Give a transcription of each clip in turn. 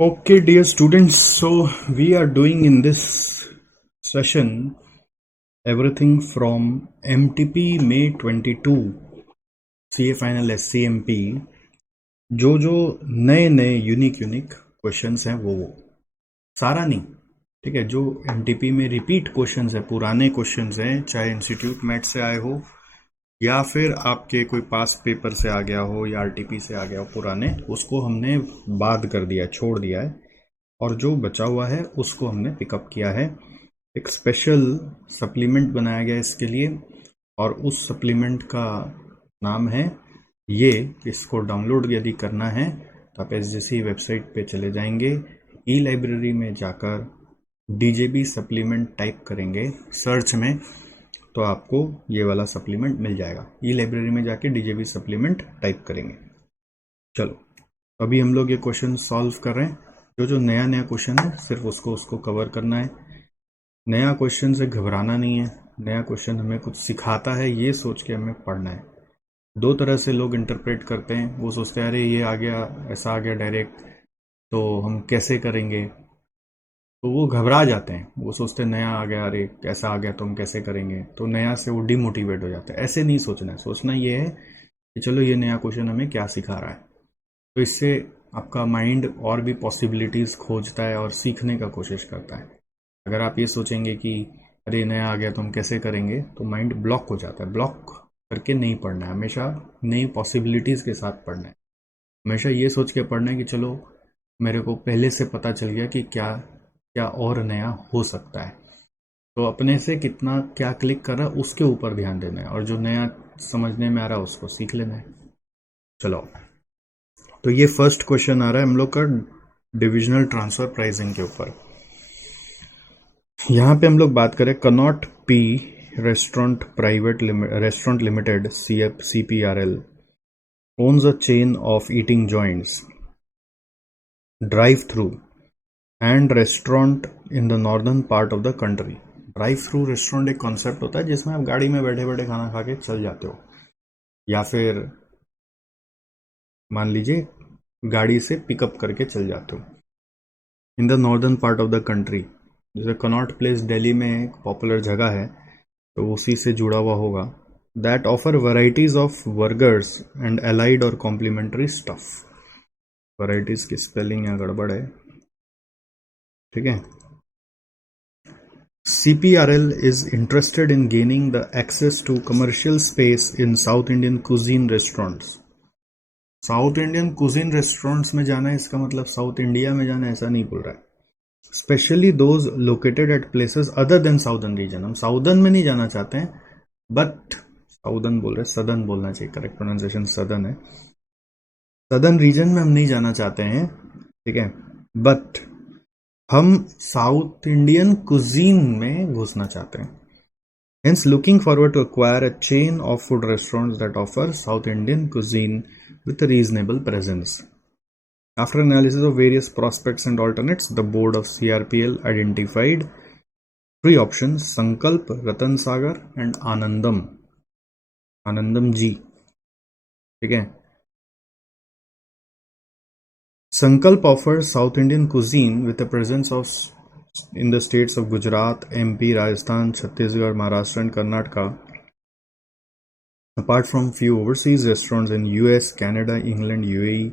Okay, dear students, so we are doing in this session everything from MTP May 22 CA Final SCMP जो नए नए unique questions हैं वो सारा नहीं, ठीक है। जो MTP में रिपीट क्वेश्चंस है, पुराने क्वेश्चंस हैं, चाहे इंस्टीट्यूट मैथ से आए हो या फिर आपके कोई पास पेपर से आ गया हो या RTP से आ गया हो पुराने, उसको हमने बाद कर दिया, छोड़ दिया है, और जो बचा हुआ है उसको हमने पिकअप किया है। एक स्पेशल सप्लीमेंट बनाया गया इसके लिए और उस सप्लीमेंट का नाम है ये। इसको डाउनलोड यदि करना है तो आप SJC वेबसाइट पे चले जाएंगे, ई लाइब्रेरी में जाकर DJB सप्लीमेंट टाइप करेंगे सर्च में तो आपको ये वाला सप्लीमेंट मिल जाएगा। ई लाइब्रेरी में जाके DJB सप्लीमेंट टाइप करेंगे। चलो अभी हम लोग ये क्वेश्चन सॉल्व कर रहे हैं। जो नया क्वेश्चन है सिर्फ उसको कवर करना है। नया क्वेश्चन से घबराना नहीं है। नया क्वेश्चन हमें कुछ सिखाता है ये सोच के हमें पढ़ना है। दो तरह से लोग इंटरप्रेट करते हैं, वो सोचते हैं अरे ये आ गया, ऐसा आ गया डायरेक्ट, तो हम कैसे करेंगे, तो वो घबरा जाते हैं। वो सोचते हैं नया आ गया, अरे ऐसा आ गया तो हम कैसे करेंगे, तो नया से वो डिमोटिवेट हो जाते हैं। ऐसे नहीं सोचना है। सोचना ये है कि चलो ये नया क्वेश्चन हमें क्या सिखा रहा है, तो इससे आपका माइंड और भी पॉसिबिलिटीज़ खोजता है और सीखने का कोशिश करता है। अगर आप ये सोचेंगे कि अरे नया आ गया तो हम कैसे करेंगे, तो माइंड ब्लॉक हो जाता है। ब्लॉक करके नहीं पढ़ना है, हमेशा नई पॉसिबिलिटीज़ के साथ पढ़ना है। हमेशा ये सोच के पढ़ना है कि चलो मेरे को पहले से पता चल गया कि क्या क्या और नया हो सकता है, तो अपने से कितना क्या क्लिक कर रहा है उसके ऊपर ध्यान देना है, और जो नया समझने में आ रहा है उसको सीख लेना है। चलो तो ये फर्स्ट क्वेश्चन आ रहा है हम लोग का डिविजनल ट्रांसफर प्राइसिंग के ऊपर। यहाँ पे हम लोग बात करें Connaught P restaurant private restaurant limited CPRL owns a chain of eating joints, drive through and restaurant in the northern part of the country। Drive through restaurant एक कॉन्सेप्ट होता है जिसमें आप गाड़ी में बैठे बैठे खाना खा के चल जाते हो, या फिर मान लीजिए गाड़ी से पिकअप करके चल जाते हो in the northern part of the country. जैसे कनॉट प्लेस दिल्ली में एक पॉपुलर जगह है, तो उसी से जुड़ा हुआ होगा। That offer varieties of burgers and allied और कॉम्प्लीमेंट्री स्टफ। वैराइटीज की स्पेलिंग यहाँ गड़बड़ है, ठीक है। CPRL is interested in gaining the access to commercial space in South Indian cuisine restaurants। South Indian cuisine restaurants में जाना है, इसका मतलब साउथ इंडिया में जाना है ऐसा नहीं बोल रहा है। Specially those located at places other than southern region. हम साउदर्न में नहीं जाना चाहते हैं, बट साउदर्न बोल रहे हैं, सदर्न बोलना चाहिए, करेक्ट प्रोनाउंसिएशन सदर्न है। सदर्न रीजन में हम नहीं जाना चाहते हैं, ठीक है, बट हम साउथ इंडियन कुजीन में घुसना चाहते हैं। Hence looking forward to acquire a chain of food restaurants that offer South Indian cuisine with a reasonable presence. After analysis of various prospects and alternates, the board of CRPL identified three options: Sankalp, Ratan Sagar and Anandam। आनंदम जी, ठीक है। Sankalp offers South Indian cuisine with a presence of in the states of Gujarat, MP, Rajasthan, Chhattisgarh, Maharashtra and Karnataka. Apart from few overseas restaurants in US, Canada, England, UAE,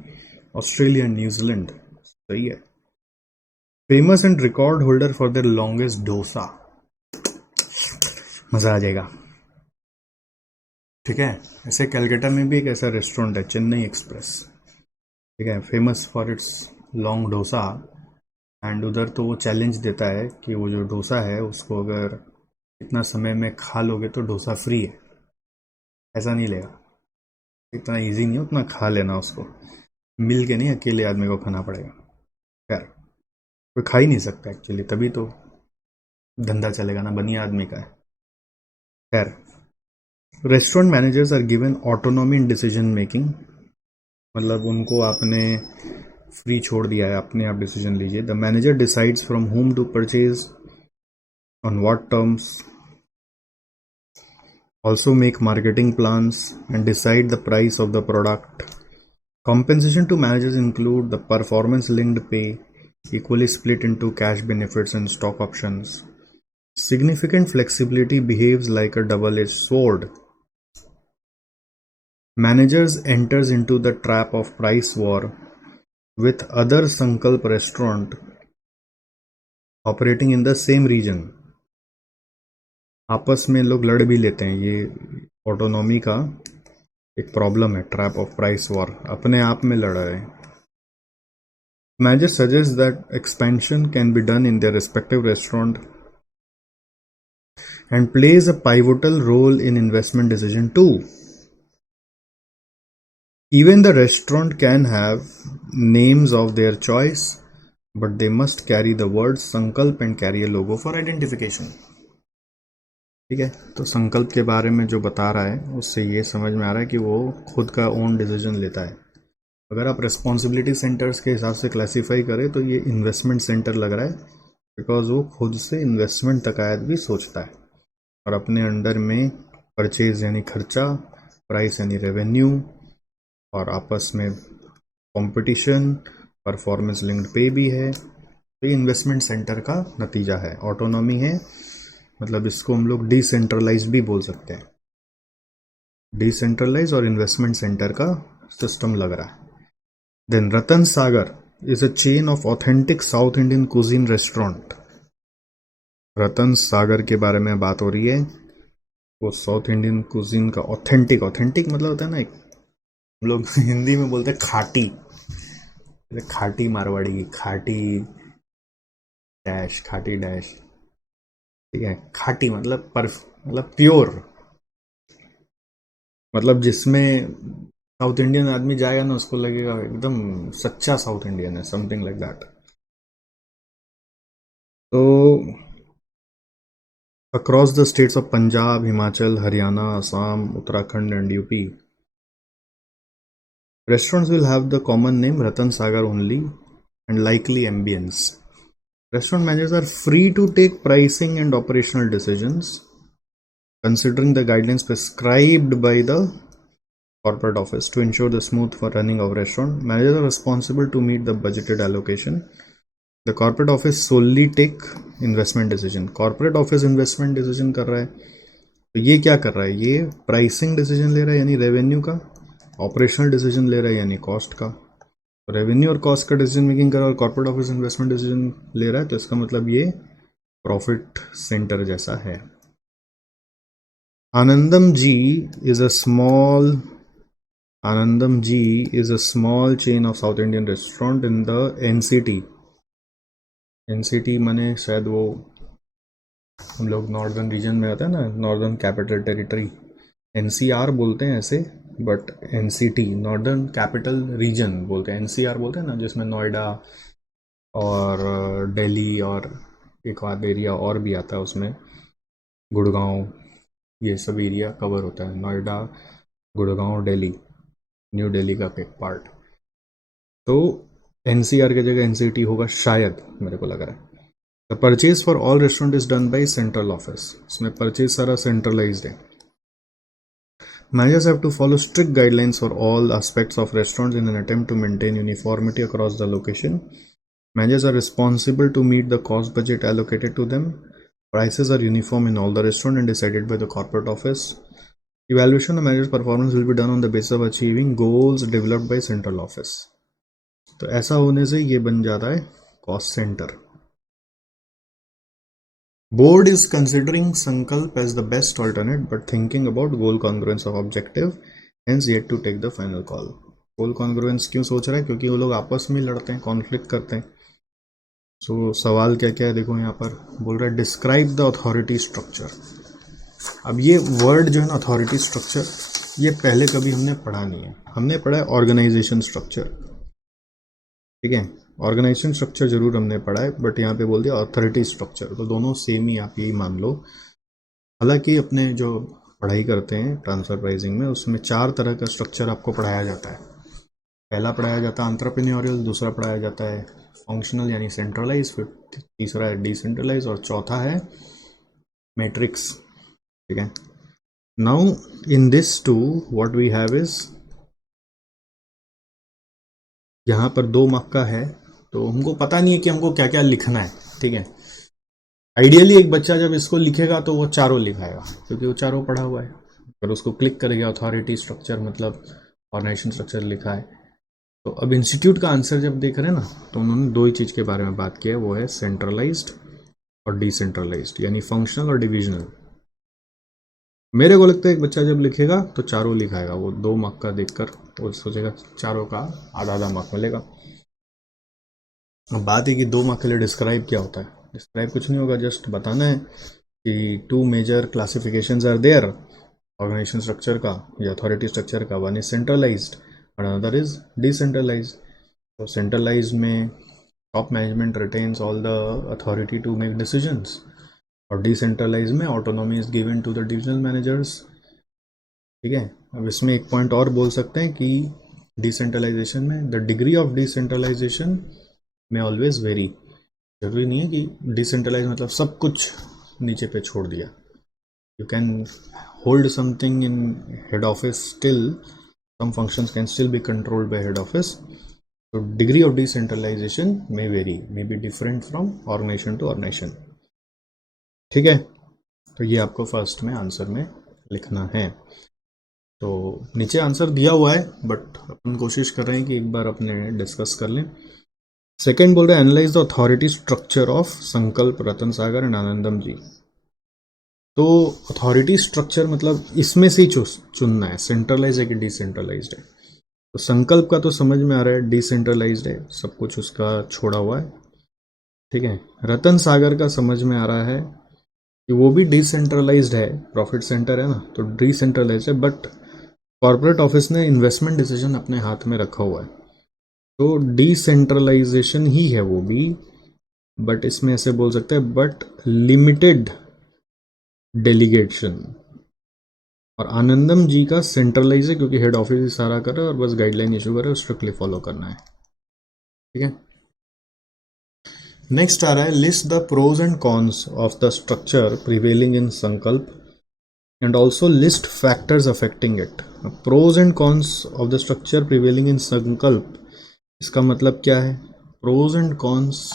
Australia and New Zealand। सही है। Famous and record holder for their longest dosa. मजा आ जाएगा, ठीक है। ऐसे कलकत्ता में भी एक ऐसा रेस्टोरेंट है, चेन्नई एक्सप्रेस, ठीक है, famous for its long dosa. And उधर तो वो चैलेंज देता है कि वो जो डोसा है उसको अगर इतना समय में खा लोगे तो डोसा फ्री है। ऐसा नहीं लेगा, इतना इजी नहीं है, उतना खा लेना, उसको मिल के नहीं, अकेले आदमी को खाना पड़ेगा। खैर कोई खा ही नहीं सकता एक्चुअली, तभी तो धंधा चलेगा ना, बनिया आदमी का है। खैर, restaurant managers are given autonomy in decision making, मतलब उनको आपने फ्री छोड़ दिया है, अपने आप डिसीजन लीजिए। The manager decides from whom to purchase, on what terms, also make marketing plans and decide the price of the product. Compensation to managers include the performance linked pay, equally split into cash benefits and stock options. Significant flexibility behaves like a double-edged sword. Managers enters into the trap of price war with other Sankalp restaurant operating in the same region. आपस में लोग लड़ भी लेते हैं. ये autonomy का एक प्रॉब्लम है. ट्रैप ऑफ प्राइस वॉर, अपने आप में लड़ रहे हैं. Manager suggests that expansion can be done in their respective restaurant and plays a pivotal role in investment decision too. Even the restaurant can have names of their choice, but they must carry the word Sankalp and carry a logo for identification. ठीक है, तो संकल्प के बारे में जो बता रहा है उससे ये समझ में आ रहा है कि वो खुद का ओन डिसीजन लेता है. अगर आप रिस्पॉन्सिबिलिटी सेंटर्स के हिसाब से क्लासीफाई करें तो ये इन्वेस्टमेंट सेंटर लग रहा है, बिकॉज वो खुद से इन्वेस्टमेंट तकायत भी सोचता है और अपने अंडर में परचेज यानी खर्चा, प्राइस यानी रेवेन्यू, और आपस में कंपटीशन, परफॉर्मेंस लिंक्ड पे भी है. तो ये इन्वेस्टमेंट सेंटर का नतीजा है. ऑटोनॉमी है, मतलब इसको हम लोग डिसेंट्रलाइज भी बोल सकते हैं. डिसेंट्रलाइज और इन्वेस्टमेंट सेंटर का सिस्टम लग रहा है. Then Ratan Sagar is a chain of authentic South Indian cuisine restaurant. Ratan Sagar के बारे में बात हो रही है. वो साउथ इंडियन कुजीन का ऑथेंटिक मतलब होता है ना, एक हम लोग हिंदी में बोलते हैं खाटी, खाटी मारवाड़ी की खाटी डैश, खाटी डैश. ठीक है, खाटी मतलब मतलब प्योर, मतलब जिसमें साउथ इंडियन आदमी जाएगा ना उसको लगेगा एकदम सच्चा साउथ इंडियन है, समथिंग लाइक दैट. तो across the states of Punjab, Himachal, Haryana, Assam, Uttarakhand and UP, restaurants will have the common name Ratan Sagar only and likely ambience. Restaurant managers are free to take pricing and operational decisions considering the guidelines prescribed by the corporate office to ensure the smooth running of restaurant. Managers are responsible to meet the budgeted allocation. The corporate office solely take investment decision. Corporate office investment decision कर रहा है, तो ये क्या कर रहा है, ये प्राइसिंग डिसीजन ले रहा है यानी रेवेन्यू का, ऑपरेशनल डिसीजन ले रहा है यानी कॉस्ट का. रेवेन्यू और कॉस्ट का डिसीजन मेकिंग कर रहा है और कॉर्पोरेट ऑफिस इन्वेस्टमेंट डिसीजन ले रहा है, तो इसका मतलब ये प्रॉफिट सेंटर जैसा है. Anandam ji is a small chain of South Indian restaurant in the NCT. NCT माने शायद वो हम लोग नॉर्दर्न रीजन में आता है ना, नॉर्दर्न कैपिटल टेरिटरी. एनसीआर बोलते हैं ऐसे, but NCT northern capital region बोलते हैं. एनसीआर बोलते हैं ना जिसमें नोएडा और दिल्ली और एक आध एरिया और भी आता है, उसमें गुड़गांव, ये सब एरिया कवर होता है. नोएडा, गुड़गांव, दिल्ली, न्यू दिल्ली का एक पार्ट. तो एनसीआर की जगह एनसीटी होगा शायद, मेरे को लग रहा है. The purchase for all restaurant is done by central office. इसमें परचेज सारा सेंट्रलाइज्ड है. Managers have to follow strict guidelines for all aspects of restaurants in an attempt to maintain uniformity across the location. Managers are responsible to meet the cost budget allocated to them. Prices are uniform in all the restaurants and decided by the corporate office. Evaluation of manager's performance will be done on the basis of achieving goals developed by central office. तो ऐसा होने से ये बन जाता है cost centre. Board is considering Sankalp as the best alternate but thinking about goal congruence of objective, hence yet to take the final call. Goal congruence क्यों सोच रहा है, क्योंकि वो लोग आपस में लड़ते हैं, कॉन्फ्लिक्ट करते हैं. सो सवाल क्या क्या है देखो, यहाँ पर बोल रहा है डिस्क्राइब द अथॉरिटी स्ट्रक्चर. अब ये वर्ड जो है ना अथॉरिटी स्ट्रक्चर, ये पहले कभी हमने पढ़ा नहीं है. हमने पढ़ा है ऑर्गेनाइजेशन स्ट्रक्चर. ठीक है, ऑर्गेनाइजेशन स्ट्रक्चर जरूर हमने पढ़ा है, बट यहाँ पे बोल दिया अथॉरिटी स्ट्रक्चर, तो दोनों सेम ही आप यही मान लो. हालांकि अपने जो पढ़ाई करते हैं ट्रांसफर प्राइसिंग में, उसमें 4 तरह का स्ट्रक्चर आपको पढ़ाया जाता है. पहला पढ़ाया जाता है एंटरप्रेन्योरियल, दूसरा पढ़ाया जाता है फंक्शनल यानी सेंट्रलाइज, फिर तीसरा है डिसेंट्रलाइज और चौथा है मैट्रिक्स. ठीक है, now in this two what we have is, यहाँ पर 2 मार्क का है तो हमको पता नहीं है कि हमको क्या क्या लिखना है, ठीक है। आइडियली एक बच्चा जब इसको लिखेगा तो वो चारों लिखाएगा, क्योंकि वो चारों पढ़ा हुआ है। अगर उसको क्लिक करेगा अथॉरिटी स्ट्रक्चर मतलब ऑर्गेनाइजेशन स्ट्रक्चर लिखा है। तो अब इंस्टीट्यूट का आंसर जब देख रहे हैं ना, तो उन्होंने दो ही चीज़ के बारे में बात की है, वो है सेंट्रलाइज्ड और डिसेंट्रलाइज्ड, यानी फंक्शनल और डिविजनल। मेरे को लगता है एक बच्चा जब लिखेगा तो चारों लिखाएगा, वो 2 मार्क का देखकर वो सोचेगा चारों का आधा आधा मार्क मिलेगा। अब बात है कि 2 मार्क के लिए डिस्क्राइब क्या होता है। डिस्क्राइब कुछ नहीं होगा, जस्ट बताना है कि 2 major classifications are there organisation structure का या अथॉरिटी स्ट्रक्चर का। वन इज सेंट्रलाइज्ड और अनदर इज डिसेंट्रलाइज्ड। तो सेंट्रलाइज्ड में top management retains all the authority to make decisions, और डिसेंट्रलाइज में autonomy is given to the divisional managers, ठीक है। अब इसमें एक पॉइंट और बोल सकते हैं कि डिसेंट्रलाइजेशन में द डिग्री ऑफ डिसेंट्रलाइजेशन में ऑलवेज वेरी। जरूरी नहीं है कि डिसेंट्रलाइज मतलब सब कुछ नीचे पे छोड़ दिया। You can hold something in head office, still some functions can still be controlled by head office. So degree of decentralization may vary, may be different from organization to organization, ठीक है। तो ये आपको फर्स्ट में answer में लिखना है। तो नीचे आंसर दिया हुआ है, बट अपन कोशिश कर रहे हैं कि एक बार अपने डिस्कस कर लें। सेकेंड बोल रहे हैं analyse the authority structure of संकल्प, रतन सागर एंड आनंदम जी। तो अथॉरिटी स्ट्रक्चर मतलब इसमें से ही चुनना है, सेंट्रलाइज है कि डिसेंट्रलाइज्ड है। तो संकल्प का तो समझ में आ रहा है डिसेंट्रलाइज्ड है, सब कुछ उसका छोड़ा हुआ है, ठीक है। रतन सागर का समझ में आ रहा है कि वो भी डिसेंट्रलाइज्ड है, प्रॉफिट सेंटर है ना, तो डिसेंट्रलाइज्ड है, बट कॉर्पोरेट ऑफिस ने इन्वेस्टमेंट डिसीजन अपने हाथ में रखा हुआ है, तो डिसेंट्रलाइजेशन ही है वो भी। बट इसमें ऐसे बोल सकते हैं, बट लिमिटेड डेलीगेशन। और आनंदम जी का सेंट्रलाइज है, क्योंकि हेड ऑफिस ही सारा कर रहा है और बस गाइडलाइन इशू कर रहा है, स्ट्रिक्टली फॉलो करना है, ठीक है। नेक्स्ट आ रहा है list the pros and cons of the structure prevailing in Sankalp and also list factors affecting it. Pros and cons of the structure prevailing in Sankalp, इसका मतलब क्या है? प्रोज एंड कॉन्स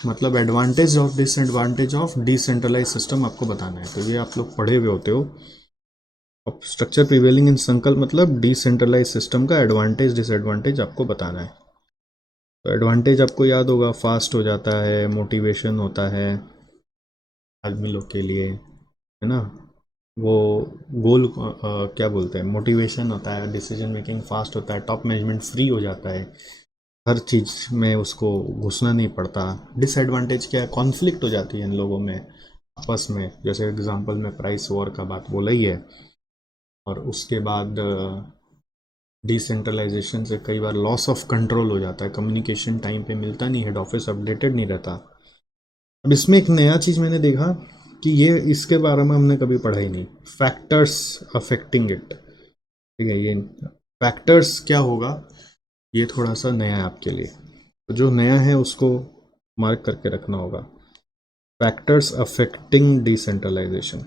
मतलब एडवांटेज और डिसएडवांटेज ऑफ डिसेंट्रलाइज सिस्टम आपको बताना है। तो ये आप लोग पढ़े हुए होते हो। अब स्ट्रक्चर प्रिवेलिंग इन संकल्प मतलब डिसेंट्रलाइज सिस्टम का एडवांटेज डिसएडवांटेज आपको बताना है। तो एडवांटेज आपको याद होगा, फास्ट हो जाता है, मोटिवेशन होता है आदमी लोग के लिए, है ना। वो गोल क्या बोलते हैं, मोटिवेशन होता है, डिसीजन मेकिंग फास्ट होता है, टॉप मैनेजमेंट फ्री हो जाता है, हर चीज़ में उसको घुसना नहीं पड़ता। डिसएडवांटेज क्या है? कॉन्फ्लिक्ट हो जाती है इन लोगों में आपस में, जैसे एग्जांपल में प्राइस वॉर का बात बोला ही है। और उसके बाद डिसेंट्रलाइजेशन से कई बार लॉस ऑफ कंट्रोल हो जाता है, कम्युनिकेशन टाइम पे मिलता नहीं, हेड ऑफिस अपडेटेड नहीं रहता। अब इसमें एक नया चीज़ मैंने देखा कि ये इसके बारे में हमने कभी पढ़ा ही नहीं, फैक्टर्स अफेक्टिंग इट, ठीक है। ये फैक्टर्स क्या होगा, ये थोड़ा सा नया है आपके लिए, तो जो नया है उसको मार्क करके रखना होगा। Factors affecting decentralisation.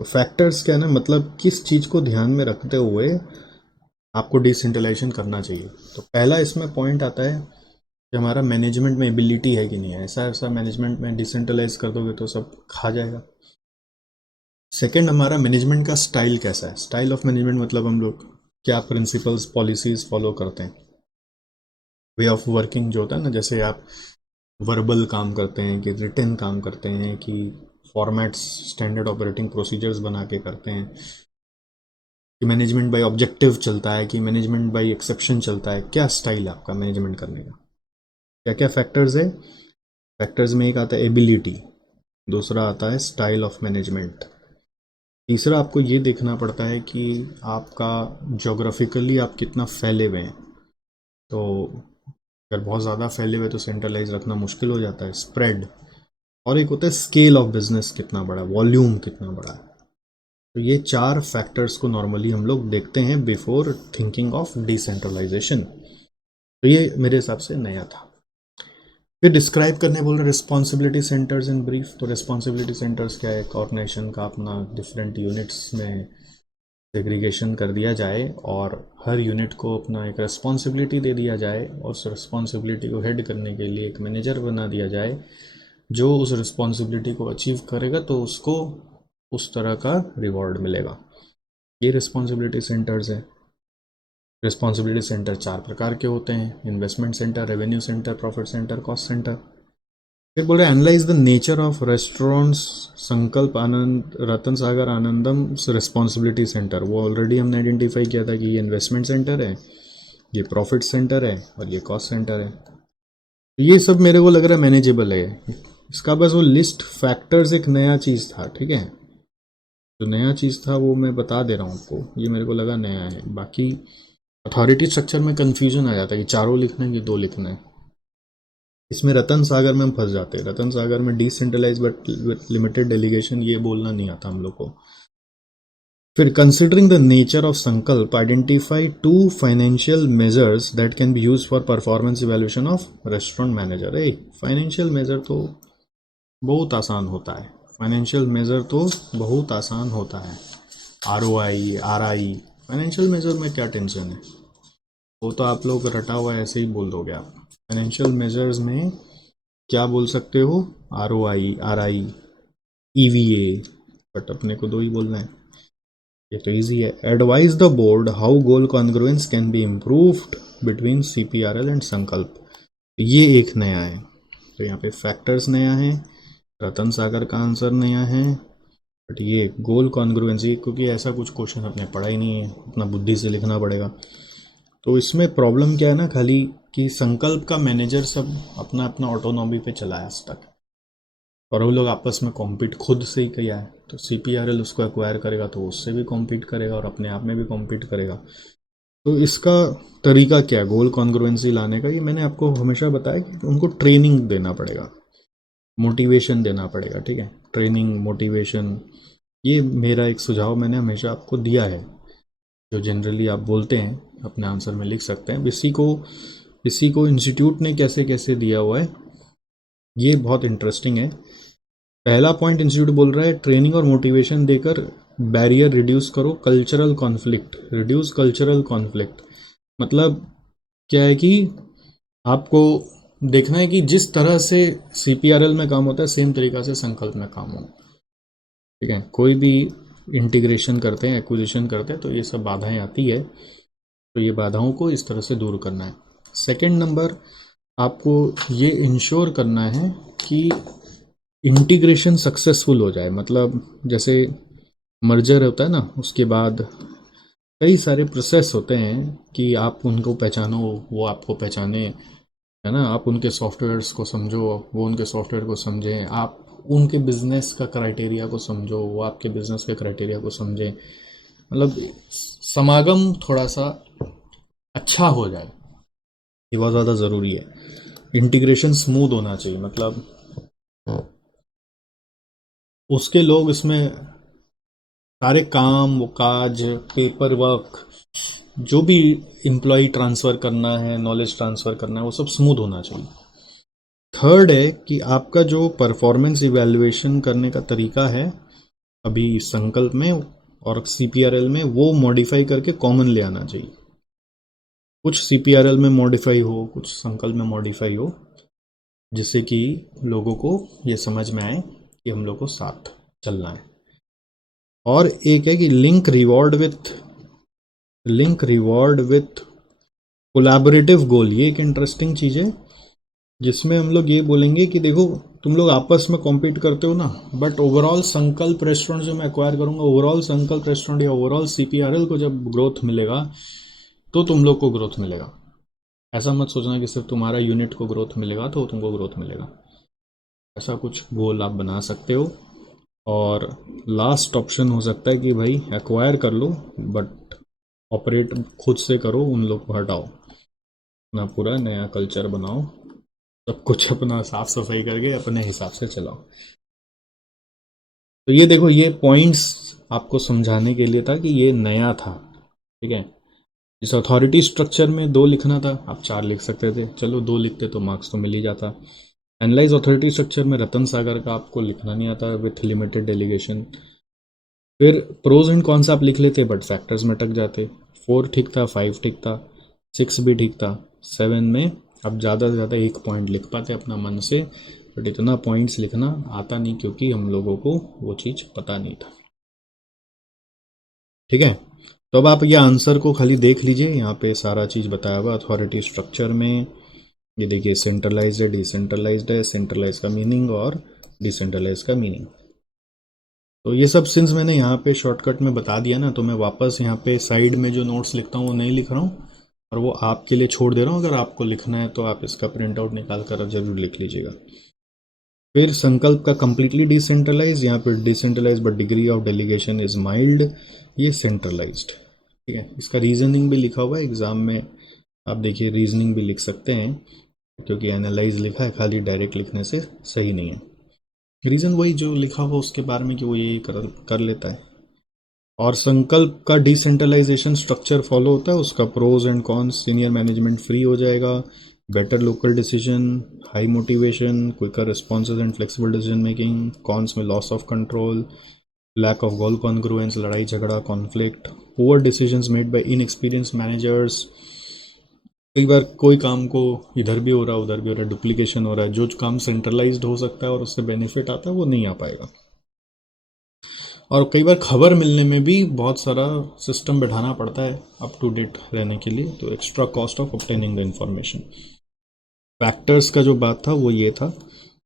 तो फैक्टर्स क्या है ना, मतलब किस चीज़ को ध्यान में रखते हुए आपको डिसेंट्रलाइजेशन करना चाहिए। तो पहला इसमें पॉइंट आता है कि हमारा मैनेजमेंट में एबिलिटी है कि नहीं है। ऐसा मैनेजमेंट में डिसेंट्रलाइज कर दोगे तो सब खा जाएगा। सेकंड, हमारा मैनेजमेंट का स्टाइल कैसा है। स्टाइल ऑफ मैनेजमेंट मतलब हम लोग क्या प्रिंसिपल्स पॉलिसीज फॉलो करते हैं, वे ऑफ वर्किंग जो होता है ना, जैसे आप वर्बल काम करते हैं कि रिटन काम करते हैं कि फॉर्मेट्स स्टैंडर्ड ऑपरेटिंग प्रोसीजर्स बना के करते हैं, कि मैनेजमेंट बाय ऑब्जेक्टिव चलता है, कि मैनेजमेंट बाय एक्सेप्शन चलता है। क्या स्टाइल है आपका मैनेजमेंट करने का, क्या क्या फैक्टर्स है। फैक्टर्स में एक आता है एबिलिटी, दूसरा आता है स्टाइल ऑफ मैनेजमेंट, तीसरा आपको ये देखना पड़ता है कि आपका जोग्राफिकली आप कितना फैले हुए हैं। तो अगर बहुत ज़्यादा फैले हुए तो सेंट्रलाइज रखना मुश्किल हो जाता है, स्प्रेड। और एक होता है स्केल ऑफ बिजनेस कितना बड़ा है, वॉल्यूम कितना बड़ा है। तो ये 4 फैक्टर्स को नॉर्मली हम लोग देखते हैं बिफोर थिंकिंग ऑफ डिसेंट्रलाइजेशन। तो ये मेरे हिसाब से नया था। फिर डिस्क्राइब करने बोल रहे रिस्पॉन्सिबिलिटी सेंटर्स इन ब्रीफ। तो रिस्पॉन्सिबिलिटी सेंटर्स क्या है? एक ऑर्गेनाइजेशन का अपना डिफरेंट यूनिट्स में सेग्रीगेशन कर दिया जाए और हर यूनिट को अपना एक रिस्पॉन्सिबिलिटी दे दिया जाए और उस रिस्पॉन्सिबिलिटी को हेड करने के लिए एक मैनेजर बना दिया जाए जो उस रिस्पॉन्सिबिलिटी को अचीव करेगा तो उसको उस तरह का रिवॉर्ड मिलेगा। ये रिस्पॉन्सिबिलिटी सेंटर्स है। रिस्पॉन्सिबिलिटी सेंटर 4 प्रकार के होते हैं: investment centre, revenue centre, profit centre, cost centre. फिर बोल रहे analyse the nature of restaurants संकल्प आनंद रतन सागर आनंदम रिस्पॉन्सिबिलिटी सेंटर। वो ऑलरेडी हमने आइडेंटिफाई किया था कि ये इन्वेस्टमेंट सेंटर है, ये प्रॉफिट सेंटर है और ये कॉस्ट सेंटर है। ये सब मेरे को लग रहा है मैनेजेबल है। इसका बस वो लिस्ट फैक्टर्स एक नया चीज़ था, ठीक है, जो नया चीज़ था वो मैं बता दे रहा हूँ आपको, ये मेरे को लगा नया है। बाकी अथॉरिटी स्ट्रक्चर में कंफ्यूजन आ जाता है कि 4 लिखना है कि 2 लिखना है। इसमें रतन सागर में हम फंस जाते हैं। रतन सागर में डिसेंट्रलाइज बट लिमिटेड डेलीगेशन ये बोलना नहीं आता हम लोग को। फिर considering the nature of Sankalp identify 2 financial measures that can be use for performance evaluation of restaurant manager. Financial measure तो बहुत आसान होता है, फाइनेंशियल मेजर तो बहुत आसान होता है। ROI, RI, फाइनेंशियल मेजर में क्या टेंशन है, वो तो आप लोग रटा हुआ ऐसे ही बोल दोगे आप। फाइनेंशियल मेजर्स में क्या बोल सकते हो, ROI, RI, EVA, बट अपने को 2 ही बोलना है, ये तो इजी है। Advise the board how goal congruence can be improved between CPRL and संकल्प। ये एक नया है। तो यहाँ पे फैक्टर्स नया है, रतन सागर का आंसर नया है, बट ये गोल कॉन्ग्रुएंसी क्योंकि ऐसा कुछ क्वेश्चन अपने पढ़ा ही नहीं है, अपना बुद्धि से लिखना पड़ेगा। तो इसमें प्रॉब्लम क्या है ना, खाली कि संकल्प का मैनेजर सब अपना अपना ऑटोनॉमी पे चला है आज तक, और वो लोग आपस में कॉम्पीट खुद से ही किया है। तो CPRL उसको एक्वायर करेगा तो उससे भी कॉम्पीट करेगा और अपने आप में भी कॉम्पीट करेगा। तो इसका तरीका क्या है गोल कॉन्ग्रुएंसी लाने का, ये मैंने आपको हमेशा बताया कि उनको ट्रेनिंग देना पड़ेगा, मोटिवेशन देना पड़ेगा, ठीक है, ट्रेनिंग, मोटिवेशन। ये मेरा एक सुझाव मैंने हमेशा आपको दिया है, जो जनरली आप बोलते हैं अपने आंसर में लिख सकते हैं। इसी को इंस्टीट्यूट ने कैसे कैसे दिया हुआ है, ये बहुत इंटरेस्टिंग है। पहला पॉइंट इंस्टीट्यूट बोल रहा है ट्रेनिंग और मोटिवेशन देकर बैरियर रिड्यूस करो, cultural conflict, reduce cultural conflict. मतलब क्या है कि आपको देखना है कि जिस तरह से CPRL में काम होता है सेम तरीका से संकल्प में काम हो, ठीक है। कोई भी इंटीग्रेशन करते हैं, एक्विजिशन करते हैं, तो ये सब बाधाएं आती है, तो ये बाधाओं को इस तरह से दूर करना है। सेकंड नंबर, आपको ये इंश्योर करना है कि इंटीग्रेशन सक्सेसफुल हो जाए। मतलब जैसे मर्जर होता है ना, उसके बाद कई सारे प्रोसेस होते हैं कि आप उनको पहचानो, वो आपको पहचाने, है ना, आप उनके सॉफ्टवेयर्स को समझो, वो उनके सॉफ्टवेयर को समझें, आप उनके बिजनेस का क्राइटेरिया को समझो, वो आपके बिजनेस के क्राइटेरिया को समझें। मतलब समागम थोड़ा सा अच्छा हो जाए, ये बहुत ज़्यादा ज़रूरी है। इंटीग्रेशन स्मूथ होना चाहिए, मतलब उसके लोग इसमें सारे काम, वो काज, पेपर वर्क, जो भी एम्प्लॉय ट्रांसफ़र करना है, नॉलेज ट्रांसफ़र करना है, वो सब स्मूथ होना चाहिए। थर्ड है कि आपका जो परफॉर्मेंस इवैल्यूएशन करने का तरीका है अभी संकल्प में और CPRL में, वो मॉडिफाई करके कॉमन ले आना चाहिए। कुछ CPRL में मॉडिफाई हो, कुछ संकल्प में मॉडिफाई हो, जिससे कि लोगों को ये समझ में आए कि हम लोग को साथ चलना है। और एक है कि लिंक रिवॉर्ड विथ कोलैबोरेटिव गोल। ये एक इंटरेस्टिंग चीज़ है जिसमें हम लोग ये बोलेंगे कि देखो तुम लोग आपस में कॉम्पीट करते हो ना, बट ओवरऑल संकल्प रेस्टोरेंट जो मैं एक्वायर करूंगा, ओवरऑल संकल्प रेस्टोरेंट या ओवरऑल CPRL को जब ग्रोथ मिलेगा तो तुम लोग को ग्रोथ मिलेगा। ऐसा मत सोचना कि सिर्फ तुम्हारा यूनिट को ग्रोथ मिलेगा तो तुमको ग्रोथ मिलेगा। ऐसा कुछ गोल आप बना सकते हो। और लास्ट ऑप्शन हो सकता है कि भाई एक्वायर कर लो बट ऑपरेट खुद से करो, उन लोग को हटाओ, अपना पूरा नया कल्चर बनाओ, सब कुछ अपना साफ सफाई करके अपने हिसाब से चलाओ। तो ये देखो, ये पॉइंट्स आपको समझाने के लिए था कि ये नया था, ठीक है। इस अथॉरिटी स्ट्रक्चर में 2 लिखना था, आप 4 लिख सकते थे, चलो 2 लिखते तो मार्क्स तो मिल ही जाता। एनालाइज अथॉरिटी स्ट्रक्चर में रतन सागर का आपको लिखना नहीं आता विथ लिमिटेड डेलीगेशन। फिर प्रोज एंड कॉन्स आप लिख लेते बट फैक्टर्स में अटक जाते। 4 ठीक था, 5 ठीक था, 6 भी ठीक था, 7 में आप ज़्यादा से ज़्यादा 1 पॉइंट लिख पाते अपना मन से, बट इतना पॉइंट्स लिखना आता नहीं क्योंकि हम लोगों को वो चीज़ पता नहीं था। ठीक है, तो अब आप ये आंसर को खाली देख लीजिए, यहाँ पे सारा चीज़ बताया हुआ अथॉरिटी स्ट्रक्चर में। ये देखिए सेंट्रलाइज्ड है, डिसेंट्रलाइज्ड है, सेंट्रलाइज का मीनिंग और डिसेंट्रलाइज का मीनिंग। तो ये सब सिंस मैंने यहाँ पे शॉर्टकट में बता दिया ना, तो मैं वापस यहाँ पे साइड में जो नोट्स लिखता हूँ वो नहीं लिख रहा हूँ, और वो आपके लिए छोड़ दे रहा हूँ। अगर आपको लिखना है तो आप इसका प्रिंट आउट निकाल कर जरूर लिख लीजिएगा। फिर संकल्प का कंप्लीटली डिसेंट्रलाइज, यहाँ पे decentralise but degree of delegation is mild, ये सेंट्रलाइज्ड। ठीक है, इसका रीजनिंग भी लिखा हुआ है एग्जाम में, आप देखिए रीजनिंग भी लिख सकते हैं, क्योंकि एनालाइज लिखा है, खाली डायरेक्ट लिखने से सही नहीं है। रीज़न वही जो लिखा हुआ उसके बारे में कि वो ये कर लेता है। और संकल्प का डिसेंट्रलाइजेशन स्ट्रक्चर फॉलो होता है, उसका pros and cons, senior management free हो जाएगा, better local decision, high motivation, quicker responses and flexible decision making. Cons में loss of control, lack of goal congruence, लड़ाई झगड़ा, conflict, poor decisions made by inexperience managers. कई बार कोई काम को इधर भी हो रहा है उधर भी हो रहा है, डुप्लीकेशन हो रहा है, जो काम सेंट्रलाइज्ड हो सकता है और उससे बेनिफिट आता है वो नहीं आ पाएगा। और कई बार खबर मिलने में भी बहुत सारा सिस्टम बैठाना पड़ता है अप टू डेट रहने के लिए, तो extra cost of obtaining the information. Factors का जो बात था वो ये था,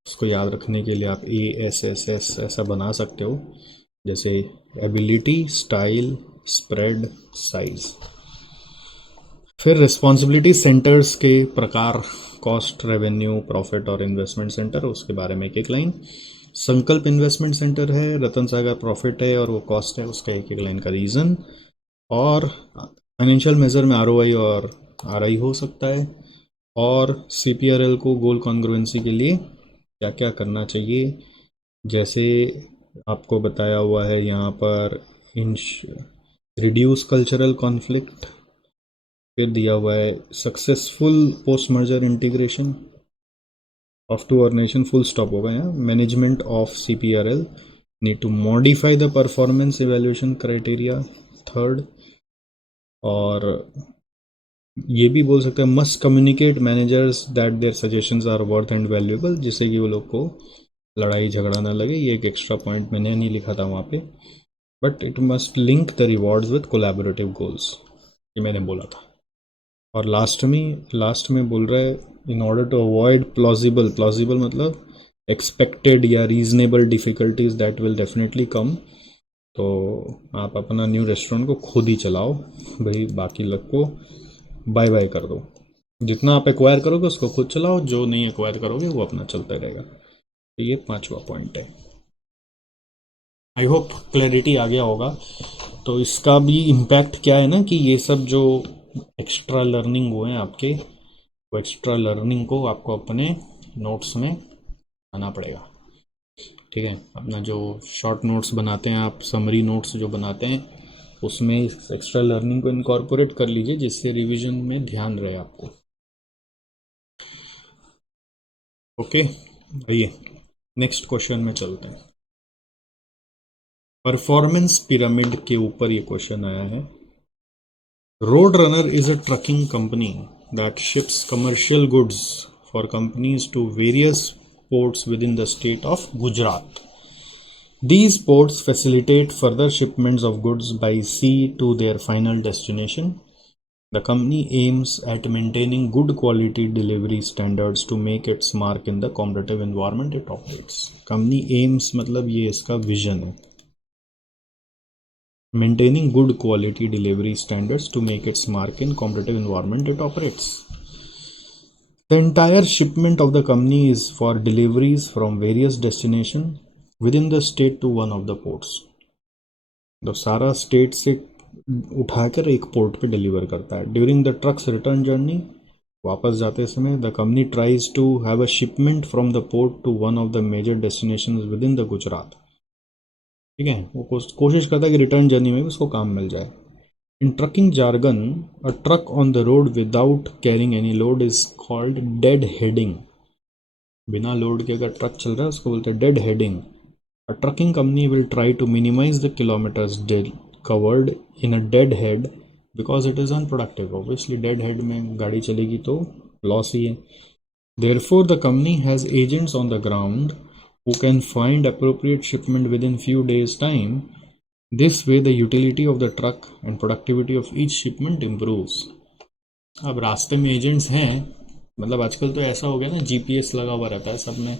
उसको याद रखने के लिए आप ASSS ऐसा बना सकते हो, जैसे एबिलिटी, स्टाइल, स्प्रेड, साइज। फिर रिस्पॉन्सिबिलिटी सेंटर्स के प्रकार, कॉस्ट, रेवेन्यू, प्रॉफिट और इन्वेस्टमेंट सेंटर, उसके बारे में एक एक लाइन। संकल्प इन्वेस्टमेंट सेंटर है, रतन सागर प्रॉफिट है और वो कॉस्ट है, उसका एक एक लाइन का रीज़न। और फाइनेंशियल मेजर में ROI और RI हो सकता है। और CPRL को गोल कॉन्ग्रुएंसी के लिए क्या क्या करना चाहिए, जैसे आपको बताया हुआ है यहाँ पर, रिड्यूस कल्चरल कॉन्फ्लिक्ट। फिर दिया हुआ है successful post merger integration of two organisation, full stop होगा यहाँ। Management of CPRL need to modify the performance evaluation criteria, third. और ये भी बोल सकते हैं must communicate managers that their suggestions are worth and valuable, जिससे कि वो लोग को लड़ाई झगड़ा ना लगे। ये एक एक्स्ट्रा पॉइंट मैंने नहीं लिखा था वहाँ पे, but it must link the rewards with collaborative goals, ये मैंने बोला था। और लास्ट में बोल रहा है in order to avoid plausible मतलब एक्सपेक्टेड या reasonable difficulties that will definitely come, तो आप अपना न्यू रेस्टोरेंट को खुद ही चलाओ भाई, बाकी लोग को बाय बाय कर दो। जितना आप एक्वायर करोगे उसको खुद चलाओ, जो नहीं एक्वायर करोगे वो अपना चलता रहेगा। तो ये 5वां पॉइंट है। आई होप क्लैरिटी आ गया होगा। तो इसका भी इम्पैक्ट क्या है ना, कि ये सब जो एक्स्ट्रा लर्निंग हुए हैं आपके, वो एक्स्ट्रा लर्निंग को आपको अपने नोट्स में आना पड़ेगा। ठीक है, अपना जो शॉर्ट नोट्स बनाते हैं आप, समरी नोट्स जो बनाते हैं, उसमें इस एक्स्ट्रा लर्निंग को इनकॉर्पोरेट कर लीजिए, जिससे रिवीजन में ध्यान रहे आपको। ओके, आइए नेक्स्ट क्वेश्चन में चलते हैं। परफॉर्मेंस पिरामिड के ऊपर ये क्वेश्चन आया है। Road runner is a trucking company that ships commercial goods for companies to various ports within the state of Gujarat. These ports facilitate further shipments of goods by sea to their final destination. The company aims at maintaining good quality delivery standards to make its mark in the competitive environment it operates. Company aims मतलब ये इसका vision है, maintaining good quality delivery standards to make its mark in competitive environment it operates. The entire shipment of the company is for deliveries from various destinations within the state to one of the ports. तो सारा state से उठाकर एक port पे deliver करता है। During the trucks return journey, वापस जाते समय, the company tries to have a shipment from the port to one of the major destinations within the Gujarat. ठीक है, वो कोशिश करता है कि रिटर्न जर्नी में भी उसको काम मिल जाए। In trucking jargon, a truck on the road without carrying any load is called dead heading. बिना लोड के अगर ट्रक चल रहा है उसको बोलते हैं dead heading. A trucking company will try to minimize the kilometers covered in a dead head because it is unproductive. Obviously dead head में गाड़ी चलेगी तो loss ही है. Therefore the company has agents on the ground who can find appropriate shipment within few days time. This way the utility of the truck and productivity of each shipment improves. अब रास्ते में agents हैं, मतलब आजकल तो ऐसा हो गया ना, जीपीएस लगा हुआ रहता है सब में,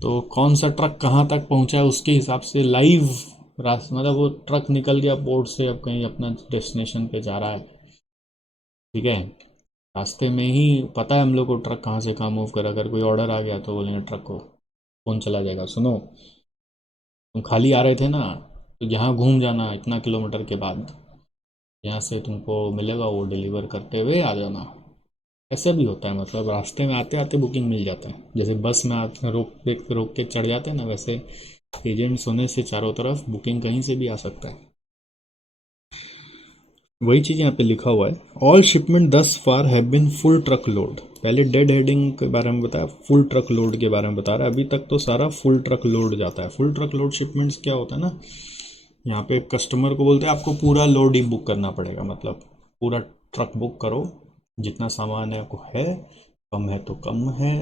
तो कौन सा ट्रक कहाँ तक पहुँचा है उसके हिसाब से लाइव मतलब वो ट्रक निकल गया पोर्ट से, अब कहीं अपना डेस्टिनेशन पे जा रहा है, ठीक है, रास्ते में ही पता है हम लोग को ट्रक कहाँ से कहाँ मूव कर. अगर कोई ऑर्डर आ गया तो बोलेंगे ट्रक को, फोन चला जाएगा, सुनो तुम खाली आ रहे थे ना, तो यहाँ घूम जाना इतना किलोमीटर के बाद, यहाँ से तुमको मिलेगा वो डिलीवर करते हुए आ जाना. ऐसे भी होता है, मतलब रास्ते में आते आते बुकिंग मिल जाता है. जैसे बस में रोक के चढ़ जाते हैं ना, वैसे एजेंट्स होने से चारों तरफ बुकिंग कहीं से भी आ सकता है. वही चीज़ यहाँ पे लिखा हुआ है. All shipment thus far have been full truck load. पहले डेड हेडिंग के बारे में बताया, फुल ट्रक लोड के बारे में बता रहा है. अभी तक तो सारा फुल ट्रक लोड जाता है. फुल ट्रक लोड शिपमेंट्स क्या होता है ना, यहाँ पे कस्टमर को बोलते हैं आपको पूरा लोड ही बुक करना पड़ेगा, मतलब पूरा ट्रक बुक करो, जितना सामान है कम है तो कम है,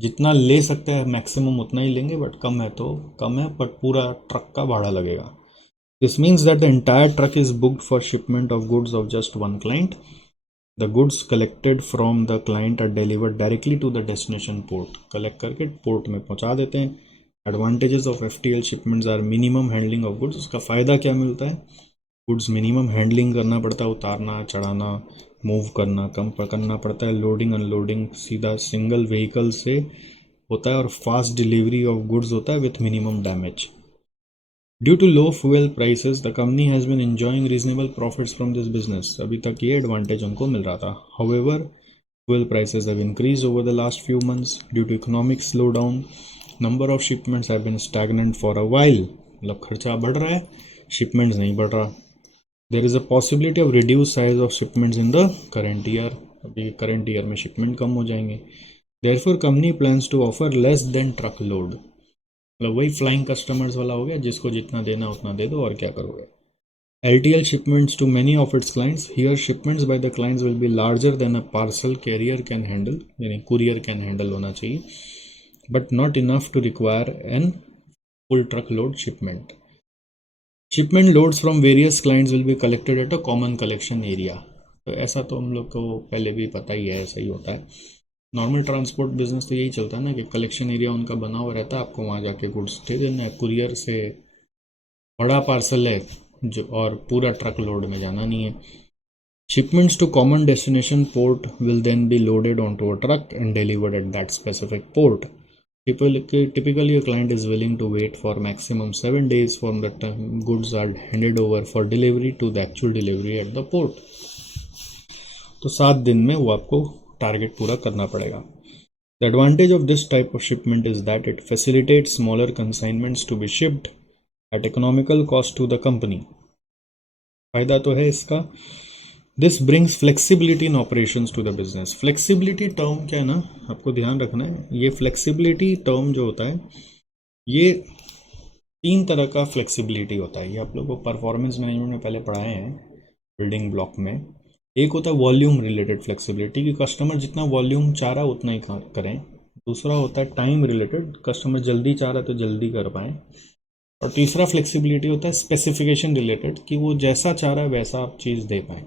जितना ले सकते हैं मैक्सिमम उतना ही लेंगे, बट कम है तो कम है, बट पूरा ट्रक का भाड़ा लगेगा. This means that the entire truck is booked for shipment of goods of just one client. The goods collected from the client are delivered directly to the destination port. Collect करके port में पहुंचा देते हैं. Advantages of FTL shipments are minimum handling of goods. उसका फ़ायदा क्या मिलता है, गुड्स मिनिमम हैंडलिंग करना पड़ता है, उतारना चढ़ाना मूव करना कम करना पड़ता है. लोडिंग अनलोडिंग सीधा सिंगल व्हीकल से होता है, और फास्ट डिलीवरी ऑफ गुड्स होता है with minimum damage. Due to low fuel prices the company has been enjoying reasonable profits from this business. अभी तक ये एडवांटेज उनको मिल रहा था. However fuel prices have increase over the last few months due to economic slowdown. Number of shipments have been stagnant for a while. मतलब खर्चा बढ़ रहा है, शिपमेंट्स नहीं बढ़ रहा. There is a possibility of reduced size of shipments in the current year. अभी current year में शिपमेंट कम हो जाएंगे. Therefore company plans to offer less than truck load. मतलब वही फ्लाइंग कस्टमर्स वाला हो गया, जिसको जितना देना उतना दे दो और क्या करोगे. LTL shipments to many of its clients. Here shipments by the clients will be larger than a parcel carrier can handle, यानी courier can handle होना चाहिए, but not enough to require an full truck load shipment. Shipment loads from various clients will be collected at a common collection area. तो ऐसा तो हम लोग को पहले भी पता ही है, ऐसा ही होता है. नॉर्मल ट्रांसपोर्ट बिजनेस तो यही चलता है ना, कि कलेक्शन एरिया उनका बना हुआ रहता है, आपको वहाँ जाके गुड्स दे देना है. कुरियर से बड़ा पार्सल है जो, और पूरा ट्रक लोड में जाना नहीं है. Shipments to common destination port will then be loaded onto a truck and delivered at that specific port. Typically, a client is willing to wait for maximum 7 days from the time goods are handed over for delivery to the actual delivery at the port. तो 7 दिन में वो आपको target पूरा करना पड़ेगा. The advantage of this type of shipment is that it facilitates smaller consignments to be shipped at economical cost to the company. फायदा तो है इसका. This brings flexibility in operations to the business. Flexibility term क्या है ना, आपको ध्यान रखना है. ये फ्लेक्सिबिलिटी टर्म जो होता है, ये 3 तरह का फ्लेक्सिबिलिटी होता है. ये आप लोग को परफॉर्मेंस मैनेजमेंट में पहले पढ़ाए हैं बिल्डिंग ब्लॉक में. एक होता है वॉल्यूम रिलेटेड फ्लेक्सिबिलिटी, कि कस्टमर जितना वॉल्यूम चाह रहा है उतना ही करें. दूसरा होता है टाइम रिलेटेड, कस्टमर जल्दी चाह रहा है तो जल्दी कर पाएँ. और तीसरा फ्लेक्सिबिलिटी होता है स्पेसिफिकेशन रिलेटेड, कि वो जैसा चाह रहा है वैसा आप चीज़ दे पाएँ.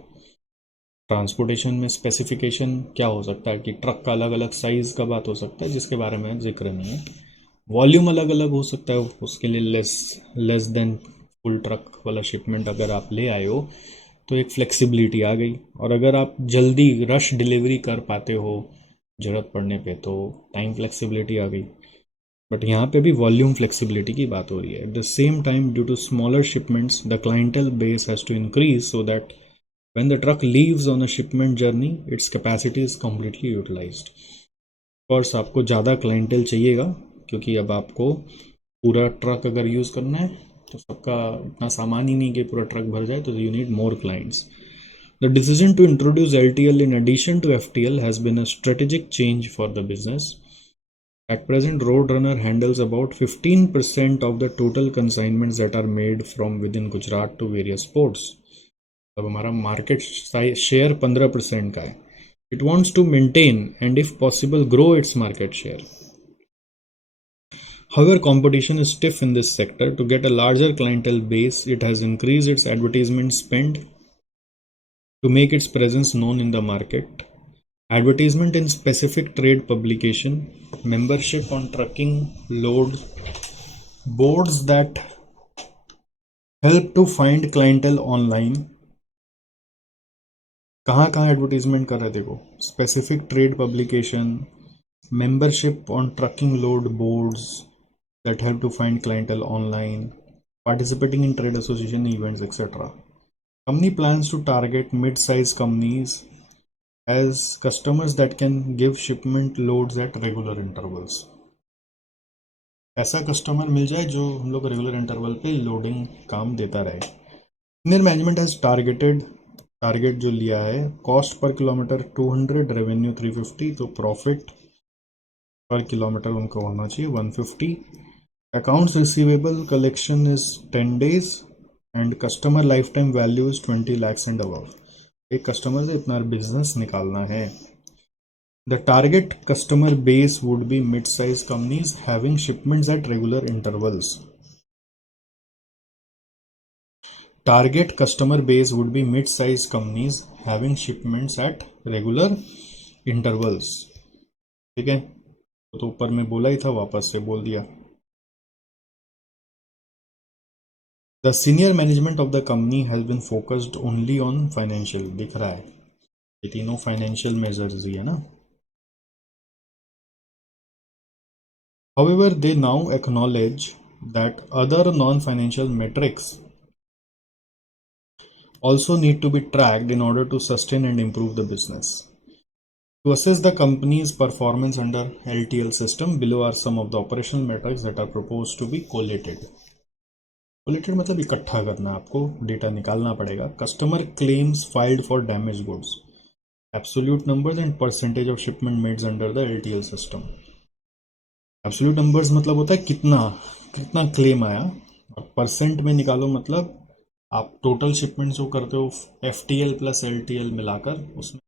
ट्रांसपोर्टेशन में स्पेसिफिकेशन क्या हो सकता है, कि ट्रक का अलग अलग साइज़ का बात हो सकता है, जिसके बारे में जिक्र नहीं है. वॉल्यूम अलग अलग हो सकता है, उसके लिए लेस देन फुल ट्रक वाला शिपमेंट अगर आप ले आए हो तो एक फ्लेक्सिबिलिटी आ गई. और अगर आप जल्दी रश डिलीवरी कर पाते हो ज़रूरत पड़ने पे, तो टाइम फ्लेक्सिबिलिटी आ गई. बट यहाँ पे भी वॉल्यूम फ्लेक्सिबिलिटी की बात हो रही है. At the same time due to smaller shipments the clientele base has to increase so that when the truck leaves on a shipment journey its capacity is completely utilized. course आपको ज़्यादा clientele चाहिएगा, क्योंकि अब आपको पूरा truck अगर use करना है तो सबका इतना सामान ही नहीं कि पूरा ट्रक भर जाए, तो you need more clients. The decision to introduce LTL in addition to FTL has been a strategic change for the business. At present, Roadrunner handles about 15% of the total consignments that are made from within Gujarat to various ports. अब हमारा market share 15% का है. It wants to maintain and if possible grow its market share. However, competition is stiff in this sector. To get a larger clientele base, it has increased its advertisement spend to make its presence known in the market. Advertisement in specific trade publication, membership on trucking load boards that help to find clientele online. कहाँ advertisement कर रहे थे देखो, specific trade publication, membership on trucking load boards that help to find clientele online, participating in trade association events, etc. Company plans to target mid-size companies as customers that can give shipment loads at regular intervals. ऐसा customer मिल जाए जो हम लोग regular interval पे loading काम देता रहे. Senior management has target जो लिया है, कॉस्ट पर किलोमीटर 200, रेवेन्यू 350, तो प्रॉफिट पर किलोमीटर उनको होना चाहिए 150. Accounts receivable collection is 10 days and customer life time value is 20 lakhs and above. एक कस्टमर से इतना बिजनेस निकालना है. The target customer base would be mid size companies having shipments at regular intervals. Target customer base would be mid-sized companies having shipments at regular intervals. ठीक है, तो ऊपर में बोला ही था, वापस से बोल दिया. The senior management of the company has been focused only on financial. दिख रहा है ये तीनों financial measures ही है ना. However, they now acknowledge that other non-financial metrics also need to be tracked in order to sustain and improve the business. To assess the company's performance under LTL system, below are some of the operational metrics that are proposed to be collated. Collated मतलब इकट्ठा करना, आपको data निकालना पड़ेगा. Customer claims filed for damage goods, absolute numbers and percentage of shipment made under the LTL system. Absolute numbers मतलब होता है कितना क्लेम आया, और परसेंट में निकालो मतलब आप टोटल शिपमेंट जो करते हो FTL प्लस LTL मिलाकर, उसमें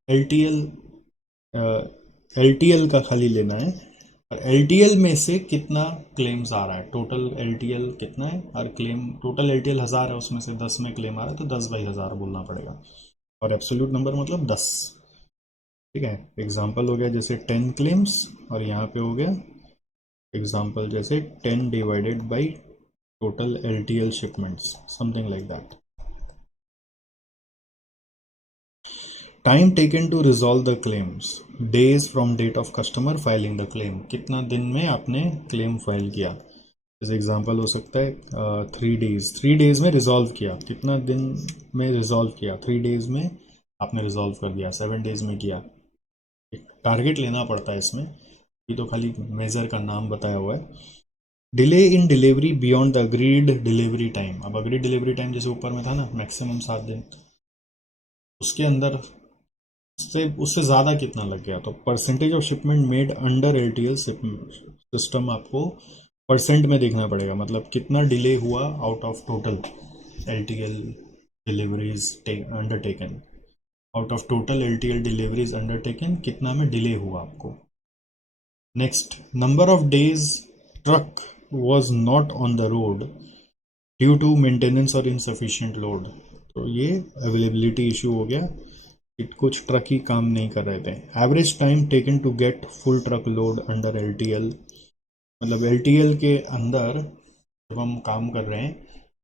LTL का खाली लेना है, और LTL में से कितना क्लेम्स आ रहा है. टोटल LTL कितना है, हर क्लेम टोटल LTL 1000 है, उसमें से 10 में क्लेम आ रहा है तो 10/1000 बोलना पड़ेगा, और एब्सोल्यूट नंबर मतलब 10. ठीक है, एग्जाम्पल हो गया जैसे 10 क्लेम्स, और यहाँ पे हो गया एग्जाम्पल जैसे 10 divided by total LTL shipments, something like that. Time taken to resolve the claims, days from date of customer filing the claim. कितना दिन में आपने क्लेम फाइल किया. इस एग्जांपल हो सकता है 3 days. 3 days में रिजॉल्व किया. कितना दिन में रिजॉल्व किया, 3 days में आपने रिजॉल्व कर दिया, 7 days में किया. एक टारगेट लेना पड़ता है इसमें, ये तो खाली मेजर का नाम बताया हुआ है. Delay in delivery beyond the agreed delivery time. अब अग्रीड डिलीवरी टाइम जैसे ऊपर में था ना, मैक्सिमम 7 दिन, उसके अंदर उससे ज़्यादा कितना लग गया, तो percentage of shipment made under LTL system आपको परसेंट में देखना पड़ेगा. मतलब कितना डिले हुआ out of total LTL deliveries undertaken, out of total LTL deliveries undertaken कितना में डिले हुआ आपको. Next, number of days truck was not on the road due to maintenance or insufficient load. तो ये अवेलेबिलिटी इशू हो गया, कुछ truck ही काम नहीं कर रहे थे. Average time taken to get full truck load under LTL, मतलब LTL के अंदर जब हम काम कर रहे हैं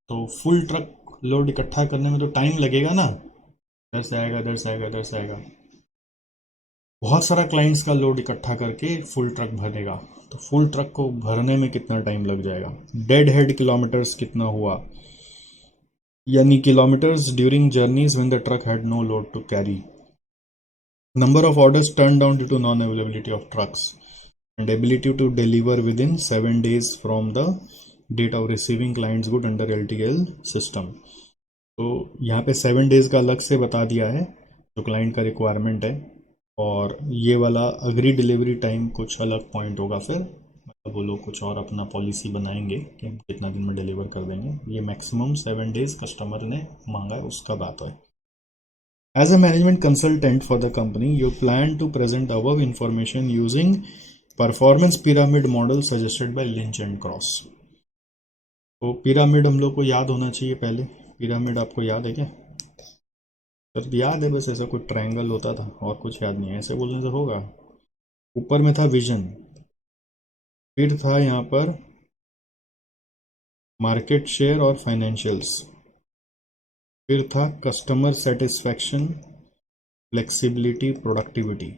तो फुल ट्रक लोड इकट्ठा करने में तो टाइम लगेगा ना, इधर से आएगा, इधर से आएगा, इधर से आएगा, बहुत सारा क्लाइंट्स का लोड इकट्ठा करके फुल ट्रक भरेगा, तो फुल ट्रक को भरने में कितना टाइम लग जाएगा. डेड हेड किलोमीटर्स कितना हुआ, यानी kilometres during journeys when the truck had no load to carry. Number of orders turn down due to non availability of trucks and ability to deliver within 7 days from the date of receiving clients good under LTL system. तो यहाँ पे 7 days का अलग से बता दिया है जो क्लाइंट का रिक्वायरमेंट है, और ये वाला अग्री डिलीवरी टाइम कुछ अलग पॉइंट होगा फिर तो वो लोग कुछ और अपना पॉलिसी बनाएंगे कि हम कितना दिन में डिलीवर कर देंगे। ये मैक्सिमम 7 days कस्टमर ने मांगा है, उसका बात है। As a management consultant for the company, you plan to present above information using performance pyramid model suggested by Lynch and Cross. तो पिरामिड हम लोग को याद होना चाहिए पहले। पिरामिड आपको याद है क्या? सर याद है, बस ऐसा कोई ट्रायंगल होता था और कुछ याद नहीं है, ऐसे बोलने से होगा। ऊपर में था विजन, फिर था यहाँ पर मार्केट शेयर और फाइनेंशियल्स, फिर था कस्टमर सेटिस्फैक्शन, फ्लेक्सिबिलिटी, प्रोडक्टिविटी,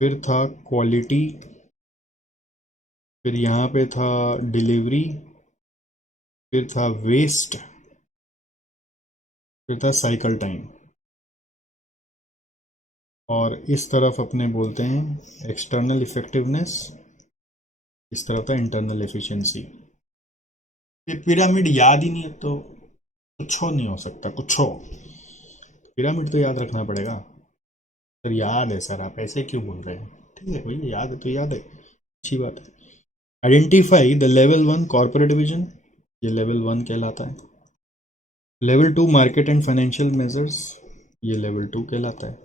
फिर था क्वालिटी, फिर यहाँ पे था डिलीवरी, फिर था वेस्ट, फिर था साइकिल टाइम, और इस तरफ अपने बोलते हैं एक्सटर्नल इफेक्टिवनेस, इस तरफ था इंटरनल एफिशिएंसी। ये पिरामिड याद ही नहीं है तो कुछ नहीं हो सकता, कुछ हो। पिरामिड तो याद रखना पड़ेगा। सर याद है सर, आप ऐसे क्यों बोल रहे हैं? ठीक है भैया, याद है तो याद है, अच्छी बात है। Identify the level 1 corporate vision, ये लेवल 1 कहलाता है। Level 2 market and financial measures, ये लेवल 2 कहलाता है।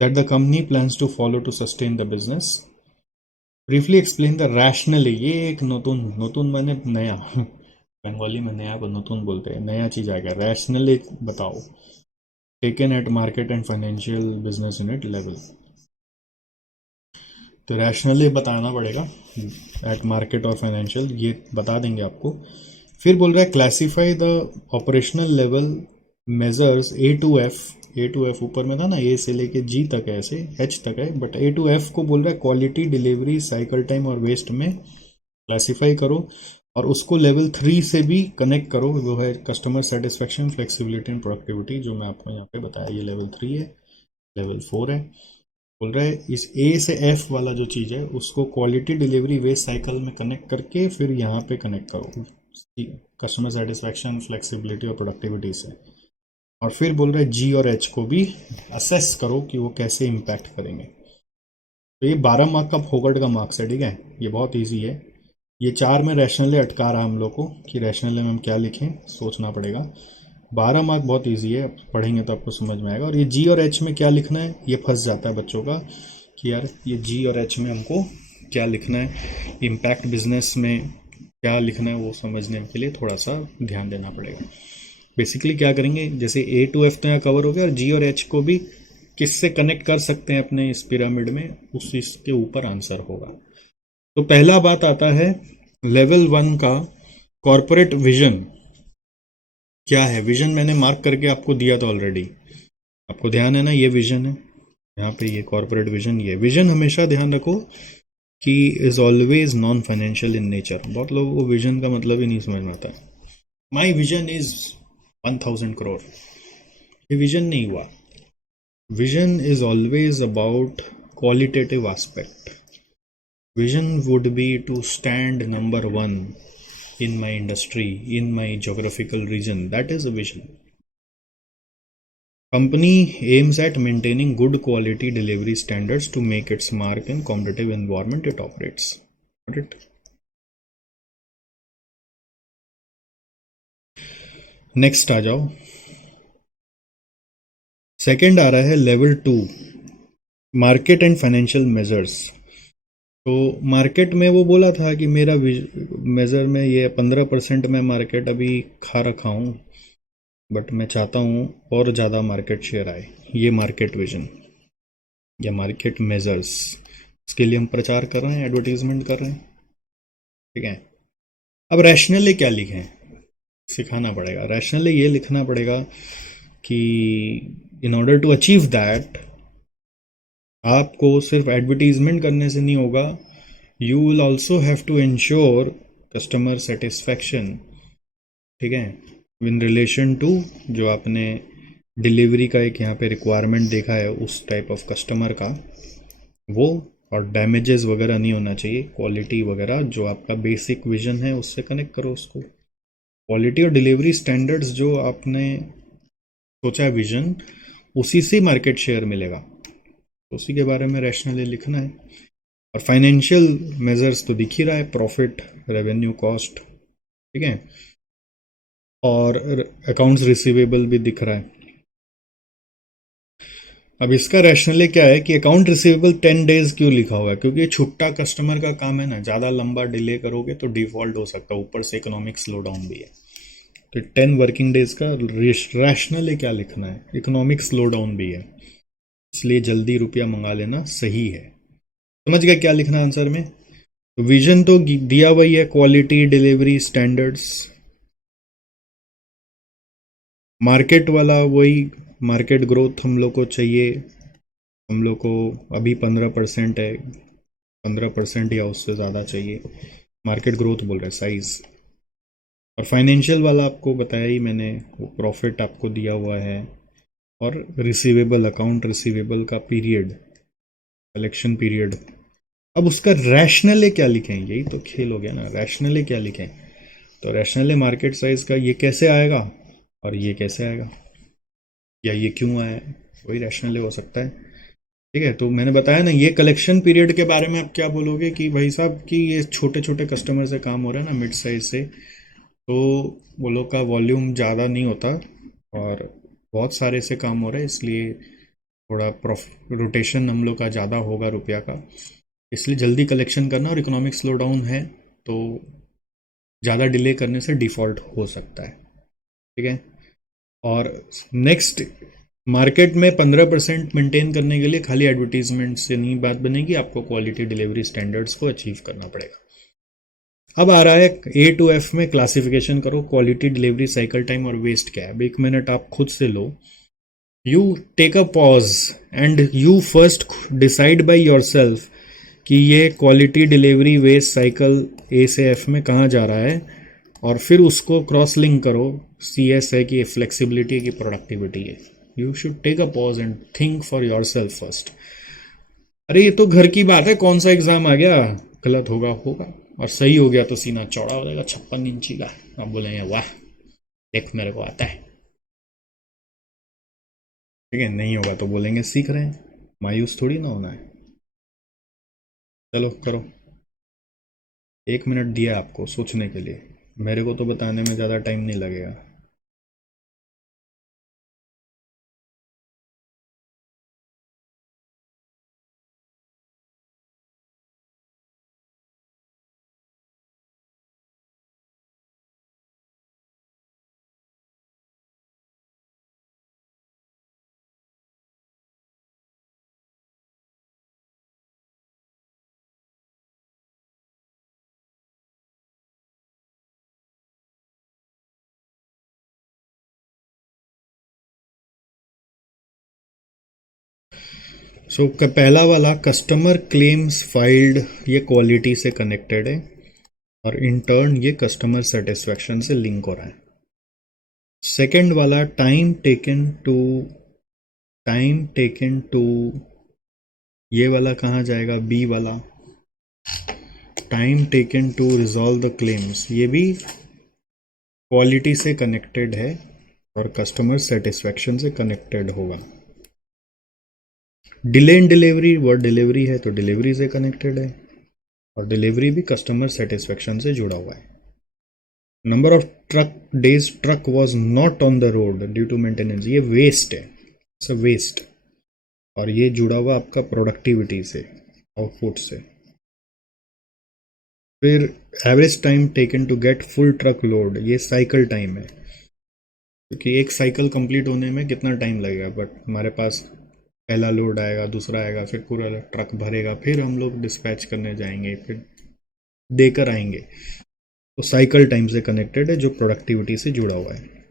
That the company plans to follow to sustain the business. Briefly explain the rationally, ये एक नतून, नतून माने नया, बंगाली में नया को नतून बोलते हैं, नया चीज आ गया। रैशनली बताओ, taken at market and financial business unit level, तो रैशनली बताना पड़ेगा एट मार्केट और फाइनेंशियल, ये बता देंगे आपको। फिर बोल रहा है classify the operational level measures A to F, ऊपर में था ना ए से लेके जी तक है, ऐसे एच तक है, बट ए टू एफ को बोल रहा है क्वालिटी, डिलीवरी, साइकिल टाइम और वेस्ट में क्लासीफाई करो, और उसको लेवल 3 से भी कनेक्ट करो, वो है customer satisfaction, flexibility and productivity, जो मैं आपको यहाँ पे बताया, ये लेवल 3 है, लेवल 4 है। बोल रहा है इस ए से एफ वाला जो चीज़ है उसको क्वालिटी, डिलीवरी, वेस्ट साइकिल में कनेक्ट करके फिर यहाँ पे कनेक्ट करो कस्टमर सेटिस्फैक्शन, फ्लेक्सिबिलिटी और प्रोडक्टिविटी से, और फिर बोल रहे जी और एच को भी असेस करो कि वो कैसे इम्पैक्ट करेंगे। तो ये 12 मार्क का फोकट का मार्क्स है, ठीक है, ये बहुत ईजी है। ये 4 में रैशनली अटका रहा हम लोग को कि रैशनली में हम क्या लिखें, सोचना पड़ेगा। 12 मार्क बहुत इजी है, पढ़ेंगे तो आपको समझ में आएगा। और ये जी और एच में क्या लिखना है, ये फंस जाता है बच्चों का कि यार ये जी और एच में हमको क्या लिखना है, इम्पैक्ट बिजनेस में क्या लिखना है, वो समझने के लिए थोड़ा सा ध्यान देना पड़ेगा। बेसिकली क्या करेंगे, जैसे ए टू एफ तो यहाँ कवर हो गया, और जी और एच को भी किससे कनेक्ट कर सकते हैं अपने इस पिरामिड में, उस इसके ऊपर आंसर होगा। तो पहला बात आता है लेवल 1 का कॉर्पोरेट विजन क्या है। विजन मैंने मार्क करके आपको दिया था ऑलरेडी, आपको ध्यान है ना, ये विजन है यहाँ पे, ये कॉर्पोरेट विजन। ये विजन हमेशा ध्यान रखो कि is always non financial in nature. बहुत लोगों को विजन का मतलब ही नहीं समझ में आता। माई विजन इज 1000 करोड़, ये विजन नहीं हुआ। Vision is always about qualitative aspect. Vision would be to stand number 1 in my industry, in my geographical region. That is a vision. Company aims at maintaining good quality delivery standards to make its mark in competitive environment it operates. Got it? Next आ जाओ, second आ रहा है level 2 market and financial measures. तो market में वो बोला था कि मेरा मेजर में ये 15% में मार्केट अभी खा रखा हूँ, बट मैं चाहता हूँ और ज़्यादा मार्केट शेयर आए। ये मार्केट विजन या मार्केट मेजर्स, इसके लिए हम प्रचार कर रहे हैं, एडवर्टीजमेंट कर रहे हैं, ठीक है। अब रैशनली क्या लिखें, सिखाना पड़ेगा। रैशनली ये लिखना पड़ेगा कि in order to achieve that, आपको सिर्फ एडवर्टीजमेंट करने से नहीं होगा, you will also have to ensure customer satisfaction, ठीक है, इन रिलेशन टू जो आपने डिलीवरी का एक यहाँ पे रिक्वायरमेंट देखा है उस टाइप ऑफ कस्टमर का वो, और डैमेजेस वगैरह नहीं होना चाहिए, क्वालिटी वगैरह जो आपका बेसिक विजन है उससे कनेक्ट करो उसको। क्वालिटी और डिलीवरी स्टैंडर्ड्स जो आपने सोचा है विजन, उसी से मार्केट शेयर मिलेगा, तो उसी के बारे में रैशनली लिखना है। और फाइनेंशियल मेजर्स तो दिख ही रहा है, प्रॉफिट, रेवेन्यू, कॉस्ट, ठीक है, और अकाउंट्स रिसीवेबल भी दिख रहा है। अब इसका रैशनल क्या है कि अकाउंट रिसीवेबल 10 डेज क्यों लिखा हुआ है, क्योंकि ये छुट्टा कस्टमर का काम है ना, ज़्यादा लंबा डिले करोगे तो डिफॉल्ट हो सकता है, ऊपर से इकोनॉमिक स्लो डाउन भी है। तो 10 वर्किंग डेज का रैशनल क्या लिखना है, इकोनॉमिक स्लो डाउन भी है, इसलिए जल्दी रुपया मंगा लेना सही है। समझ गए क्या लिखना है आंसर में? तो विजन तो दिया वही है, क्वालिटी, डिलीवरी, स्टैंडर्ड्स। मार्केट वाला वही, मार्केट ग्रोथ हम लोग को चाहिए, हम लोग को अभी 15% है, 15% या उससे ज़्यादा चाहिए, मार्केट ग्रोथ बोल रहे हैं, साइज। और फाइनेंशियल वाला आपको बताया ही मैंने, वो प्रॉफिट आपको दिया हुआ है, और रिसीवेबल, अकाउंट रिसीवेबल का पीरियड, कलेक्शन पीरियड। अब उसका रैशनल क्या लिखें, यही तो खेल हो गया ना, रैशनल क्या लिखें? तो रैशनल मार्केट साइज का ये कैसे आएगा और ये कैसे आएगा, या ये क्यों आया है, वही रैशनल हो सकता है। ठीक है, तो मैंने बताया ना, ये कलेक्शन पीरियड के बारे में आप क्या बोलोगे कि भाई साहब कि ये छोटे छोटे कस्टमर से काम हो रहा है ना, मिड साइज से, तो वो लोग का वॉल्यूम ज़्यादा नहीं होता और बहुत सारे से काम हो रहा है, इसलिए थोड़ा रोटेशन हम लोग का ज़्यादा होगा रुपया का, इसलिए जल्दी कलेक्शन करना, और इकोनॉमिक स्लो डाउन है तो ज़्यादा डिले करने से डिफ़ॉल्ट हो सकता है। ठीक है, और नेक्स्ट, मार्केट में 15% मेंटेन करने के लिए खाली एडवर्टीजमेंट से नहीं बात बनेगी, आपको क्वालिटी, डिलीवरी, स्टैंडर्ड्स को अचीव करना पड़ेगा। अब आ रहा है ए टू एफ में क्लासिफिकेशन करो, क्वालिटी, डिलीवरी, साइकिल टाइम और वेस्ट क्या है। अब 1 मिनट आप खुद से लो, you take a pause and you first decide by your self कि ये quality, delivery, waste, cycle A से एफ में कहाँ जा रहा है, और फिर उसको क्रॉस लिंक करो, सी एस है कि फ्लेक्सिबिलिटी की प्रोडक्टिविटी है। You should take a pause and think for yourself first. अरे ये तो घर की बात है, कौन सा एग्जाम आ गया, गलत होगा होगा, और सही हो गया तो सीना चौड़ा हो जाएगा 56 इंची का, आप बोलेंगे वाह देख मेरे को आता है। ठीक है, नहीं होगा तो बोलेंगे सीख रहे हैं, मायूस थोड़ी ना होना है। चलो करो, 1 मिनट दिया आपको सोचने के लिए, मेरे को तो बताने में ज़्यादा टाइम नहीं लगेगा। सो पहला वाला कस्टमर क्लेम्स फाइल्ड, ये क्वालिटी से कनेक्टेड है, और इन टर्न ये कस्टमर सेटिस्फेक्शन से लिंक हो रहा है। सेकंड वाला टाइम टेकन टू, ये वाला कहाँ जाएगा, बी वाला, time taken to resolve the claims, ये भी क्वालिटी से कनेक्टेड है और कस्टमर सेटिस्फेक्शन से कनेक्टेड होगा। Delay in delivery, word delivery है तो डिलीवरी से कनेक्टेड है, और डिलीवरी भी कस्टमर सेटिस्फेक्शन से जुड़ा हुआ है। Number of truck days truck was not on the road due to maintenance, ये वेस्ट है, इट्स अ वेस्ट, और ये जुड़ा हुआ आपका प्रोडक्टिविटी से, आउटपुट से। फिर average time taken to get full truck load, ये साइकिल टाइम है, क्योंकि एक साइकिल कंप्लीट होने में कितना टाइम लगेगा, बट हमारे पास पहला लोड आएगा, दूसरा आएगा, फिर पूरा ट्रक भरेगा, फिर हम लोग डिस्पैच करने जाएंगे, फिर देकर आएंगे, तो साइकिल टाइम से कनेक्टेड है जो प्रोडक्टिविटी से जुड़ा हुआ है।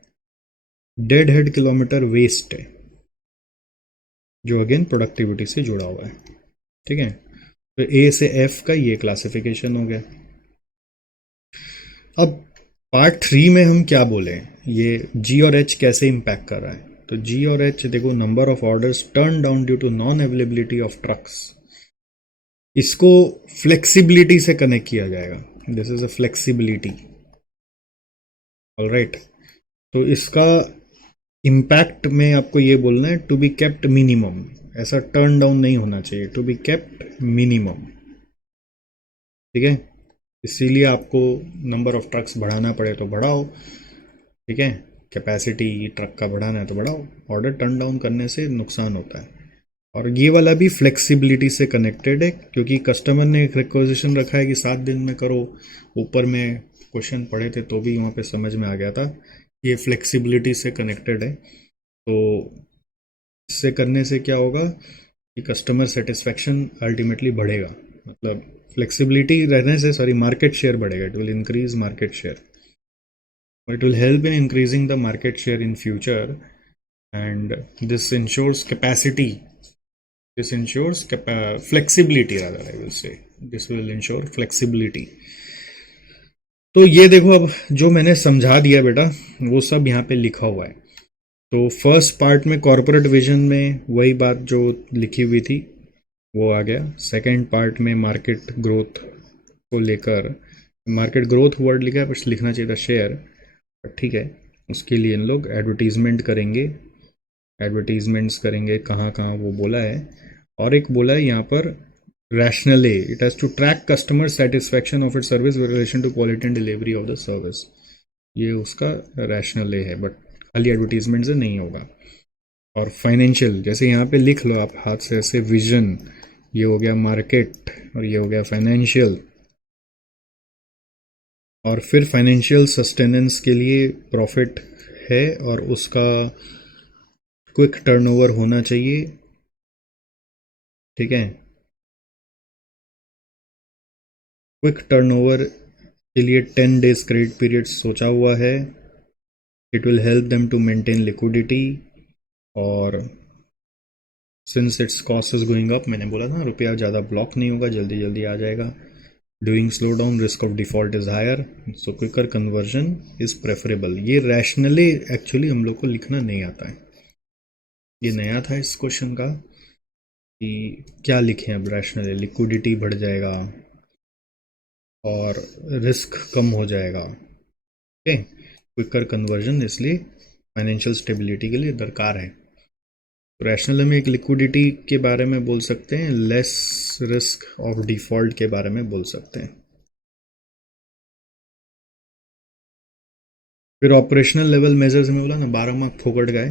डेड हेड किलोमीटर वेस्ट है, जो अगेन प्रोडक्टिविटी से जुड़ा हुआ है। ठीक है, तो ए से एफ का ये क्लासिफिकेशन हो गया। अब पार्ट 3 में हम क्या बोले, ये जी और एच कैसे इम्पैक्ट कर रहा है। तो जी और एच देखो, number of orders turn down due to non availability of trucks, इसको फ्लेक्सिबिलिटी से कनेक्ट किया जाएगा, this is a flexibility. Alright, तो इसका इम्पैक्ट में आपको ये बोलना है टू बी केप्ट मिनिमम, ऐसा टर्न डाउन नहीं होना चाहिए, टू बी केप्ट मिनिमम। ठीक है, इसीलिए आपको नंबर ऑफ ट्रक्स बढ़ाना पड़े तो बढ़ाओ, ठीक है, कैपेसिटी ट्रक का बढ़ाना है तो बढ़ाओ, ऑर्डर टर्न डाउन करने से नुकसान होता है। और ये वाला भी फ्लेक्सिबिलिटी से कनेक्टेड है, क्योंकि कस्टमर ने एक रिक्वेजिशन रखा है कि 7 दिन में करो, ऊपर में क्वेश्चन पढ़े थे तो भी वहाँ पे समझ में आ गया था, ये फ्लेक्सिबिलिटी से कनेक्टेड है। तो इससे करने से क्या होगा कि कस्टमर सेटिस्फेक्शन अल्टीमेटली बढ़ेगा, मतलब फ्लेक्सिबिलिटी रहने से, सॉरी, मार्केट शेयर बढ़ेगा, it will increase market share, it will help in increasing the market share in future, and this ensures capacity, this ensures flexibility, rather I will say, this will ensure flexibility। तो ये देखो, अब जो मैंने समझा दिया बेटा वो सब यहाँ पे लिखा हुआ है। तो फर्स्ट पार्ट में कॉर्पोरेट विजन में वही बात जो लिखी हुई थी वो आ गया। सेकंड पार्ट में मार्केट ग्रोथ को लेकर, मार्केट ग्रोथ वर्ड लिखा है, बस लिखना चाहिए था शेयर, ठीक है, उसके लिए इन लोग एडवर्टीजमेंट करेंगे, एडवर्टीजमेंट्स करेंगे कहाँ कहाँ वो बोला है। और एक बोला है यहाँ पर rationale, it has to track customer satisfaction of its service with relation to quality and delivery of the service, ये उसका रैशनले है, बट खाली एडवर्टीजमेंट से नहीं होगा। और फाइनेंशियल, जैसे यहाँ पे लिख लो आप हाथ से ऐसे, विजन, ये हो गया मार्केट और ये हो गया फाइनेंशियल। और फिर फाइनेंशियल सस्टेनेंस के लिए प्रॉफिट है और उसका क्विक टर्नओवर होना चाहिए, ठीक है, क्विक टर्नओवर के लिए 10 डेज क्रेडिट पीरियड सोचा हुआ है। It will help them to maintain liquidity, और since its cost is going up, मैंने बोला था रुपया ज़्यादा ब्लॉक नहीं होगा, जल्दी जल्दी आ जाएगा। Doing slow down, risk of default is higher, so quicker conversion is preferable. ये रैशनली एक्चुअली हम लोग को लिखना नहीं आता है, ये नया था इस क्वेश्चन का कि क्या लिखें अब रैशनली। लिक्विडिटी बढ़ जाएगा और रिस्क कम हो जाएगा, ओके, क्विकर कन्वर्जन इसलिए फाइनेंशियल स्टेबिलिटी के लिए दरकार है। रैशनल में एक लिक्विडिटी के बारे में बोल सकते हैं, लेस रिस्क ऑफ डिफॉल्ट के बारे में बोल सकते हैं। फिर ऑपरेशनल लेवल मेजर्स में बोला ना, 12 मार्क फोकट गए,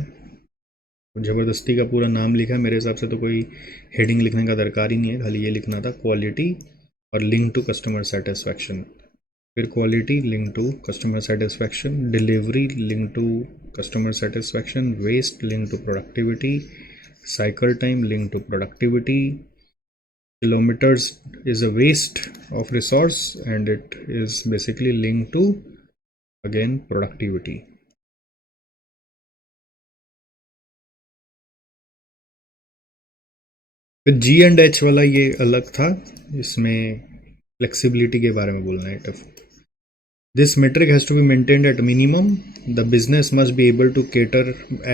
ज़बरदस्ती का पूरा नाम लिखा, मेरे हिसाब से तो कोई हेडिंग लिखने का दरकार ही नहीं है, खाली ये लिखना था, क्वालिटी और लिंक टू कस्टमर सेटिस्फैक्शन। फिर quality link to customer satisfaction, delivery link to customer satisfaction, waste link to productivity, cycle time linked to productivity, kilometers is a waste of resource and it is basically linked to again productivity। फिर जी and H वाला ये अलग था, इसमें flexibility के बारे में बोलना है। This metric has to be maintained at minimum. The business must be able to cater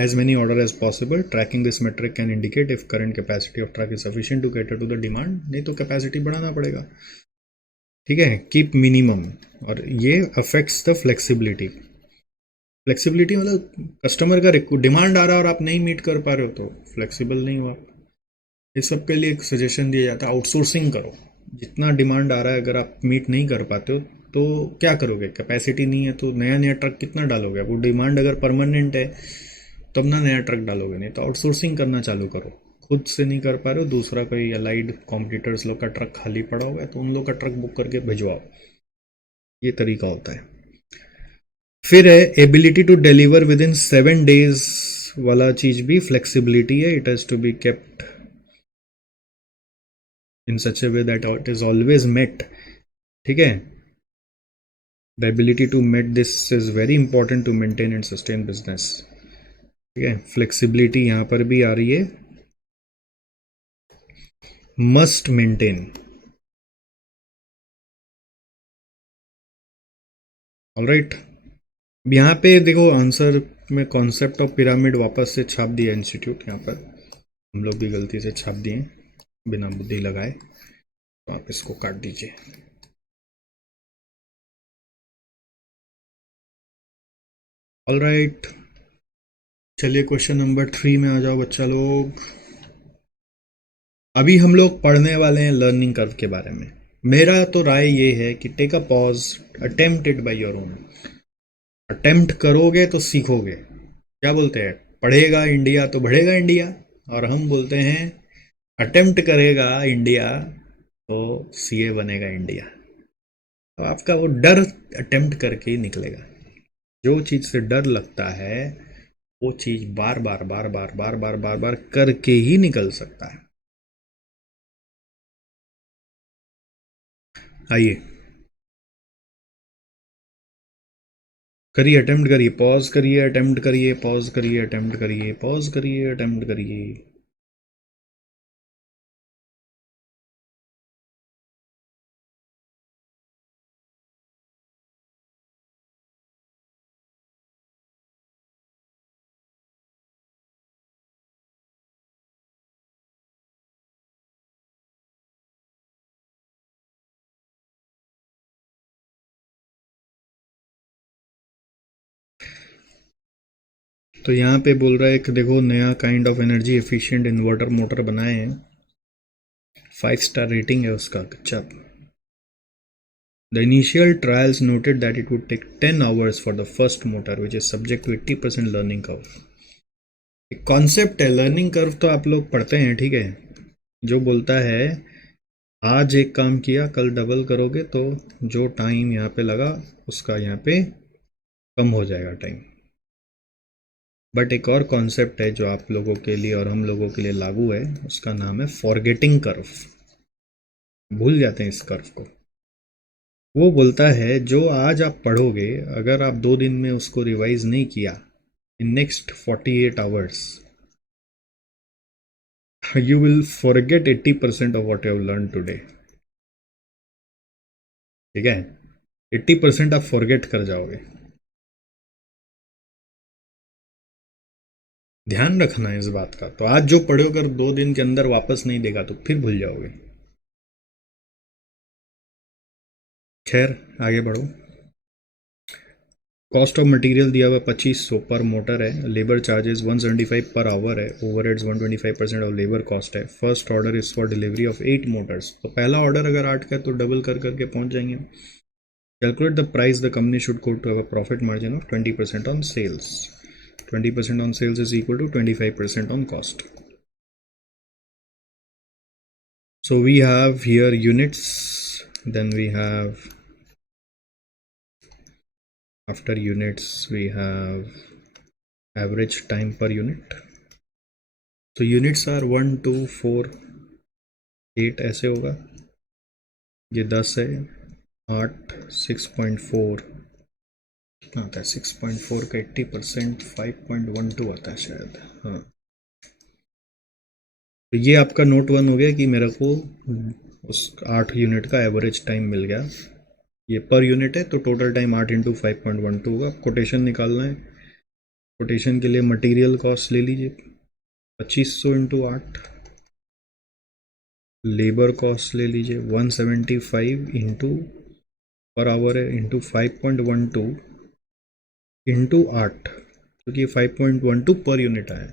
as many orders as possible. Tracking this metric can indicate if current capacity of truck is sufficient to cater to the demand. नहीं तो capacity बढ़ाना पड़ेगा, ठीक है, keep minimum. और ये affects the flexibility. Flexibility मतलब customer का डिमांड आ रहा है और आप नहीं मीट कर पा रहे हो तो फ्लेक्सिबल नहीं हो आप। इस सब के लिए एक सजेशन दिया जाता है, आउटसोर्सिंग करो। जितना डिमांड आ रहा है अगर आप मीट नहीं कर पाते हो तो क्या करोगे, कैपेसिटी नहीं है तो नया नया ट्रक कितना डालोगे। वो डिमांड अगर परमानेंट है तब ना नया ट्रक डालोगे, नहीं तो आउटसोर्सिंग करना चालू करो। खुद से नहीं कर पा रहे हो, दूसरा कोई अलाइड कॉम्पिटिटर्स लोग का ट्रक खाली पड़ा हुआ है तो उन लोग का ट्रक बुक करके भिजवाओ, ये तरीका होता है। फिर है ability to deliver within 7 days वाला चीज भी फ्लेक्सिबिलिटी है। It has to be kept in such a way that it is always met, ठीक है। The ability to meet this is very important to maintain and sustain business, ठीक है। Flexibility यहाँ पर भी आ रही है, मस्ट मेंटेन, ऑलराइट। अब यहाँ पे देखो आंसर में कॉन्सेप्ट ऑफ पिरामिड वापस से छाप दिया इंस्टीट्यूट, यहाँ पर हम लोग भी गलती से छाप दिए बिना बुद्धि लगाए, तो आप इसको काट दीजिए। ऑलराइट, चलिए क्वेश्चन नंबर 3 में आ जाओ बच्चा लोग। अभी हम लोग पढ़ने वाले हैं लर्निंग कर्व के बारे में, मेरा तो राय ये है कि take a pause, attempt it by your own. Attempt करोगे तो सीखोगे। क्या बोलते हैं, पढ़ेगा इंडिया तो बढ़ेगा इंडिया। और हम बोलते हैं अटेम्प्ट करेगा इंडिया तो सीए बनेगा इंडिया। तो आपका वो डर अटेम्प्ट करके ही निकलेगा। जो चीज से डर लगता है वो चीज बार बार बार बार बार बार बार बार करके ही निकल सकता है। आइए करिए, अटेम्प्ट करिए, पॉज करिए, अटेम्प्ट करिए, पॉज करिए, अटेम्प्ट करिए, पॉज करिए, अटेम्प्ट करिए। तो यहाँ पे बोल रहा है कि देखो नया kind of energy efficient inverter motor बनाए हैं, 5 स्टार रेटिंग है उसका। अच्छा। The initial trials noted that it would take 10 hours for the first motor, which is subject to 80% learning curve. एक कॉन्सेप्ट है, लर्निंग कर्व तो आप लोग पढ़ते हैं, ठीक है। जो बोलता है आज एक काम किया कल डबल करोगे तो जो टाइम यहाँ पे लगा उसका यहाँ पे कम हो जाएगा टाइम। बट एक और कॉन्सेप्ट है जो आप लोगों के लिए और हम लोगों के लिए लागू है, उसका नाम है फॉरगेटिंग कर्व। भूल जाते हैं इस कर्व को। वो बोलता है जो आज आप पढ़ोगे, अगर आप 2 दिन में उसको रिवाइज नहीं किया, in next 48 hours you will forget 80% of what you have learned today। ठीक है, 80% आप फॉरगेट कर जाओगे। ध्यान रखना है इस बात का। तो आज जो पढ़ो अगर 2 दिन के अंदर वापस नहीं देगा तो फिर भूल जाओगे। खैर आगे बढ़ो। कॉस्ट ऑफ मटेरियल दिया हुआ 2500 पर मोटर है। लेबर चार्जेस 175 पर आवर है। ओवरहेड्स 125% ऑफ लेबर कॉस्ट है। First order is for delivery of 8 Motors. तो पहला ऑर्डर अगर 8 का है तो डबल कर करके पहुंच जाएंगे। Calculate the price the company should quote to have a profit margin of 20% on sales. 20% on sales is equal to 25% on cost. So we have here units, then we have after units we have average time per unit. So units are 1 2 4 8 ऐसे होगा। ये 10 है, 8 6.4 कितना आता है, 6.4 का 80% 5.12 आता है शायद। हाँ, तो ये आपका नोट 1 हो गया कि मेरे को उस 8 यूनिट का एवरेज टाइम मिल गया। ये पर यूनिट है तो टोटल टाइम 8 इंटू 5.12 होगा। कोटेशन निकालना है। कोटेशन के लिए मटेरियल कॉस्ट ले लीजिए 2500 इंटू 8। लेबर कॉस्ट ले लीजिए 175 इंटू पर आवर है इंटू 5.12 इंटू 8, क्योंकि 5.12 पर यूनिट आया।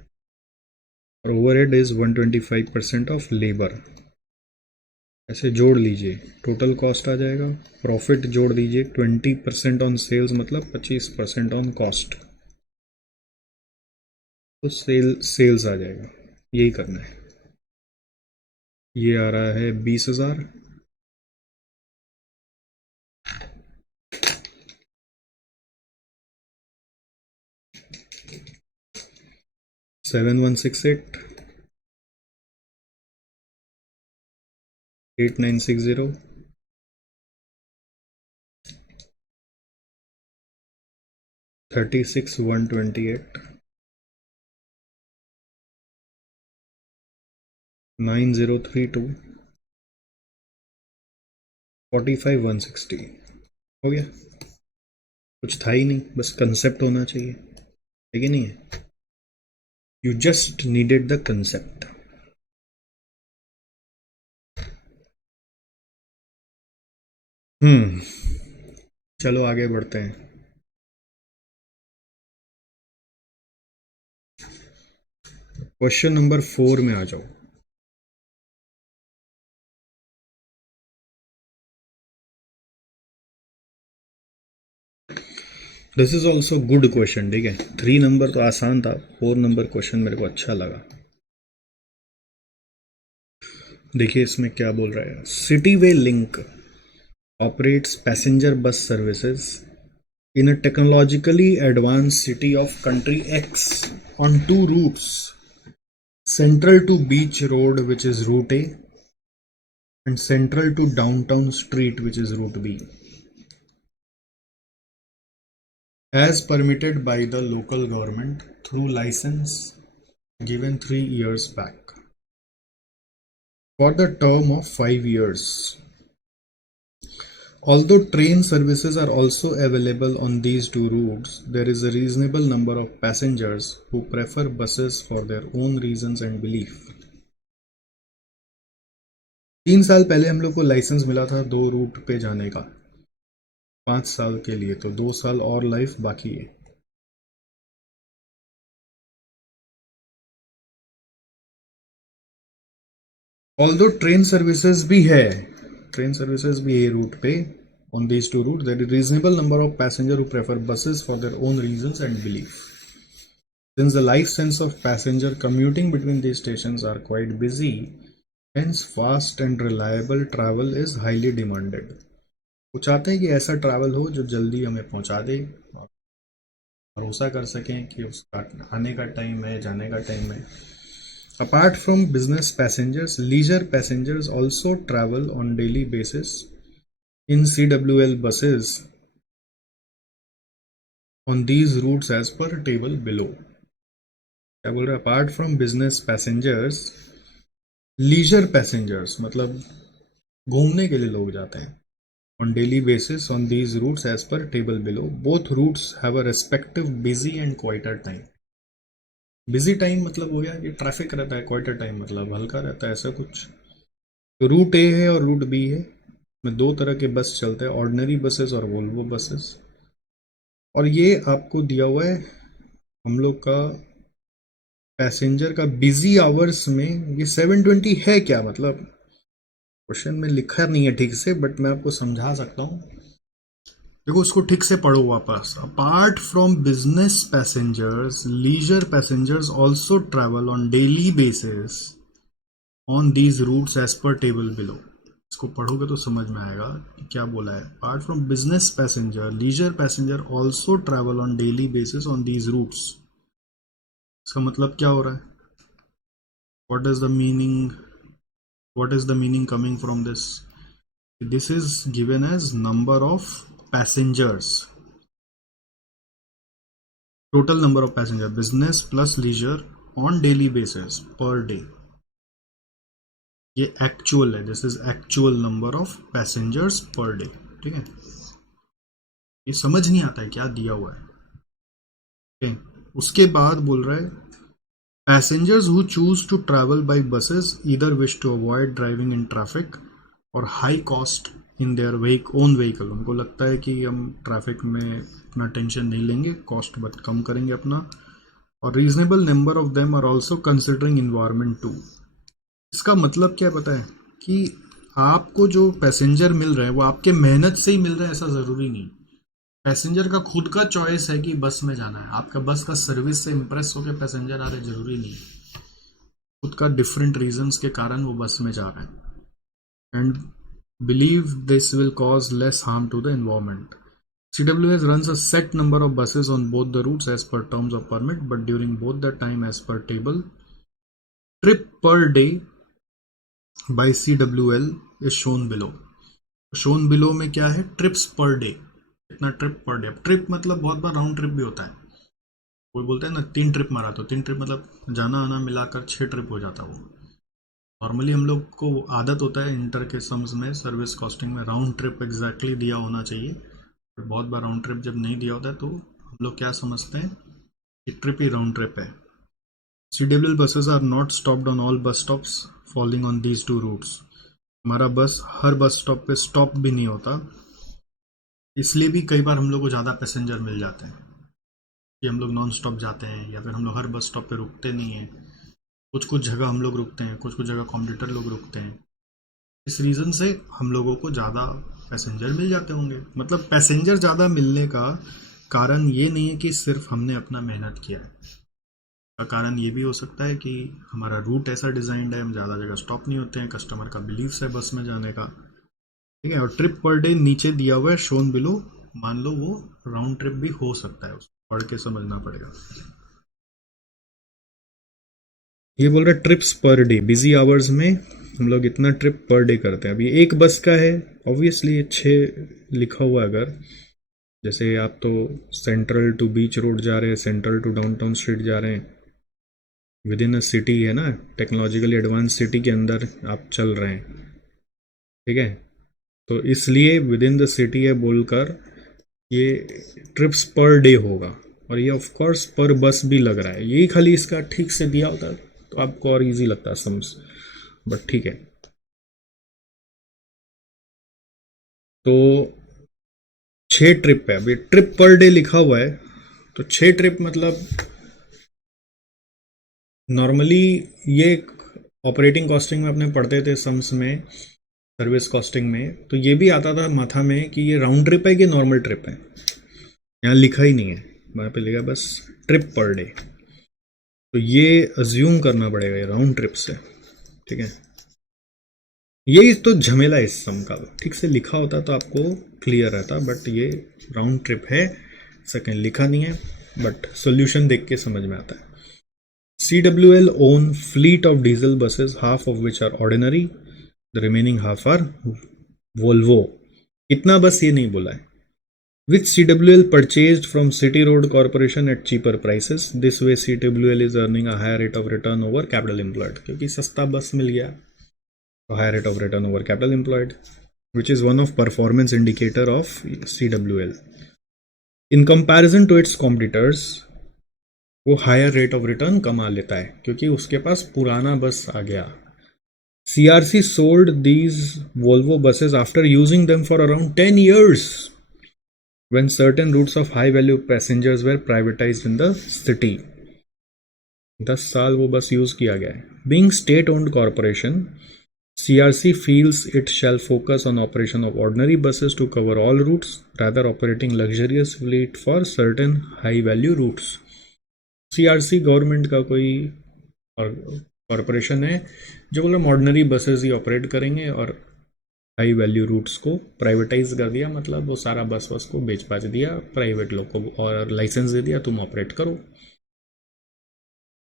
और ओवरहेड इज 125% ऑफ लेबर। ऐसे जोड़ लीजिए, टोटल कॉस्ट आ जाएगा। प्रॉफिट जोड़ दीजिए 20% ऑन सेल्स, मतलब 25% ऑन कॉस्ट, तो सेल्स आ जाएगा। यही करना है। ये आ रहा है 20,000। सेवन 168 8960 36,128 9032 45,160। हो गया। कुछ था ही नहीं, बस कंसेप्ट होना चाहिए, है कि नहीं है। You just needed the concept. चलो आगे बढ़ते हैं। क्वेश्चन नंबर 4 में आ जाओ। This is also good question, ठीक है। 3 नंबर तो आसान था, 4 नंबर क्वेश्चन मेरे को अच्छा लगा। देखिए इसमें क्या बोल रहा है। City way link operates passenger bus services in a technologically advanced city of country X on 2 routes, central to Beach Road, which is route A, and central to Downtown Street, which is route B, as permitted by the local government through license given 3 years back for the term of 5 years. Although train services are also available on these 2 routes, there is a reasonable number of passengers who prefer buses for their own reasons and belief. 3 साल पहले हम लोग को licence मिला था 2 root पे जाने का, 5 साल के लिए, तो 2 साल और लाइफ बाकी है। Although train services भी है, ट्रेन सर्विसेज भी है रूट पे, on these 2 routes, there is a reasonable number of passengers who prefer buses for their own reasons and belief. Since the life sense of passenger commuting between these stations are quite busy, hence fast and reliable travel is highly demanded. वो चाहते हैं कि ऐसा travel हो जो जल्दी हमें पहुंचा दे और भरोसा कर सकें कि उसका आने का टाइम है, जाने का टाइम है। Apart from business passengers, leisure passengers also travel on daily basis in CWL buses on these routes as per table below. क्या बोल रहे हैं? Apart from business passengers, leisure passengers मतलब घूमने के लिए लोग जाते हैं on daily basis on these routes as per table below. Both routes have a respective busy and quieter time. Busy time मतलब हो गया कि ट्रैफिक रहता है, क्वाइटर टाइम मतलब हल्का रहता है, ऐसा कुछ। तो रूट ए है और रूट बी है, में 2 तरह के बस चलते हैं, ऑर्डिनरी बसेस और वोल्वो बसेस। और ये आपको दिया हुआ है हम लोग का पैसेंजर का बिजी आवर्स में। ये 720 है क्या, मतलब क्वेश्चन में लिखा नहीं है ठीक से, बट मैं आपको समझा सकता हूँ। देखो उसको ठीक से पढ़ो वापस। Apart from business passengers, leisure passengers also travel on daily basis on these routes as per table below. इसको पढ़ोगे तो समझ में आएगा कि क्या बोला है। Apart from business passenger, leisure passenger also travel on daily basis on these routes. इसका मतलब क्या हो रहा है? What is the meaning, what is the meaning coming from this? This is given as number of passengers, total number of passenger, business plus leisure on daily basis per day. ये actual है, this is actual number of passengers per day, ठीक है। ये समझ नहीं आता है क्या दिया हुआ है, ठीक है। उसके बाद बोल रहा है passengers who choose to travel by buses either wish to avoid driving in traffic और high cost in their own vehicle. उनको लगता है कि हम ट्रैफिक में इतना टेंशन नहीं लेंगे, कॉस्ट बहुत कम करेंगे अपना। और reasonable number of them are also considering environment too. इसका मतलब क्या पता है कि आपको जो पैसेंजर मिल रहे हैं वो आपके मेहनत से ही मिल रहे हैं, ऐसा ज़रूरी नहीं। पैसेंजर का खुद का चॉइस है कि बस में जाना है, आपका बस का सर्विस से इम्प्रेस होकर पैसेंजर आ रहे, जरूरी नहीं। खुद का डिफरेंट रीजंस के कारण वो बस में जा रहे हैं। And believe this will cause less harm to the environment. CWS runs a set number of buses on both the routes as per terms of permit, but during both the time as per table, trip per day by CWL is shown below. shown below में क्या है? Trips per day, इतना trip per day. अब trip मतलब बहुत बार round trip भी होता है, कोई बोलते हैं ना 3 ट्रिप मारा, तो 3 ट्रिप मतलब जाना आना मिलाकर 6 ट्रिप हो जाता है वो। नॉर्मली हम लोग को आदत होता है इंटर के सम्स में, सर्विस कॉस्टिंग में राउंड ट्रिप एग्जैक्टली दिया होना चाहिए, बट बहुत बार राउंड ट्रिप जब नहीं दिया होता है तो हम लोग क्या समझते हैं कि ट्रिप ही राउंड ट्रिप है। CWL buses are not stopped on all bus stops falling on these 2 routes. हमारा बस हर बस स्टॉप पे स्टॉप भी नहीं होता, इसलिए भी कई बार हम लोग को ज़्यादा पैसेंजर मिल जाते हैं कि हम लोग नॉन स्टॉप जाते हैं, या फिर हम लोग हर बस स्टॉप पे रुकते नहीं हैं। कुछ कुछ जगह हम लोग रुकते हैं, कुछ कुछ जगह कॉम्पिटिटर लोग रुकते हैं। इस रीज़न से हम लोगों को ज़्यादा पैसेंजर मिल जाते होंगे। मतलब पैसेंजर ज़्यादा मिलने का कारण ये नहीं है कि सिर्फ हमने अपना मेहनत किया है, का कारण ये भी हो सकता है कि हमारा रूट ऐसा डिजाइंड है, हम ज़्यादा जगह स्टॉप नहीं होते हैं, कस्टमर का बिलीव्स है बस में जाने का, ठीक है। और ट्रिप पर डे नीचे दिया हुआ है शोन बिलो, मान लो वो राउंड ट्रिप भी हो सकता है, उसको पढ़ के समझना पड़ेगा। ये बोल रहा है trips per day, busy hours में हम लोग इतना ट्रिप पर डे करते हैं। अभी एक बस का है, ऑब्वियसली ये 6 लिखा हुआ है। अगर जैसे आप तो सेंट्रल टू बीच रोड जा रहे हैं, सेंट्रल टू डाउनटाउन स्ट्रीट जा रहे हैं, विद इन अ सिटी है ना, टेक्नोलॉजिकली एडवांस सिटी के अंदर आप चल रहे हैं, ठीक है। तो इसलिए विद इन द सिटी है बोलकर ये ट्रिप्स पर डे होगा, और ये ऑफ कोर्स पर बस भी लग रहा है। यही खाली इसका ठीक से दिया होता तो आपको और इजी लगता समझ, बट ठीक है। तो 6 ट्रिप है, अभी ट्रिप पर डे लिखा हुआ है, तो 6 ट्रिप मतलब नॉर्मली ये ऑपरेटिंग कॉस्टिंग में अपने पढ़ते थे सम्स में, सर्विस कॉस्टिंग में, तो ये भी आता था माथा में कि ये राउंड ट्रिप है कि नॉर्मल ट्रिप है। यहाँ लिखा ही नहीं है, वहाँ पे लिखा बस ट्रिप पर डे, तो ये अज्यूम करना पड़ेगा ये राउंड ट्रिप से, ठीक है। यही तो झमेला है इस सम का, ठीक से लिखा होता तो आपको क्लियर रहता, बट ये राउंड ट्रिप है, सेकंड लिखा नहीं है, बट सोल्यूशन देख के समझ में आता है। CWL own fleet of diesel buses, half of which are ordinary, the remaining half are Volvo. इतना बस ये नहीं बोला है। Which CWL purchased from City Road Corporation at cheaper prices. This way CWL is earning a higher rate of return over capital employed. क्योंकि सस्ता बस मिल गया, तो higher rate of return over capital employed, which is one of performance indicator of CWL. In comparison to its competitors, वो higher rate of return कमा लेता है क्योंकि उसके पास पुराना बस आ गया। CRC sold these Volvo buses after using them for around 10 years when certain routes of high value passengers were privatized in the city. 10 साल वो बस यूज किया गया है। Being state owned corporation, CRC feels it shall focus on operation of ordinary buses to cover all routes rather operating luxurious fleet for certain high value routes. CRC government का कोई corporation है जो बोल रहा ordinary buses ही operate करेंगे और high value roots को privatise कर दिया, मतलब वो सारा बस को बेच बाच दिया प्राइवेट लोग को और लाइसेंस दे दिया तुम ऑपरेट करो।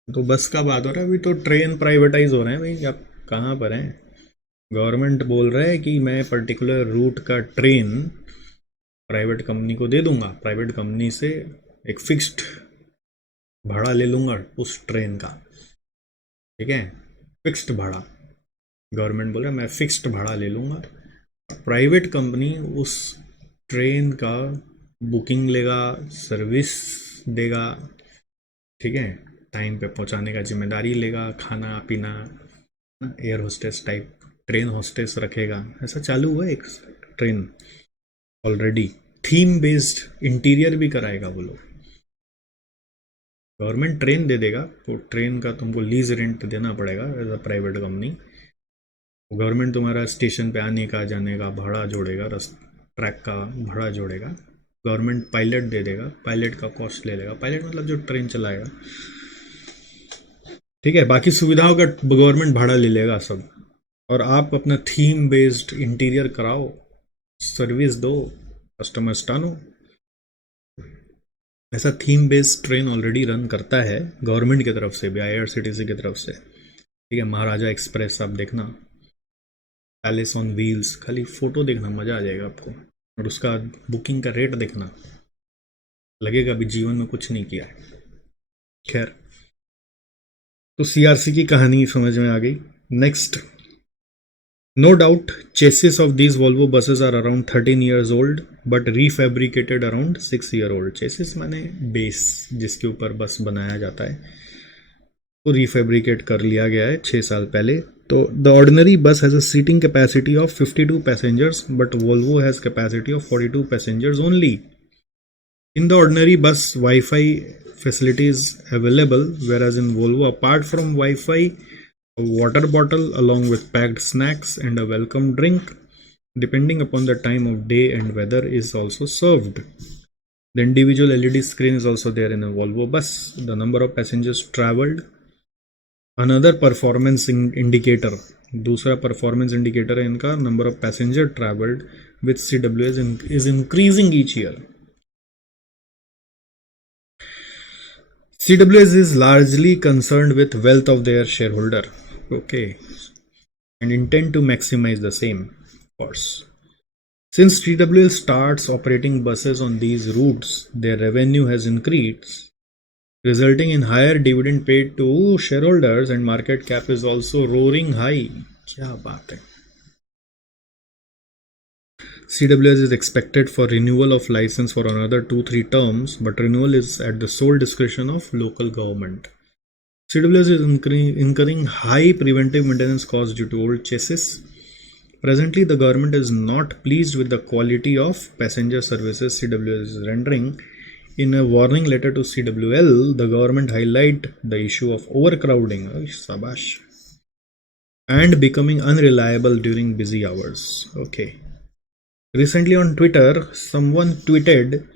तो बस का बात हो रहा है, अभी तो ट्रेन प्राइवेटाइज हो रहे हैं भाई, आप कहाँ पर हैं। गवर्नमेंट बोल रहा है कि मैं पर्टिकुलर रूट का ट्रेन प्राइवेट कंपनी को दे दूंगा, प्राइवेट कंपनी से एक फिक्स्ड भाड़ा ले लूंगा उस ट्रेन का, ठीक है, फिक्स्ड भाड़ा। गवर्नमेंट बोल रहा है मैं फिक्स्ड भाड़ा ले लूंगा, प्राइवेट कंपनी उस ट्रेन का बुकिंग लेगा, सर्विस देगा, ठीक है, टाइम पे पहुंचाने का जिम्मेदारी लेगा, खाना पीना, air hostess type train hostess रखेगा। ऐसा चालू हुआ एक train already, theme based interior भी कराएगा वो लोग। गवर्नमेंट ट्रेन दे देगा तो ट्रेन का तुमको लीज रेंट देना पड़ेगा as a private company. Government तुम्हारा स्टेशन पे आने का जाने का भाड़ा जोड़ेगा, ट्रैक का भाड़ा जोड़ेगा, गवर्नमेंट पायलट दे देगा, पायलट का कॉस्ट ले लेगा, पायलट मतलब जो ट्रेन चलाएगा, ठीक है, बाकी सुविधाओं का गवर्नमेंट भाड़ा ले लेगा सब, और आप अपना थीम बेस्ड इंटीरियर कराओ, सर्विस दो, कस्टमर्स टानो। ऐसा theme based train already run करता है गवर्नमेंट की तरफ से भी, IRCTC की तरफ से, ठीक है। महाराजा एक्सप्रेस आप देखना, पैलेस ऑन व्हील्स, खाली फोटो देखना मजा आ जाएगा आपको, और उसका बुकिंग का रेट देखना, लगेगा अभी जीवन में कुछ नहीं किया है। खैर, तो CRC की कहानी समझ में आ गई। Next, no doubt chassis of these Volvo buses are around 13 years old but refabricated around 6-year-old. chassis माने बेस जिसके ऊपर बस बनाया जाता है, तो रिफेब्रिकेट कर लिया गया है 6 साल पहले। तो the ordinary bus has a seating capacity of 52 passengers but Volvo has capacity of 42 passengers only. In the ordinary bus, Wi-Fi facility is available, whereas in Volvo, apart from Wi-Fi, a water bottle along with packed snacks and a welcome drink, depending upon the time of day and weather, is also served. The individual LED screen is also there in a Volvo bus. The number of passengers traveled. Another performance indicator. दूसरा performance indicator है इनका, number of passenger traveled with CWS is increasing each year. CWS is largely concerned with wealth of their shareholder, okay, and intend to maximize the same, of course. Since TWL starts operating buses on these routes, their revenue has increased, resulting in higher dividend paid to shareholders, and market cap is also roaring high. क्या बात है? CWS is expected for renewal of license for another 2-3 terms, but renewal is at the sole discretion of local government. CWS is incurring high preventive maintenance costs due to old chassis. Presently, the government is not pleased with the quality of passenger services CWS is rendering. In a warning letter to CWL, the government highlight the issue of overcrowding and becoming unreliable during busy hours. Okay. Recently on Twitter, someone tweeted,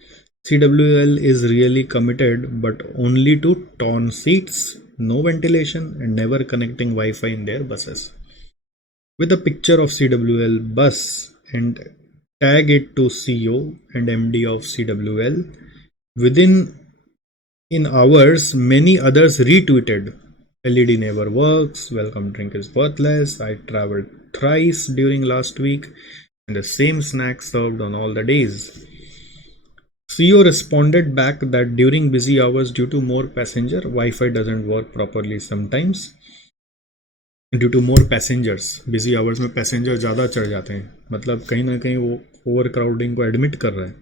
CWL is really committed, but only to torn seats, no ventilation, and never connecting Wi-Fi in their buses. With a picture of CWL bus and tag it to CEO and MD of CWL. In hours, many others retweeted. LED never works, welcome drink is worthless, I traveled thrice during last week, and the same snack served on all the days. CEO responded back that during busy hours due to more passenger, Wi-Fi doesn't work properly sometimes. Due to more passengers, busy hours में passenger ज़्यादा चढ़ जाते हैं, मतलब कहीं ना कहीं वो ओवर क्राउडिंग को एडमिट कर रहा है.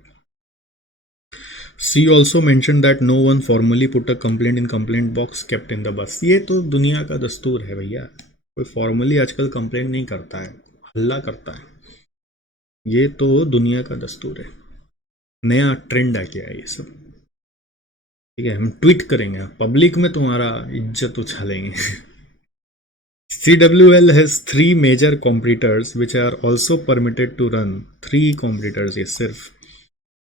See also mention that no one formally put a complaint in complaint box kept in the bus. ये तो दुनिया का दस्तूर है भैया, कोई फॉर्मली आजकल कंप्लेंट नहीं करता है, हल्ला करता है. ये तो दुनिया का दस्तूर है, नया ट्रेंड आ गया ये सब. ठीक है, हम ट्वीट करेंगे, पब्लिक में तुम्हारा इज्जत उछालेंगे. CWL has 3 major competitors which are also permitted to run. 3 competitors, yes, sirf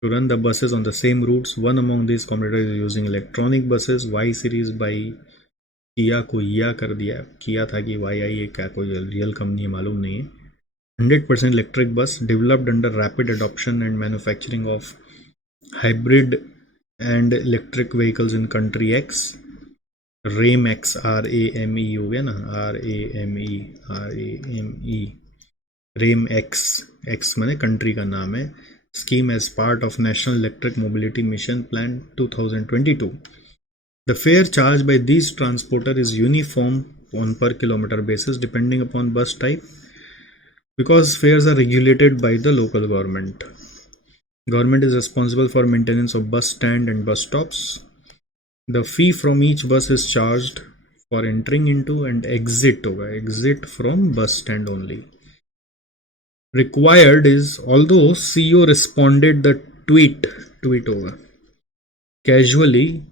to run the buses on the same routes. One among these competitors is using electronic buses. Y series by Kia को या कर दिया, किया था कि YI है, क्या कोई रियल कंपनी मालूम नहीं है. 100% electric bus developed under rapid adoption and manufacturing of hybrid and electric vehicles in country X. RAME-X, RAME हो गया ना, RAME, RAME-X, X माने कंट्री का नाम है. Scheme as part of National Electric Mobility Mission Plan 2022. The fare charged by these transporter is uniform on per kilometer basis depending upon bus type, because fares are regulated by the local government. Government is responsible for maintenance of bus stand and bus stops. The fee from each bus is charged for entering into and exit from bus stand only. Required is, although CEO responded the tweet over casually,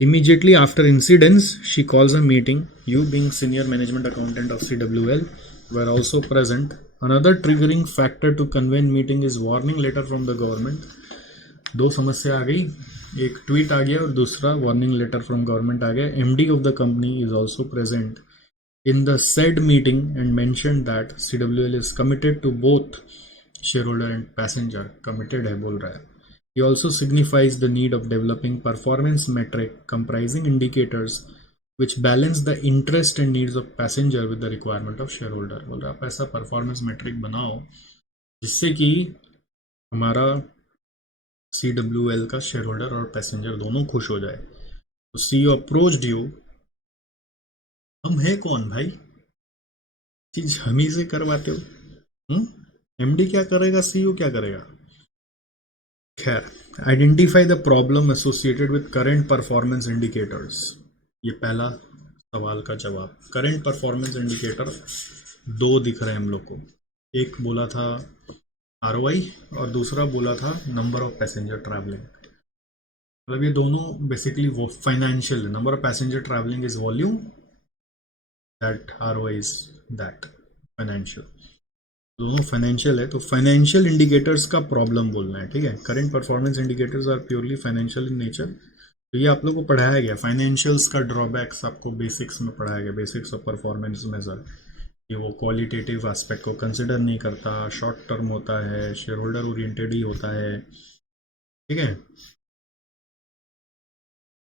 immediately after incidents she calls a meeting. You being senior management accountant of CWL were also present. Another triggering factor to convene meeting is warning letter from the government. 2 समस्या आ गई, एक tweet आ गया और दूसरा warning letter from government आ गया. MD of the company is also present in the said meeting and mentioned that CWL is committed to both shareholder and passenger. Committed है बोल रहा है. He also signifies the need of developing performance metric comprising indicators which balance the interest and needs of passenger with the requirement of shareholder. बोल रहा है आप ऐसा performance metric बनाओ जिससे कि हमारा CWL का शेयर होल्डर और पैसेंजर दोनों खुश हो जाए. तो CEO अप्रोच्ड यू. हम है कौन भाई, चीज हम ही से करवाते हो. MD क्या करेगा, CEO क्या करेगा. खैर, identify the problem associated with current performance indicators. ये पहला सवाल का जवाब. करंट परफॉर्मेंस इंडिकेटर 2 दिख रहे हैं हम लोग को. एक बोला था ROI और दूसरा बोला था नंबर ऑफ पैसेंजर ट्रैवलिंग. मतलब ये दोनों बेसिकली वो financial. Number of passenger travelling is volume, that ROI is that financial. दोनों फाइनेंशियल है, तो फाइनेंशियल इंडिकेटर्स का प्रॉब्लम बोलना है, ठीक है। Current performance indicators are purely financial in nature. तो ये आप लोग को पढ़ाया गया, फाइनेंशियल्स का ड्रॉबैक्स आपको बेसिक्स में पढ़ाया गया, बेसिक्स ऑफ परफॉर्मेंस मेजर, कि वो क्वालिटेटिव एस्पेक्ट को कंसिडर नहीं करता, शॉर्ट टर्म होता है, शेयर होल्डर ओरिएंटेड ही होता है, ठीक है।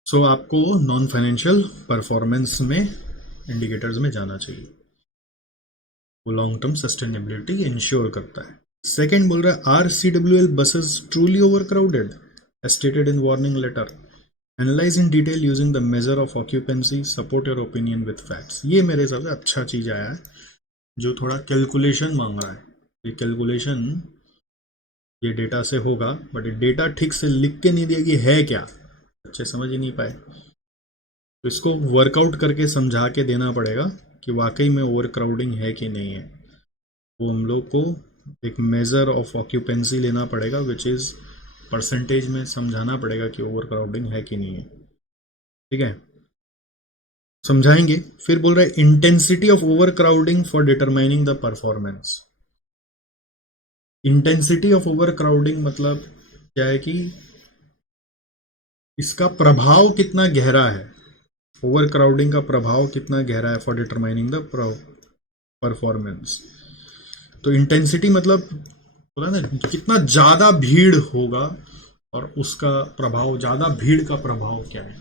सो आपको नॉन फाइनेंशियल परफॉर्मेंस में इंडिकेटर्स में जाना चाहिए, वो लॉन्ग टर्म सस्टेनेबिलिटी इंश्योर करता है। सेकेंड बोल रहा है, R C W L buses truly overcrowded as stated in warning letter, analyse in detail using the measure of occupancy, support your opinion with facts. ये मेरे हिसाब से अच्छा चीज आया है, जो थोड़ा कैलकुलेशन मांग रहा है। ये कैलकुलेशन ये डेटा से होगा, बट डेटा ठीक से लिख के नहीं दिया कि है क्या, बच्चे समझ ही नहीं पाए, तो इसको वर्कआउट करके समझा के देना पड़ेगा कि वाकई में ओवर क्राउडिंग है कि नहीं है। वो हम लोग को एक मेजर ऑफ ऑक्यूपेंसी लेना पड़ेगा, विच इज परसेंटेज में समझाना पड़ेगा कि ओवर क्राउडिंग है कि नहीं है, ठीक है। समझाएंगे। फिर बोल रहा है, intensity of over crowding for determining the performance. Intensity of over crowding मतलब क्या है कि इसका प्रभाव कितना गहरा है, ओवर क्राउडिंग का प्रभाव कितना गहरा है फॉर डिटरमाइनिंग द परफॉर्मेंस। तो इंटेंसिटी मतलब बोला ना, कितना ज्यादा भीड़ होगा और उसका प्रभाव, ज्यादा भीड़ का प्रभाव क्या है।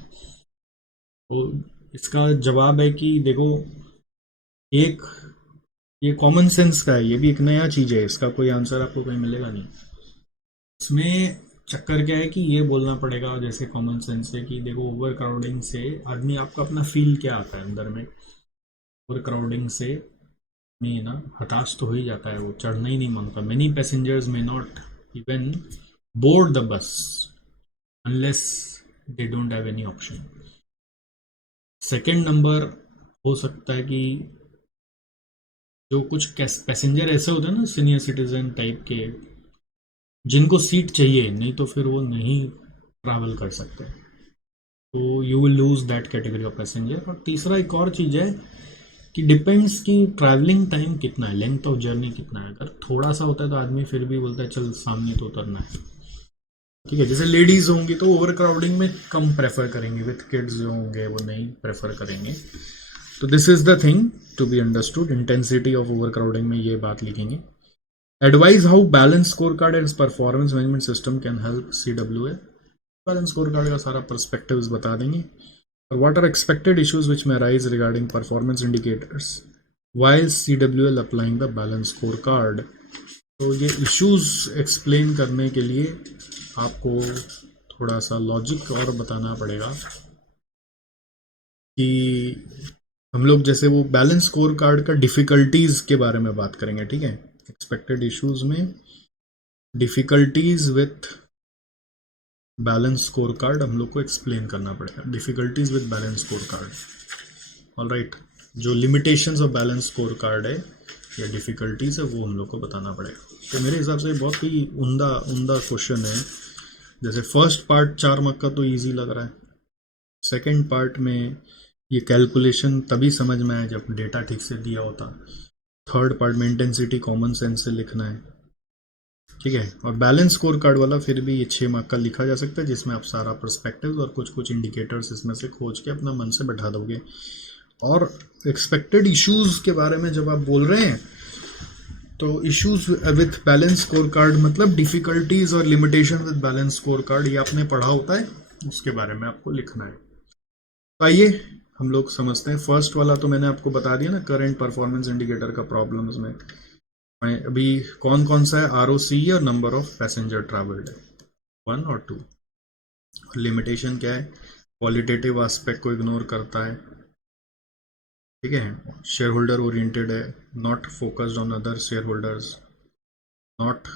तो इसका जवाब है कि देखो, एक ये कॉमन सेंस का है, ये भी एक नया चीज है, इसका कोई आंसर आपको कहीं मिलेगा नहीं। इसमें चक्कर क्या है कि ये बोलना पड़ेगा जैसे कॉमन सेंस से कि देखो, ओवर क्राउडिंग से आदमी, आपका अपना फील क्या आता है अंदर में, ओवर क्राउडिंग से में ना हताश तो हो ही जाता है, वो चढ़ना ही नहीं मांगता। मेनी पैसेंजर्स में not even board the bus unless they don't have any option. Second number हो सकता है कि जो कुछ पैसेंजर ऐसे होते हैं ना, सीनियर सिटीजन टाइप के, जिनको सीट चाहिए, नहीं तो फिर वो नहीं ट्रैवल कर सकते, तो you will lose that category of passenger. और तीसरा एक और चीज़ है कि डिपेंड्स कि ट्रैवलिंग टाइम कितना है, लेंथ ऑफ जर्नी कितना है। अगर थोड़ा सा होता है तो आदमी फिर भी बोलता है चल सामने तो उतरना है, ठीक है। जैसे लेडीज होंगी तो ओवर क्राउडिंग में कम प्रेफर करेंगे, विथ किड्स जो होंगे वो नहीं प्रेफर करेंगे। तो this is the thing to be understood, intensity of overcrowding में ये बात लिखेंगे। Advise how balance score card and performance management system can help CWA। Balance score card का सारा पर्सपेक्टिव्स बता देंगे। और what are expected issues which में arise regarding performance indicators while CWL applying the balance score card. तो ये issues explain करने के लिए आपको थोड़ा सा लॉजिक और बताना पड़ेगा कि हम लोग जैसे वो बैलेंस स्कोर कार्ड का डिफिकल्टीज के बारे में बात करेंगे, ठीक है। एक्सपेक्टेड इश्यूज में difficulties with balance score card हम लोग को एक्सप्लेन करना पड़ेगा, difficulties with balance score card, alright. जो limitations of balance score card है या डिफिकल्टीज है वो हम लोग को बताना पड़ेगा। तो मेरे हिसाब से बहुत ही उम्दा क्वेश्चन है। जैसे फर्स्ट पार्ट 4 मार्क का तो इजी लग रहा है, सेकंड पार्ट में ये कैलकुलेशन तभी समझ में आया जब डेटा ठीक से दिया होता, थर्ड पार्ट में इंटेंसिटी कॉमन सेंस से लिखना है, ठीक है। और बैलेंस स्कोर कार्ड वाला फिर भी ये 6 मार्क का लिखा जा सकता है, जिसमें आप सारा पर्सपेक्टिव और कुछ कुछ इंडिकेटर्स इसमें से खोज के अपना मन से बैठा दोगे। और एक्सपेक्टेड इश्यूज के बारे में जब आप बोल रहे हैं तो issues with balance score card मतलब डिफिकल्टीज और limitation with balance score card, ये आपने पढ़ा होता है, उसके बारे में आपको लिखना है। तो आइए हम लोग समझते हैं। फर्स्ट वाला तो मैंने आपको बता दिया ना, करंट परफॉर्मेंस इंडिकेटर का प्रॉब्लम्स में अभी कौन कौन सा है, ROC और नंबर ऑफ पैसेंजर ट्रैवल्ड है, 1 और 2। लिमिटेशन क्या है, क्वालिटेटिव एस्पेक्ट को इग्नोर करता है, ठीक है। शेयर होल्डर ओरिएंटेड है, not focused on other shareholders, not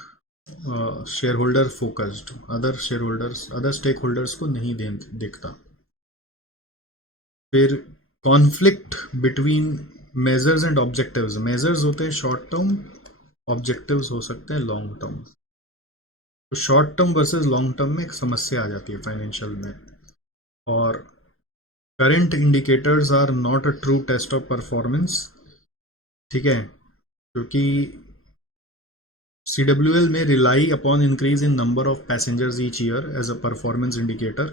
shareholder focused, other shareholders, other stakeholders को नहीं देखता। फिर conflict between measures and objectives, measures होते हैं शॉर्ट टर्म, ऑब्जेक्टिव्स हो सकते हैं लॉन्ग टर्म। तो short term versus long term में एक समस्या आ जाती है फाइनेंशियल में। और current indicators are not a true test of performance, ठीक है, क्योंकि CWL may rely upon increase in number of passengers each year as a performance indicator,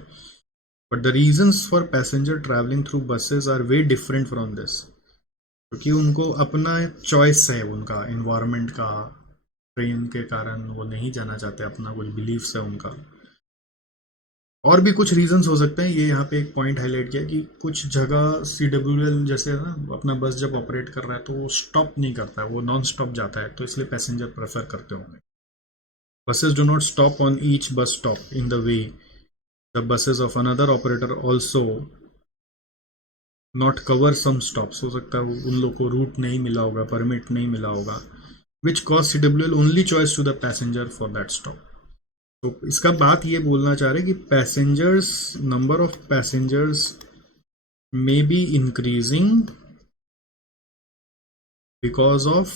but the reasons for passenger traveling through buses are way different from this. क्योंकि उनको अपना choice है, उनका environment का, train के कारण वो नहीं जाना चाहते, अपना कुछ बिलीफ्स है उनका। और भी कुछ रीजंस हो सकते हैं। ये यहाँ पे एक पॉइंट हाईलाइट किया कि कुछ जगह CWL जैसे ना अपना बस जब ऑपरेट कर रहा है तो वो स्टॉप नहीं करता है, वो नॉन स्टॉप जाता है, तो इसलिए पैसेंजर प्रेफर करते होंगे। Buses do not stop on each bus stop in the way the buses of another operator also not cover some stops। हो सकता है उन लोग को रूट नहीं मिला होगा, परमिट नहीं मिला होगा, which cause CWL only choice to the passenger for that stop। तो इसका बात ये बोलना चाह रहे हैं कि passengers, number of passengers may be increasing because of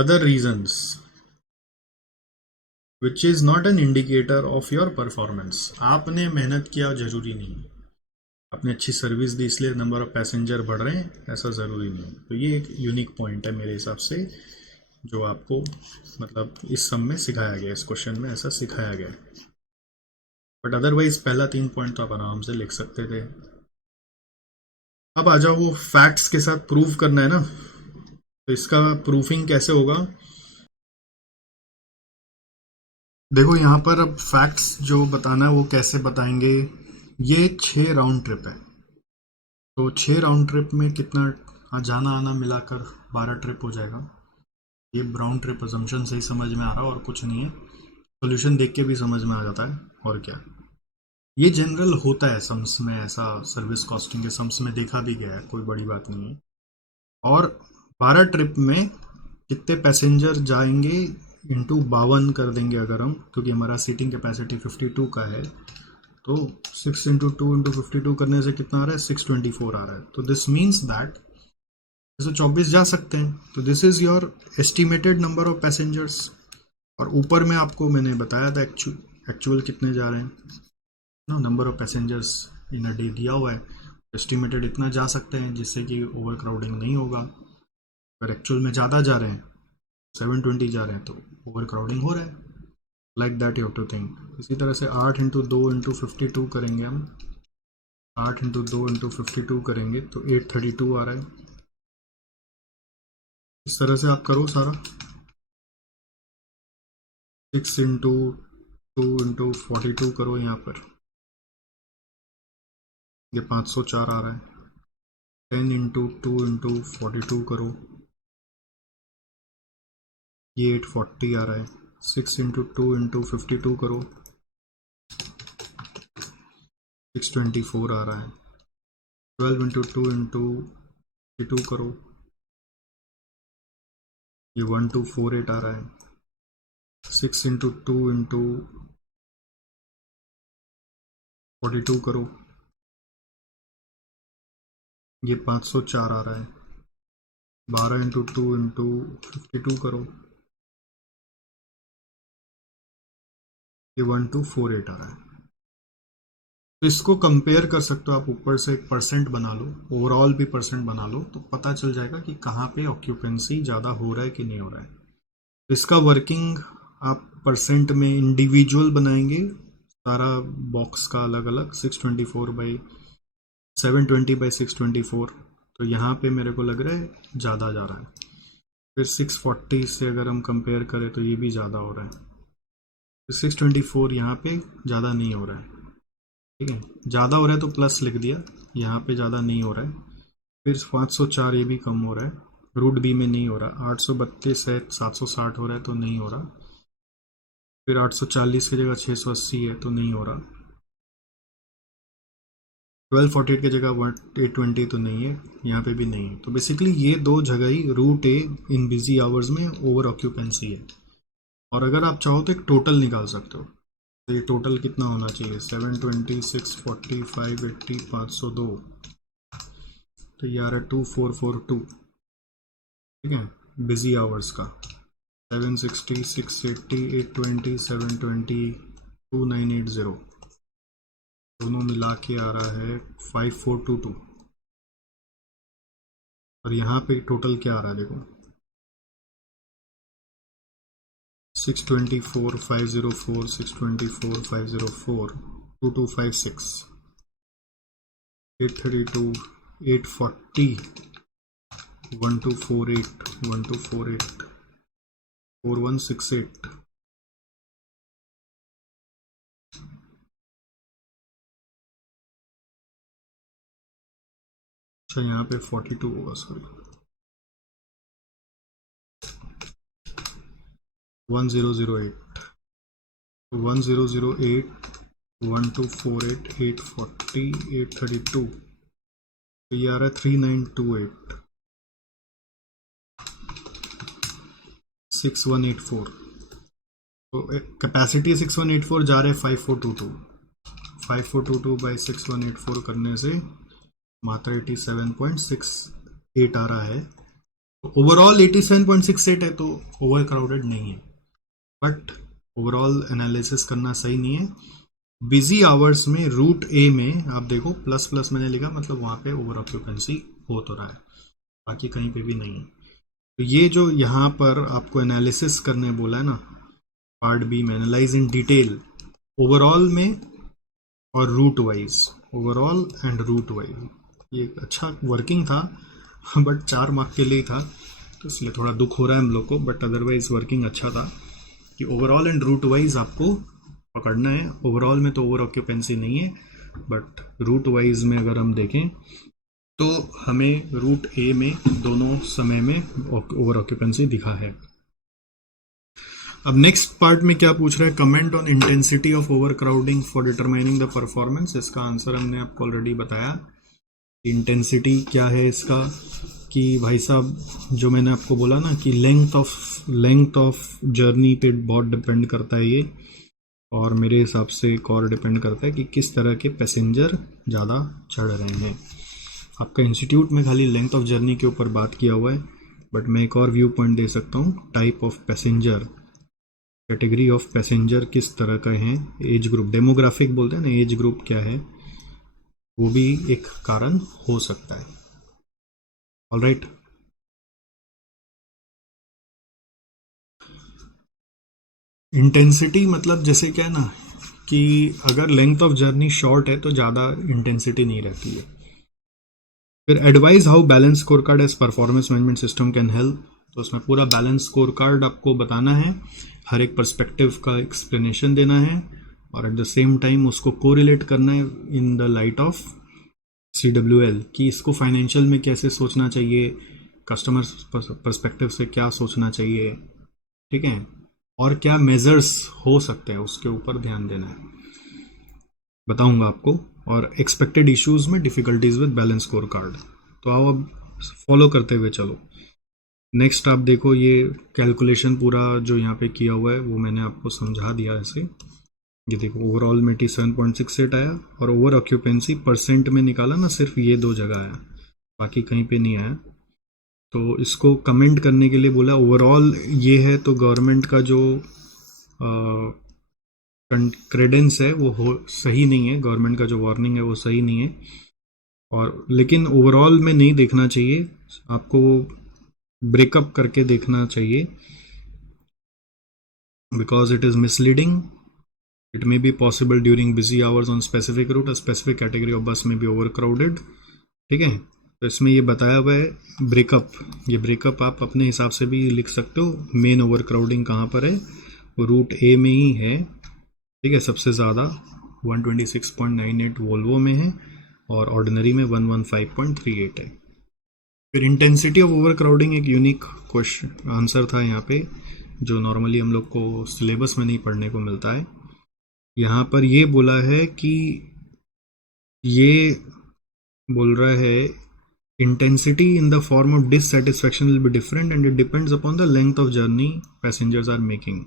other reasons which is not an indicator of your performance। आपने मेहनत किया जरूरी नहीं, आपने अच्छी सर्विस दी इसलिए नंबर ऑफ पैसेंजर बढ़ रहे हैं, ऐसा ज़रूरी नहीं। तो ये एक यूनिक पॉइंट है मेरे हिसाब से, जो आपको मतलब इस सम में सिखाया गया, इस क्वेश्चन में ऐसा सिखाया गया। बट अदरवाइज पहला 3 पॉइंट तो आप आराम से लिख सकते थे। अब आ जाओ, वो फैक्ट्स के साथ प्रूव करना है ना, तो इसका प्रूफिंग कैसे होगा? देखो यहाँ पर अब फैक्ट्स जो बताना है वो कैसे बताएंगे। ये 6 राउंड ट्रिप है, तो 6 राउंड ट्रिप में कितना जाना आना मिलाकर 12 ट्रिप हो जाएगा। ये राउंड ट्रिप अजम्पशन से ही समझ में आ रहा, और कुछ नहीं है, सोल्यूशन देख के भी समझ में आ जाता है। और क्या, ये जनरल होता है सम्स में, ऐसा सर्विस कॉस्टिंग के सम्स में देखा भी गया है, कोई बड़ी बात नहीं है। और 12 ट्रिप में कितने पैसेंजर जाएंगे इंटू 52 कर देंगे अगर हम, क्योंकि हमारा सीटिंग कैपेसिटी 52 का है, तो 6 इंटू 2 इंटू 52 करने से कितना आ रहा है, 624 आ रहा है। तो दिस मीन्स दैट 124 जा सकते हैं। तो this is your estimated number of passengers. और ऊपर में आपको मैंने बताया था एक्चुअल कितने जा रहे हैं ना, number of passengers in a day दिया हुआ है, एस्टिमेटेड इतना जा सकते हैं जिससे कि ओवर क्राउडिंग नहीं होगा। अगर एक्चुअल में ज़्यादा जा रहे हैं, 720 जा रहे हैं, तो ओवर क्राउडिंग हो रहा है। Like that you have to think. इसी तरह से 8 इंटू 2 इंटू 52 करेंगे हम, 8 इंटू 2 इंटू 52 करेंगे तो 832 आ रहा है। इस तरह से आप करो सारा, 6 इंटू 2 इंटू 42 करो यहाँ पर, ये 504 आ रहा है। 10 इंटू 2 इंटू 42 करो, ये 840 आ रहा है। 6 इंटू 2 इंटू 52 करो, 624 आ रहा है। 12 इंटू 2 इंटू 52 करो, ये 1248 आ रहा है। 6 इंटू 2 इंटू 42 करो, ये 504 आ रहा है। 12 इंटू 2 इंटू 52 करो, ये 1248 आ रहा है। तो इसको कंपेयर कर सकते हो आप, ऊपर से एक परसेंट बना लो, ओवरऑल भी परसेंट बना लो, तो पता चल जाएगा कि कहाँ पे ऑक्यूपेंसी ज़्यादा हो रहा है कि नहीं हो रहा है। तो इसका वर्किंग आप परसेंट में इंडिविजुअल बनाएंगे, सारा बॉक्स का अलग अलग, 624 बाई 720 बाई 624, तो यहाँ पे मेरे को लग रहा है ज़्यादा जा रहा है। फिर 640 से अगर हम कंपेयर करें तो ये भी ज़्यादा हो रहा है। फिर 624 यहाँ पे ज़्यादा नहीं हो रहा है, ठीक है, ज़्यादा हो रहा है तो प्लस लिख दिया, यहाँ पे ज़्यादा नहीं हो रहा है। फिर 504 ये भी कम हो रहा है, रूट बी में नहीं हो रहा। 832 है, 760 हो रहा है तो नहीं हो रहा। फिर 840 की जगह 680 है तो नहीं हो रहा। 1248 की जगह 820 तो नहीं है, यहाँ पे भी नहीं है। तो बेसिकली ये दो जगह ही रूट ए इन बिजी आवर्स में ओवर ऑक्यूपेंसी है। और अगर आप चाहो तो एक टोटल निकाल सकते हो, तो ये टोटल कितना होना चाहिए, 720 640 580 502, तो ये आ रहा है 2442, ठीक है, बिजी आवर्स का। 760 680 820 720 2980, दोनों मिला के आ रहा है 5422। और यहाँ पे टोटल क्या आ रहा है देखो, 624 504 624 504 2256 832 840 1248 1248 4168। अच्छा यहाँ पे 42 होगा, सॉरी 1008 1008 1248 840 832, तो ये आ रहा है 3928 6184। तो कैपेसिटी 6184 जा रहे हैं 5422, 5422 बाई 6184 करने से मात्र 87.68 आ रहा है। तो ओवरऑल 87.68 है, तो ओवर क्राउडेड नहीं है, बट ओवरऑल एनालिसिस करना सही नहीं है। बिजी आवर्स में रूट ए में आप देखो प्लस प्लस मैंने लिखा, मतलब वहाँ पे ओवर ऑक्यूपेंसी हो तो रहा है, बाकी कहीं पे भी नहीं है। तो ये जो यहाँ पर आपको एनालिसिस करने बोला है ना, पार्ट बी में एनालाइज इन डिटेल ओवरऑल में और route wise, overall and route wise, ये अच्छा वर्किंग था बट 4 मार्क के लिए था, तो इसलिए थोड़ा दुख हो रहा है हम लोग को, बट अदरवाइज वर्किंग अच्छा था कि ओवरऑल एंड रूट वाइज आपको पकड़ना है। ओवरऑल में तो ओवर ऑक्यूपेंसी नहीं है, बट रूट वाइज में अगर हम देखें तो हमें रूट ए में दोनों समय में ओवर ऑक्यूपेंसी दिखा है। अब नेक्स्ट पार्ट में क्या पूछ रहा है, comment on intensity of over crowding for determining the performance. इसका आंसर हमने आपको ऑलरेडी बताया, इंटेंसिटी क्या है इसका, कि भाई साहब जो मैंने आपको बोला ना कि लेंथ ऑफ जर्नी पे बहुत डिपेंड करता है ये, और मेरे हिसाब से एक और डिपेंड करता है कि किस तरह के पैसेंजर ज़्यादा चढ़ रहे हैं। आपका इंस्टीट्यूट में खाली लेंथ ऑफ जर्नी के ऊपर बात किया हुआ है, बट मैं एक और व्यू पॉइंट दे सकता हूँ, type of passenger, category of passenger किस तरह का है, एज ग्रुप, डेमोग्राफिक बोलते हैं ना, एज ग्रुप क्या है, वो भी एक कारण हो सकता है। ऑलराइट, इंटेंसिटी मतलब जैसे क्या है ना कि अगर लेंथ ऑफ जर्नी शॉर्ट है तो ज़्यादा इंटेंसिटी नहीं रहती है। फिर advise how balance score card as performance management system can help, तो उसमें पूरा बैलेंस स्कोर कार्ड आपको बताना है, हर एक पर्सपेक्टिव का एक्सप्लेनेशन देना है, और एट द सेम टाइम उसको कोरिलेट करना है in the light of CWL, कि इसको फाइनेंशियल में कैसे सोचना चाहिए, कस्टमर पर्सपेक्टिव से क्या सोचना चाहिए, ठीक है, और क्या मेजर्स हो सकते हैं उसके ऊपर ध्यान देना है, बताऊंगा आपको। और एक्सपेक्टेड इश्यूज में difficulties with balance score card. तो आओ अब फॉलो करते हुए चलो। नेक्स्ट आप देखो, ये कैलकुलेशन पूरा जो यहाँ पे किया हुआ है वो मैंने आपको समझा दिया ऐसे। ये देखो ओवरऑल में 87.68 आया, और ओवर ऑक्यूपेंसी परसेंट में निकाला ना, सिर्फ ये 2 जगह आया, बाकी कहीं पे नहीं आया। तो इसको कमेंट करने के लिए बोला, ओवरऑल ये है तो गवर्नमेंट का जो क्रेडेंस है वो सही नहीं है, गवर्नमेंट का जो वार्निंग है वो सही नहीं है, और लेकिन ओवरऑल में नहीं देखना चाहिए, आपको ब्रेकअप करके देखना चाहिए, because it is misleading. It may be possible during busy hours on specific route, a specific category of bus में बी ओवर क्राउडेड, ठीक है। तो इसमें ये बताया हुआ है ब्रेकअप, ये ब्रेकअप आप अपने हिसाब से भी लिख सकते हो। मेन ओवर क्राउडिंग कहाँ पर है, रूट ए में ही है, ठीक है, सबसे ज़्यादा 126.98 वोल्वो में है, और ऑर्डिनरी में 115.38 है। फिर इंटेंसिटी ऑफ ओवर क्राउडिंग एक यूनिक क्वेश्चन आंसर था यहाँ पे, जो नॉर्मली हम लोग को सिलेबस में नहीं पढ़ने को मिलता है। यहाँ पर ये बोला है कि ये बोल रहा है intensity in the form of dissatisfaction will be different and it depends upon the length of journey passengers are making.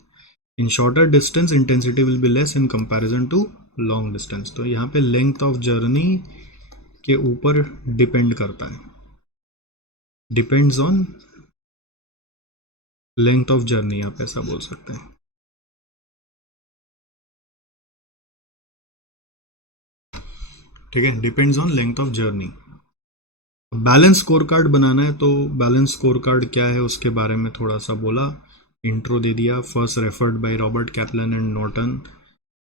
In shorter distance intensity will be less in comparison to long distance. तो यहाँ पे length of journey के ऊपर depend करता है, depends on length of journey, आप ऐसा बोल सकते हैं, ठीक है, depends on length of journey. Balance score card बनाना है, तो बैलेंस स्कोर कार्ड क्या है उसके बारे में थोड़ा सा बोला, इंट्रो दे दिया. First referred by Robert कैपलन and Norton.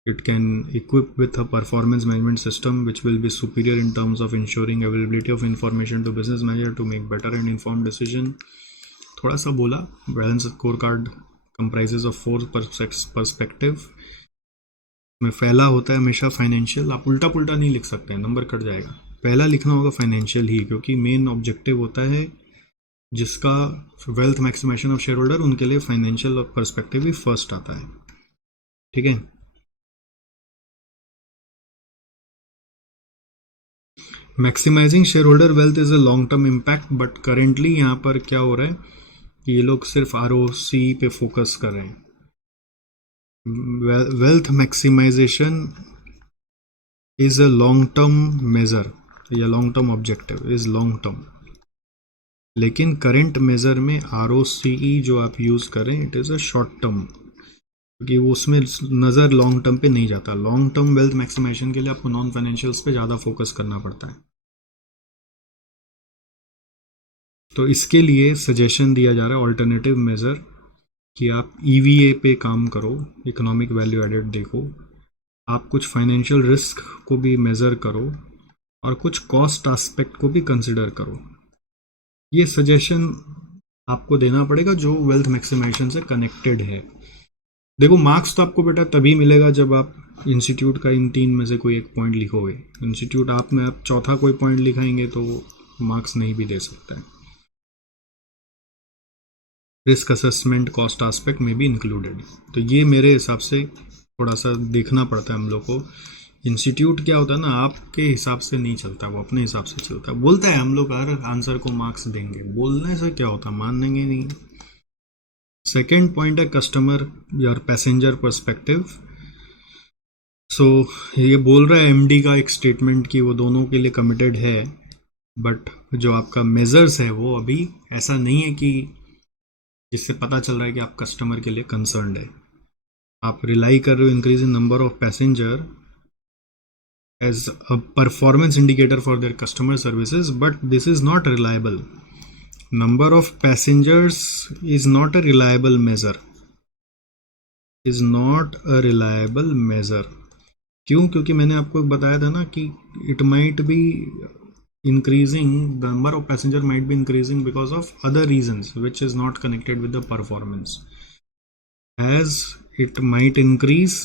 It can equip with a performance management system which will be superior in terms of ensuring availability of information to business manager to make better and informed decision. थोड़ा सा बोला. Balance score card comprises of 4 perspective में पहला होता है हमेशा financial. आप उल्टा पुल्टा नहीं लिख सकते, नंबर कट जाएगा. पहला लिखना होगा फाइनेंशियल ही, क्योंकि मेन ऑब्जेक्टिव होता है जिसका wealth maximisation of shareholder, उनके लिए फाइनेंशियल पर्सपेक्टिव ही फर्स्ट आता है. ठीक है. Maximising shareholder wealth is a long term impact, but currently यहाँ पर क्या हो रहा है कि ये लोग सिर्फ ROC पे फोकस कर रहे हैं. Wealth maximization is a long term measure या long term objective is long term, लेकिन करंट मेजर में ROCE जो आप यूज करें it is a short term, क्योंकि वो उसमें नज़र लॉन्ग टर्म पे नहीं जाता. लॉन्ग टर्म वेल्थ मैक्सिमाइजेशन के लिए आपको नॉन फाइनेंशियल्स पे ज़्यादा फोकस करना पड़ता है. तो इसके लिए सजेशन दिया जा रहा है ऑल्टरनेटिव मेज़र कि आप EVA पे काम करो, इकोनॉमिक वैल्यू एडेड देखो, आप कुछ फाइनेंशियल रिस्क को भी मेज़र करो और कुछ कॉस्ट एस्पेक्ट को भी कंसिडर करो. ये सजेशन आपको देना पड़ेगा जो वेल्थ मैक्सिमाइजेशन से कनेक्टेड है. देखो मार्क्स तो आपको बेटा तभी मिलेगा जब आप इंस्टीट्यूट का इन 3 में से कोई एक पॉइंट लिखोगे. इंस्टीट्यूट आप में आप चौथा कोई पॉइंट लिखाएंगे तो मार्क्स नहीं भी दे सकता है. रिस्क असेसमेंट कॉस्ट एस्पेक्ट में भी इंक्लूडेड. तो ये मेरे हिसाब से थोड़ा सा देखना पड़ता है हम लोग को. इंस्टीट्यूट क्या होता है ना, आपके हिसाब से नहीं चलता, वो अपने हिसाब से चलता है. बोलता है हम लोग हर आंसर को मार्क्स देंगे, बोलने से क्या होता, मानेंगे नहीं. सेकेंड पॉइंट है कस्टमर या पैसेंजर पर्सपेक्टिव. सो ये बोल रहा है MD का एक स्टेटमेंट कि वो दोनों के लिए कमिटेड है, बट जो आपका मेजर्स है वो अभी ऐसा नहीं है कि जिससे पता चल रहा है कि आप कस्टमर के लिए कंसर्न्ड है. आप रिलाई कर रहे हो increase in number of passenger as a performance indicator for their customer services, but this is not reliable. Number of passengers is not a reliable measure, is not a reliable measure. क्यों? क्योंकि मैंने आपको बताया था ना कि it might be increasing, the number of passenger might be increasing because of other reasons which is not connected with the performance, as it might increase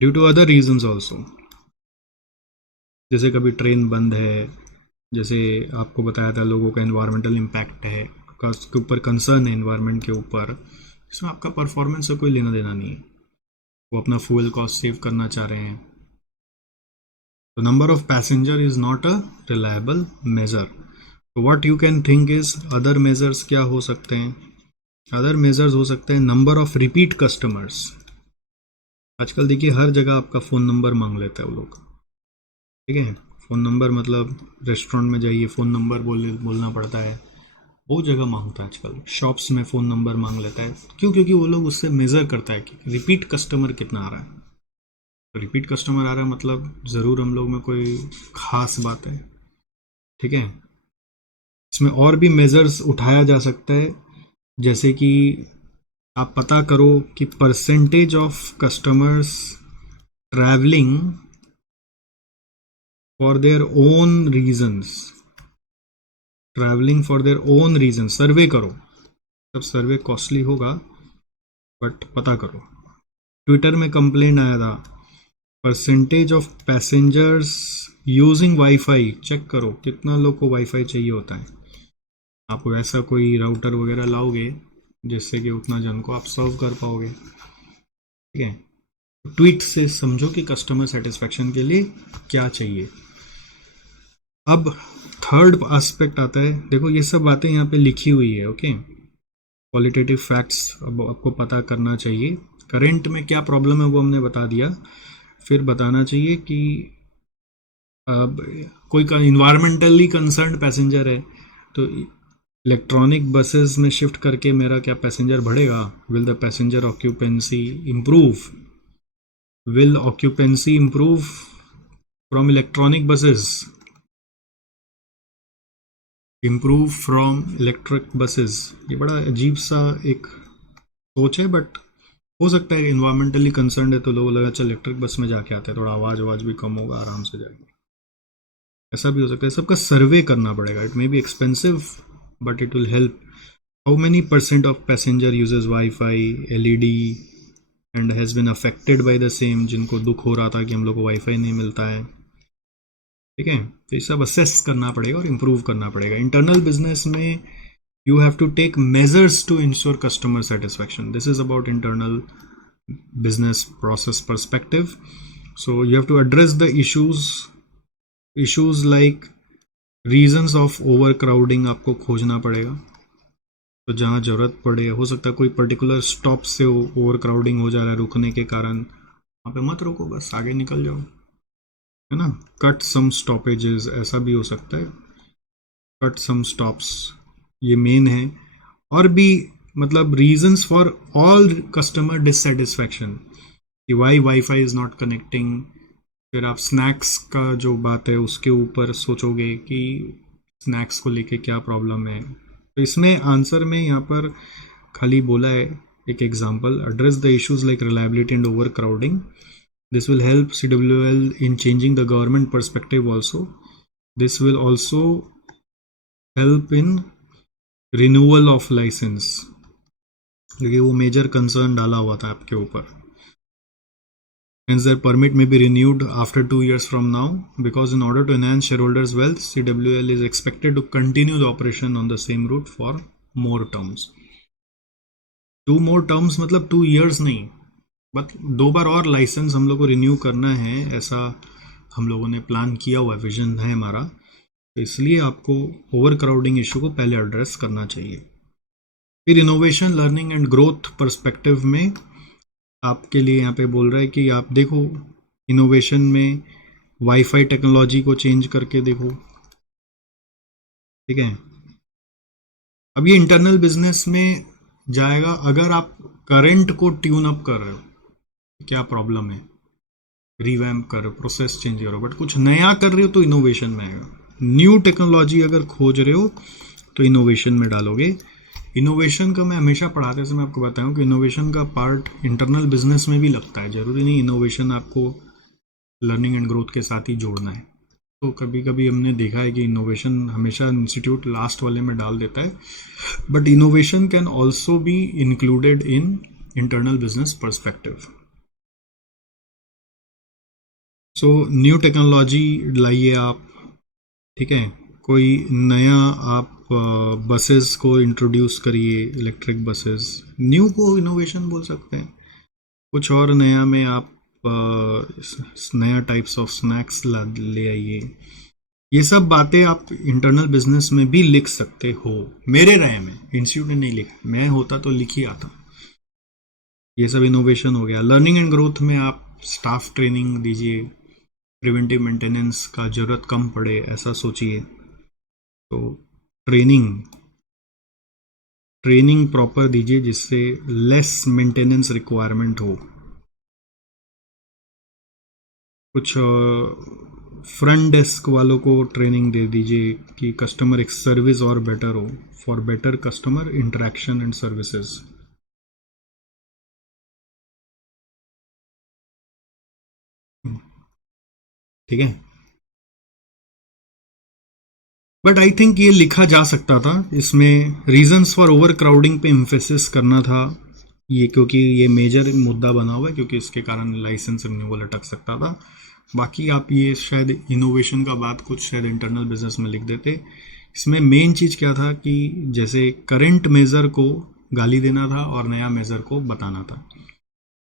due to other reasons also. जैसे कभी train बंद है, जैसे आपको बताया था लोगों का एनवायरमेंटल इम्पैक्ट है, उसके ऊपर कंसर्न है एनवायरमेंट के ऊपर, इसमें आपका परफॉर्मेंस से कोई लेना देना नहीं है. वो अपना फ्यूल कॉस्ट सेव करना चाह रहे हैं. The number of passenger is not a reliable measure. So what you can think is other measures क्या हो सकते हैं? Other measures हो सकते हैं number of repeat customers. आजकल देखिए हर जगह आपका फ़ोन नंबर मांग लेते हैं वो लोग. ठीक है, फ़ोन नंबर मतलब रेस्टोरेंट में जाइए फ़ोन नंबर बोलना पड़ता है, वो जगह मांगता है आजकल. शॉप्स में फ़ोन नंबर मांग लेता है. क्यों? क्योंकि वो लोग उससे मेज़र करता है कि रिपीट कस्टमर कितना आ रहा है. रिपीट कस्टमर आ रहा है मतलब ज़रूर हम लोग में कोई ख़ास बात है. ठीक है. इसमें और भी मेजर्स उठाया जा सकता है, जैसे कि आप पता करो कि percentage of customers travelling for their own reasons, travelling for their own reason. Survey करो. तब सर्वे कॉस्टली होगा बट पता करो. ट्विटर में कंप्लेंट आया था, percentage of passengers using WiFi. Check करो कितना लोग को वाईफाई चाहिए होता है. आप ऐसा कोई राउटर वगैरह लाओगे जिससे कि उतना जन को आप सर्व कर पाओगे. ठीक है. ट्वीट से समझो कि कस्टमर सेटिस्फेक्शन के लिए क्या चाहिए. अब थर्ड एस्पेक्ट आता है. देखो ये सब बातें यहाँ पे लिखी हुई है. ओके, क्वालिटेटिव फैक्ट्स अब आपको पता करना चाहिए. करंट में क्या प्रॉब्लम है वो हमने बता दिया. फिर बताना चाहिए कि अब कोई इन्वायरमेंटली कंसर्न्ड पैसेंजर है तो इलेक्ट्रॉनिक बसेस में शिफ्ट करके मेरा क्या पैसेंजर बढ़ेगा? Will the passenger occupancy improve? Will occupancy improve from electronic buses? Improve from electric buses, ये बड़ा अजीब सा एक सोच है, बट हो सकता है इन्वायरमेंटली कंसर्न है तो लोग लगा चल इलेक्ट्रिक बस में जाके आते हैं, थोड़ा आवाज़ भी कम होगा, आराम से जाएंगे, ऐसा भी हो सकता है। सबका सर्वे करना पड़ेगा, it may be expensive but it will help. How many % of passenger uses wifi LED and has been affected by the same, जिनको दुख हो रहा था कि हम लोग को वाईफाई नहीं मिलता है, ठीक है। तो ये सब असेस करना पड़ेगा और इम्प्रूव करना पड़ेगा। इंटरनल बिजनेस में you have to take measures to ensure customer satisfaction. This is about internal business process perspective. So you have to address the issues like reasons of overcrowding, आपको खोजना पड़ेगा। तो जहाँ जरूरत पड़े, हो सकता है कोई पर्टिकुलर स्टॉप से ओवरक्राउडिंग हो जा रहा है रुकने के कारण, वहाँ पे मत रुको, बस आगे निकल जाओ, है ना। कट सम स्टॉपेजेस, ऐसा भी हो सकता है, कट सम स्टॉप्स, ये मेन है। और भी मतलब reasons for all customer dissatisfaction, कि why wifi is not connecting. फिर आप स्नैक्स का जो बात है उसके ऊपर सोचोगे कि स्नैक्स को लेके क्या प्रॉब्लम है। तो इसमें आंसर में यहाँ पर खाली बोला है एक example, address the issues like reliability and overcrowding. This will help CWL in changing the government perspective also. This will also help in renewal of licence, क्योंकि वो मेजर कंसर्न डाला हुआ था आपके ऊपर। Hence their permit may be renewed after 2 years from now, because in order to enhance shareholders' wealth, CWL is expected to continue the operation on the same route for more terms. 2 more terms मतलब 2 years नहीं, but 2 बार और licence हम लोग को renew करना है, ऐसा हम लोगों ने प्लान किया हुआ, विजन है हमारा। तो इसलिए आपको ओवर क्राउडिंग इशू को पहले एड्रेस करना चाहिए। फिर innovation, learning and growth perspective में आपके लिए यहाँ पे बोल रहा है कि आप देखो इनोवेशन में वाईफाई टेक्नोलॉजी को चेंज करके देखो, ठीक है। अब ये इंटरनल बिजनेस में जाएगा। अगर आप करंट को ट्यून अप कर रहे हो, क्या प्रॉब्लम है, रिवैम्प कर रहे हो, प्रोसेस चेंज करो, बट कुछ नया कर रहे हो तो इनोवेशन में आएगा। न्यू टेक्नोलॉजी अगर खोज रहे हो तो इनोवेशन में डालोगे। इनोवेशन का मैं हमेशा पढ़ाते समय आपको बताऊं कि इनोवेशन का पार्ट इंटरनल बिजनेस में भी लगता है, जरूरी नहीं इनोवेशन आपको लर्निंग एंड ग्रोथ के साथ ही जोड़ना है। तो कभी कभी हमने देखा है कि इनोवेशन हमेशा इंस्टीट्यूट लास्ट वाले में डाल देता है, but innovation can also be included in internal business perspective. So new technology लाइए आप, ठीक है। कोई नया आप बसेस को इंट्रोड्यूस करिए, इलेक्ट्रिक बसेस, न्यू को इनोवेशन बोल सकते हैं। कुछ और नया में आप नया टाइप्स ऑफ स्नैक्स ले आइए। ये सब बातें आप इंटरनल बिजनेस में भी लिख सकते हो। मेरे राय में, इंस्टीट्यूट ने नहीं लिखा, मैं होता तो लिख ही आता। ये सब इनोवेशन हो गया। लर्निंग एंड ग्रोथ में आप स्टाफ ट्रेनिंग दीजिए, प्रिवेंटिव मेंटेनेंस का जरूरत कम पड़े ऐसा सोचिए। तो ट्रेनिंग प्रॉपर दीजिए जिससे लेस मेंटेनेंस रिक्वायरमेंट हो। कुछ फ्रंट डेस्क वालों को ट्रेनिंग दे दीजिए कि कस्टमर एक सर्विस और बेटर हो, for better customer interaction and services. ठीक है, बट आई थिंक ये लिखा जा सकता था। इसमें रीजंस फॉर ओवर क्राउडिंग पे इम्फेसिस करना था ये, क्योंकि ये मेजर मुद्दा बना हुआ है, क्योंकि इसके कारण लाइसेंस रिन्यूअल अटक सकता था। बाकी आप ये शायद इनोवेशन का बात कुछ शायद इंटरनल बिजनेस में लिख देते। इसमें मेन चीज़ क्या था कि जैसे करंट मेजर को गाली देना था और नया मेजर को बताना था।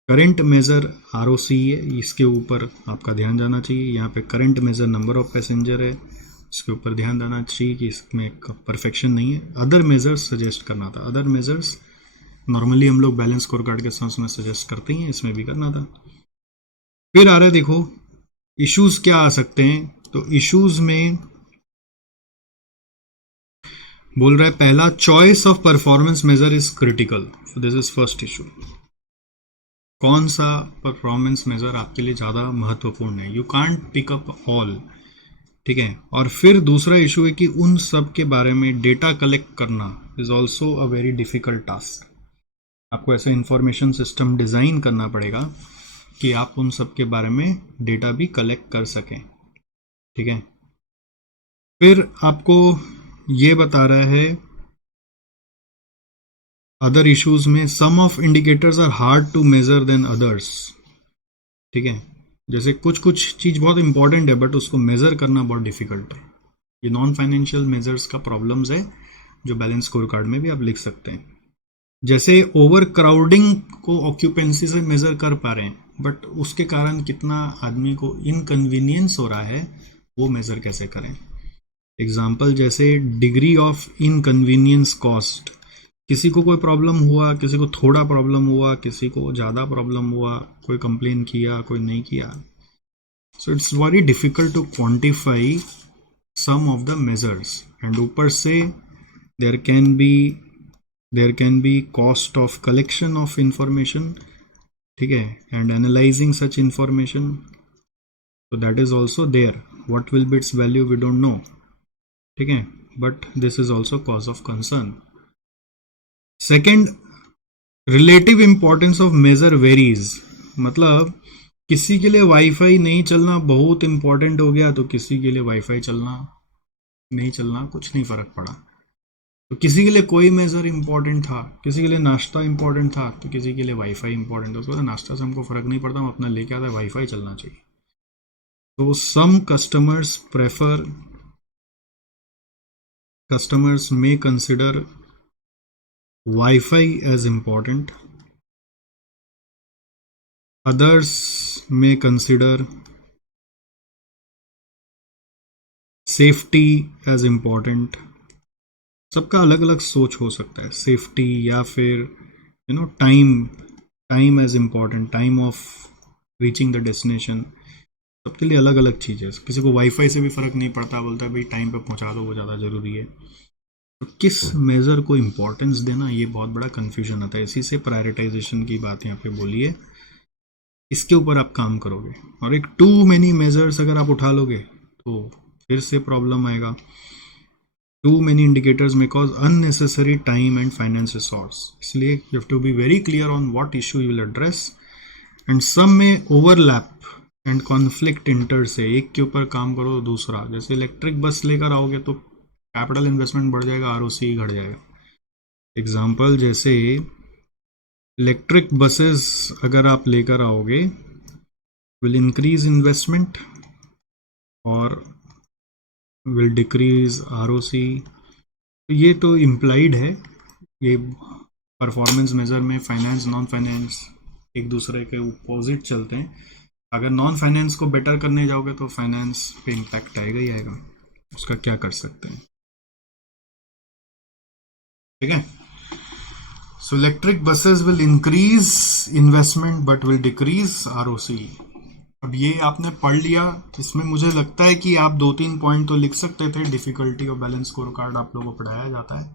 करंट मेजर ROC है, इसके ऊपर आपका ध्यान जाना चाहिए। यहाँ पे current measure number of passenger है, इसके ऊपर ध्यान देना चाहिए कि इसमें परफेक्शन नहीं है। अदर मेजर्स सजेस्ट करना था। अदर मेजर्स नॉर्मली हम लोग बैलेंस स्कोर कार्ड के साथ में सजेस्ट करते हैं, इसमें भी करना था। फिर आ रहा है, देखो इश्यूज क्या आ सकते हैं। तो इश्यूज में बोल रहा है पहला, choice of performance measure is critical. This is first issue. कौन सा परफॉर्मेंस मेजर आपके लिए ज़्यादा महत्वपूर्ण है। You can't pick up all. ठीक है। और फिर दूसरा इशू है कि उन सब के बारे में डेटा कलेक्ट करना is also a very difficult task. आपको ऐसा इंफॉर्मेशन सिस्टम डिज़ाइन करना पड़ेगा कि आप उन सब के बारे में डेटा भी कलेक्ट कर सकें, ठीक है। फिर आपको ये बता रहा है अदर इश्यूज में some of indicators are hard to measure than others, ठीक है। जैसे कुछ कुछ चीज़ बहुत इंपॉर्टेंट है बट उसको मेजर करना बहुत डिफिकल्ट है। ये नॉन फाइनेंशियल मेजर्स का प्रॉब्लम्स है जो बैलेंस स्कोर कार्ड में भी आप लिख सकते हैं। जैसे ओवर क्राउडिंग को ऑक्यूपेंसी से मेजर कर पा रहे हैं बट उसके कारण कितना आदमी को इनकन्वीनियंस हो रहा है वो मेजर कैसे करें। एग्जाम्पल जैसे डिग्री ऑफ इनकन्वीनियंस कॉस्ट, किसी को कोई प्रॉब्लम हुआ, किसी को थोड़ा प्रॉब्लम हुआ, किसी को ज़्यादा प्रॉब्लम हुआ, कोई कंप्लेन किया, कोई नहीं किया। So it's very difficult to quantify some of the measures and ऊपर से there can be cost of collection of information, ठीक है, and analysing such information, so that is also there. What will be its value we don't know, ठीक है, but this is also cause of concern. Second, relative importance of measure varies. मतलब किसी के लिए wifi नहीं चलना बहुत important हो गया तो किसी के लिए वाईफाई चलना नहीं चलना कुछ नहीं फर्क पड़ा। तो किसी के लिए कोई मेजर इंपॉर्टेंट था, किसी के लिए नाश्ता इंपॉर्टेंट था तो किसी के लिए वाईफाई इंपॉर्टेंट था। उसको नाश्ता से हमको फर्क नहीं पड़ता, हम अपना लेके आता है, वाईफाई चलना चाहिए। So some customers may consider Wi-Fi as important. Others may consider safety as important. सबका अलग अलग सोच हो सकता है, सेफ्टी या फिर time as important, time of reaching the destination, सबके लिए अलग अलग चीज़ है। किसी को वाईफाई से भी फ़र्क नहीं पड़ता, बोलता है भाई टाइम पे पहुंचा दो वो ज़्यादा ज़रूरी है। तो किस मेज़र को इम्पोर्टेंस देना ये बहुत बड़ा कन्फ्यूजन आता है। इसी से प्रायोरिटाइजेशन की बात यहाँ पे बोली है, इसके ऊपर आप काम करोगे। और एक टू मेनी मेजर्स अगर आप उठा लोगे तो फिर से प्रॉब्लम आएगा। टू मेनी इंडिकेटर्स में cause unnecessary time and finance resource, इसलिए you have to be very clear on what issue you will address and some में ओवरलैप एंड कॉन्फ्लिक्ट इंटर से एक के ऊपर काम करो तो दूसरा। जैसे इलेक्ट्रिक बस लेकर आओगे तो कैपिटल इन्वेस्टमेंट बढ़ जाएगा, आरओसी घट जाएगा। एग्जाम्पल जैसे इलेक्ट्रिक बसेस अगर आप लेकर आओगे विल इंक्रीज इन्वेस्टमेंट और विल डिक्रीज आरओसी। ये तो इम्प्लाइड है, ये परफॉर्मेंस मेजर में फाइनेंस नॉन फाइनेंस एक दूसरे के अपोजिट चलते हैं। अगर नॉन फाइनेंस को बेटर करने जाओगे तो फाइनेंस पे इम्पैक्ट आएगा ही आएगा, उसका क्या कर सकते हैं, ठीक है। So electric buses will increase investment but will decrease ROC. अब ये आपने पढ़ लिया, इसमें मुझे लगता है कि आप 2-3 पॉइंट तो लिख सकते थे। डिफिकल्टी और बैलेंस स्कोर कार्ड आप लोगों को पढ़ाया जाता है,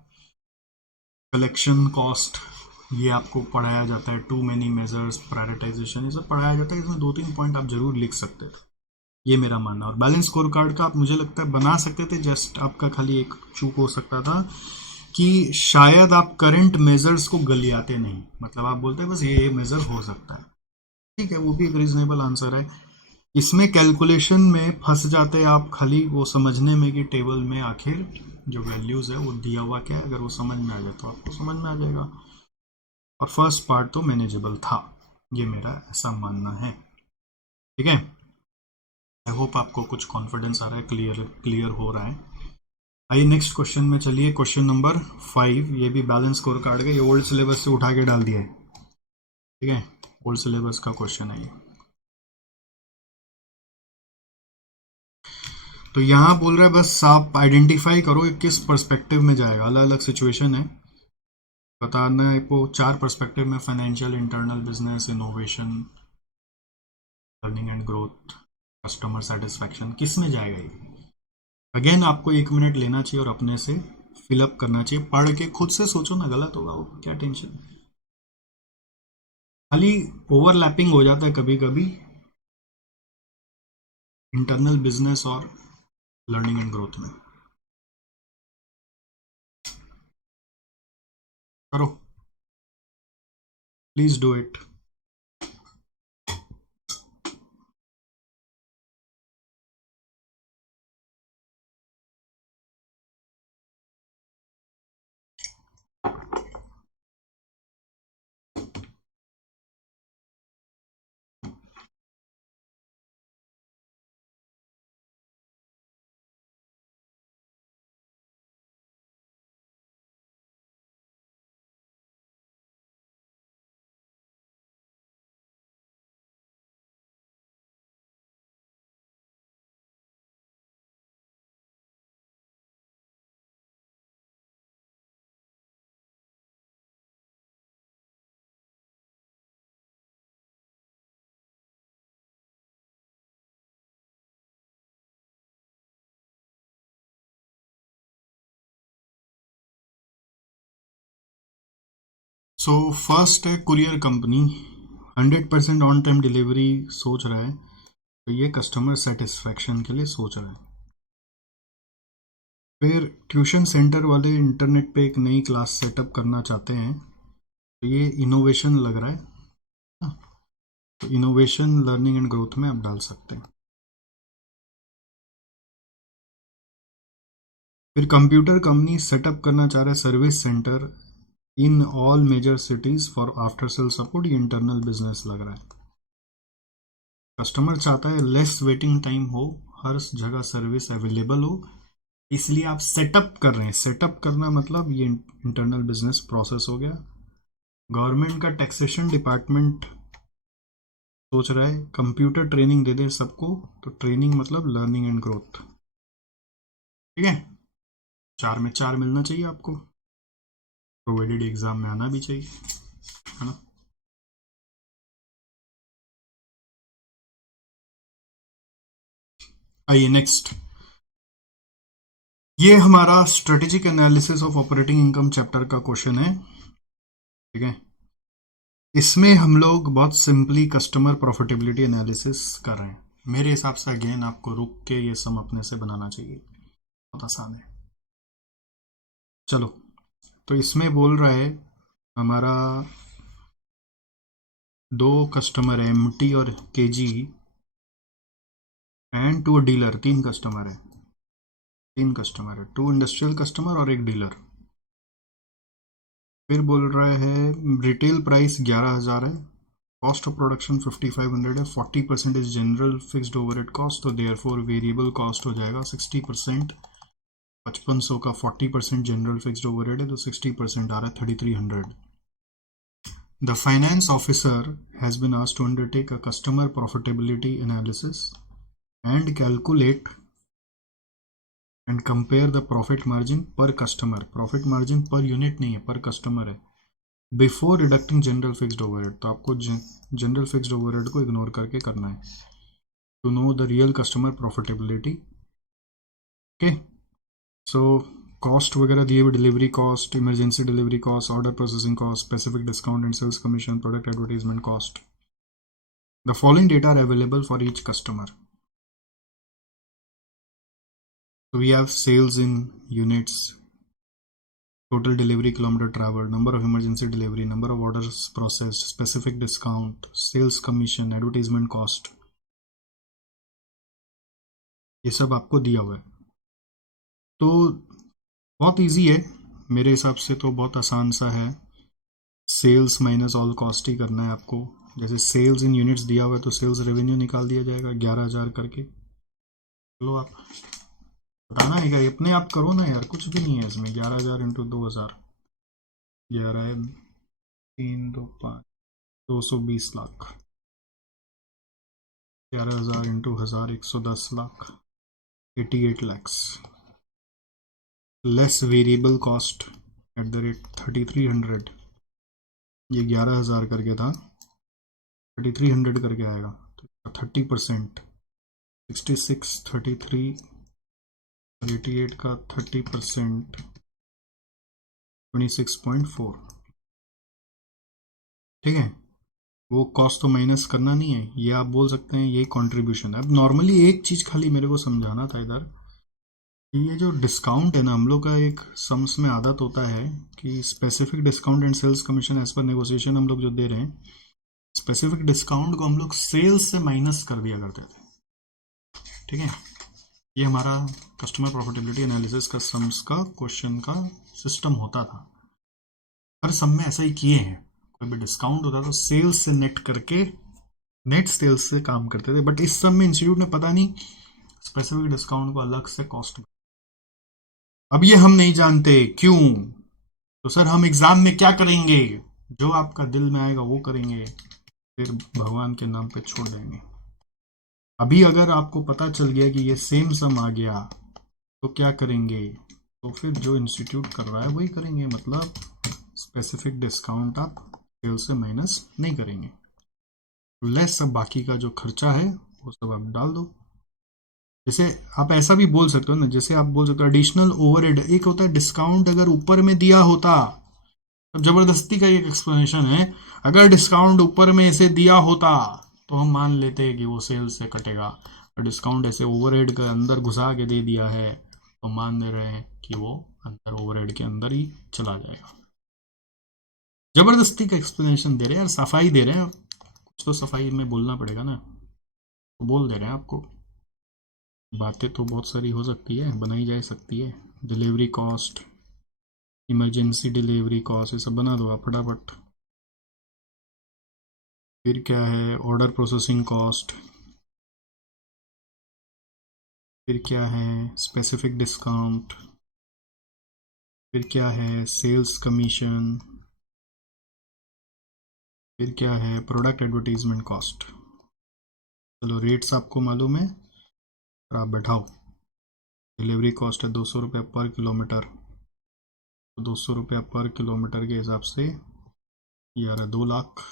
कलेक्शन कॉस्ट ये आपको पढ़ाया जाता है, टू मेनी मेजर्स, प्रायोरिटाइजेशन, ये सब पढ़ाया जाता है। इसमें 2-3 पॉइंट आप जरूर लिख सकते थे, ये मेरा मानना। और बैलेंस स्कोर कार्ड का आप मुझे लगता है बना सकते थे, जस्ट आपका खाली एक चूक हो सकता था कि शायद आप करंट मेजर्स को गलियाते नहीं, मतलब आप बोलते हैं बस ये मेजर हो सकता है, ठीक है, वो भी एक रीजनेबल आंसर है। इसमें कैलकुलेशन में फंस जाते हैं आप खाली वो समझने में कि टेबल में आखिर जो वैल्यूज है वो दिया हुआ क्या है, अगर वो समझ में आ जाए तो आपको समझ में आ जाएगा। और फर्स्ट पार्ट तो मैनेजेबल था, ये मेरा ऐसा मानना है, ठीक है। आई होप आपको कुछ कॉन्फिडेंस आ रहा है, क्लियर हो रहा है। आइए नेक्स्ट क्वेश्चन में चलिए, क्वेश्चन नंबर 5। ये भी बैलेंस स्कोर कार्ड का, ये ओल्ड सिलेबस से उठा के डाल दिया है, ठीक है, ओल्ड सिलेबस का क्वेश्चन है ये। तो यहाँ बोल रहा है बस आप आइडेंटिफाई करो किस पर्सपेक्टिव में जाएगा, अलग अलग सिचुएशन है, बताना है को 4 पर्सपेक्टिव में, financial, internal, business, innovation, learning and growth, customer satisfaction, किस में जाएगा ये। अगेन आपको 1 मिनट लेना चाहिए और अपने से फिलअप करना चाहिए, पढ़ के खुद से सोचो ना, गलत होगा वो क्या टेंशन, खाली ओवरलैपिंग हो जाता है कभी कभी इंटरनल बिजनेस और लर्निंग एंड ग्रोथ में। करो, please do it. So first है courier company, 100% on time delivery सोच रहा है, तो ये कस्टमर सेटिस्फैक्शन के लिए सोच रहा है। फिर ट्यूशन सेंटर वाले इंटरनेट पे एक नई क्लास सेटअप करना चाहते हैं, तो ये इनोवेशन लग रहा है। तो इनोवेशन लर्निंग एंड ग्रोथ में आप डाल सकते हैं। फिर कंप्यूटर कंपनी सेटअप करना चाह रहा है service centre in all major cities for after sale support, ये इंटरनल बिजनेस लग रहा है। कस्टमर चाहता है लेस वेटिंग टाइम हो, हर जगह सर्विस अवेलेबल हो, इसलिए आप सेटअप कर रहे हैं। सेटअप करना मतलब ये इंटरनल बिजनेस प्रोसेस हो गया। गवर्नमेंट का टैक्सेशन डिपार्टमेंट सोच रहा है कंप्यूटर ट्रेनिंग दे दे सबको, तो ट्रेनिंग मतलब लर्निंग एंड ग्रोथ। ठीक है, 4 में 4 मिलना चाहिए आपको, प्रोवाइडेड एग्जाम में आना भी चाहिए, है ना। आइए नेक्स्ट, ये हमारा strategic analysis of operating income chapter का क्वेश्चन है। ठीक है, इसमें हम लोग बहुत सिंपली कस्टमर प्रॉफिटेबिलिटी एनालिसिस कर रहे हैं। मेरे हिसाब से अगेन आपको रुक के ये सम अपने से बनाना चाहिए, बहुत आसान है। चलो, तो इसमें बोल रहा है हमारा 2 कस्टमर है, एमटी और केजी, एंड 2 डीलर, 3 कस्टमर है। 3 कस्टमर है, 2 इंडस्ट्रियल कस्टमर और 1 डीलर। फिर बोल रहा है रिटेल प्राइस 11,000 है, कॉस्ट ऑफ प्रोडक्शन 5500 है, 40% is general fixed overhead cost, तो देयर फोर वेरिएबल कॉस्ट हो जाएगा 60%। 5500 का 40% जनरल फिक्स्ड ओवरहेड है, तो 60% आ रहा है 3300। The finance officer has been asked to undertake a customer profitability analysis and calculate and compare the profit margin per customer. Profit margin per unit नहीं है, per customer है, before deducting general fixed overhead. तो आपको general fixed overhead को ignore करके करना है to know the real customer profitability. Okay, so cost वगैरह दिए हुए, delivery cost, emergency delivery cost, order processing cost, specific discount and sales commission, product advertisement cost. The following data are available for each customer. So we have sales in units, total delivery kilometer traveled, number of emergency delivery, number of orders processed, specific discount, sales commission, advertisement cost, ये सब आपको दिया हुआ है। तो बहुत easy है मेरे हिसाब से, तो बहुत आसान सा है। सेल्स माइनस ऑल कॉस्ट ही करना है आपको। जैसे सेल्स इन यूनिट्स दिया हुआ है, तो सेल्स रेवेन्यू निकाल दिया जाएगा 11,000 करके। चलो, आप बताना है क्या, अपने आप करो ना यार, कुछ भी नहीं है इसमें। 11,000 इंटू 2,000, 11 है 3 2 5, 220 lakh. 11,000 into 1,000, 110 lakh, 88 lakhs, less variable cost at the rate 3,300। ये 11,000 करके था, 3,300 करके आएगा, तो 30%, 66, 33 और 88 का 30%, 26.4। ठीक है, वो कॉस्ट तो माइनस करना नहीं है, ये आप बोल सकते हैं ये कंट्रीब्यूशन है। अब नॉर्मली एक चीज़ खाली मेरे को समझाना था इधर, ये जो डिस्काउंट है ना, हम लोग का एक सम्स में आदत होता है कि specific discount and sales commission as per negotiation हम लोग जो दे रहे हैं, स्पेसिफिक डिस्काउंट को हम लोग सेल्स से माइनस कर दिया करते थे। ठीक है, ये हमारा कस्टमर प्रॉफिटेबिलिटी एनालिसिस का सम्स का क्वेश्चन का सिस्टम होता था। हर सम में ऐसा ही किए हैं, कोई भी डिस्काउंट होता तो सेल्स से नेट करके नेट सेल्स से काम करते थे। बट इस सम में इंस्टीट्यूट ने पता नहीं स्पेसिफिक डिस्काउंट को अलग से कॉस्ट, अब ये हम नहीं जानते क्यों। तो सर हम एग्जाम में क्या करेंगे, जो आपका दिल में आएगा वो करेंगे, फिर भगवान के नाम पे छोड़ देंगे। अभी अगर आपको पता चल गया कि ये सेम सम आ गया तो क्या करेंगे, तो फिर जो इंस्टीट्यूट कर रहा है वही करेंगे, मतलब स्पेसिफिक डिस्काउंट आप सेल से माइनस नहीं करेंगे, लेस सब बाकी का जो खर्चा है वो सब आप डाल दो। जैसे आप ऐसा भी बोल सकते हो ना, जैसे आप बोल सकते हो एडिशनल ओवरहेड, एक होता है डिस्काउंट अगर ऊपर में दिया होता, अब जबरदस्ती का एक एक्सप्लेनेशन है, अगर डिस्काउंट ऊपर में ऐसे दिया होता तो हम मान लेते हैं कि वो सेल से कटेगा, और डिस्काउंट ऐसे ओवरहेड के अंदर घुसा के दे दिया है तो मान ले रहे हैं कि वो अंदर ओवरहेड के अंदर ही चला जाएगा। जबरदस्ती का एक्सप्लेनेशन दे रहे हैं यार, सफाई दे रहे हैं, कुछ तो सफाई में बोलना पड़ेगा ना, तो बोल दे रहे हैं आपको। बातें तो बहुत सारी हो सकती है, बनाई जा सकती है, delivery cost, emergency delivery cost, ये सब बना दो आप फटाफट। फिर क्या है, ऑर्डर प्रोसेसिंग कॉस्ट, फिर क्या है स्पेसिफिक डिस्काउंट, फिर क्या है सेल्स कमीशन, फिर क्या है प्रोडक्ट एडवर्टीजमेंट कॉस्ट। चलो रेट्स आपको मालूम है, और आप बैठाओ। डिलीवरी कॉस्ट है 200 रुपये पर किलोमीटर, तो 200 रुपया पर किलोमीटर के हिसाब से ये आ रहा 2 लाख।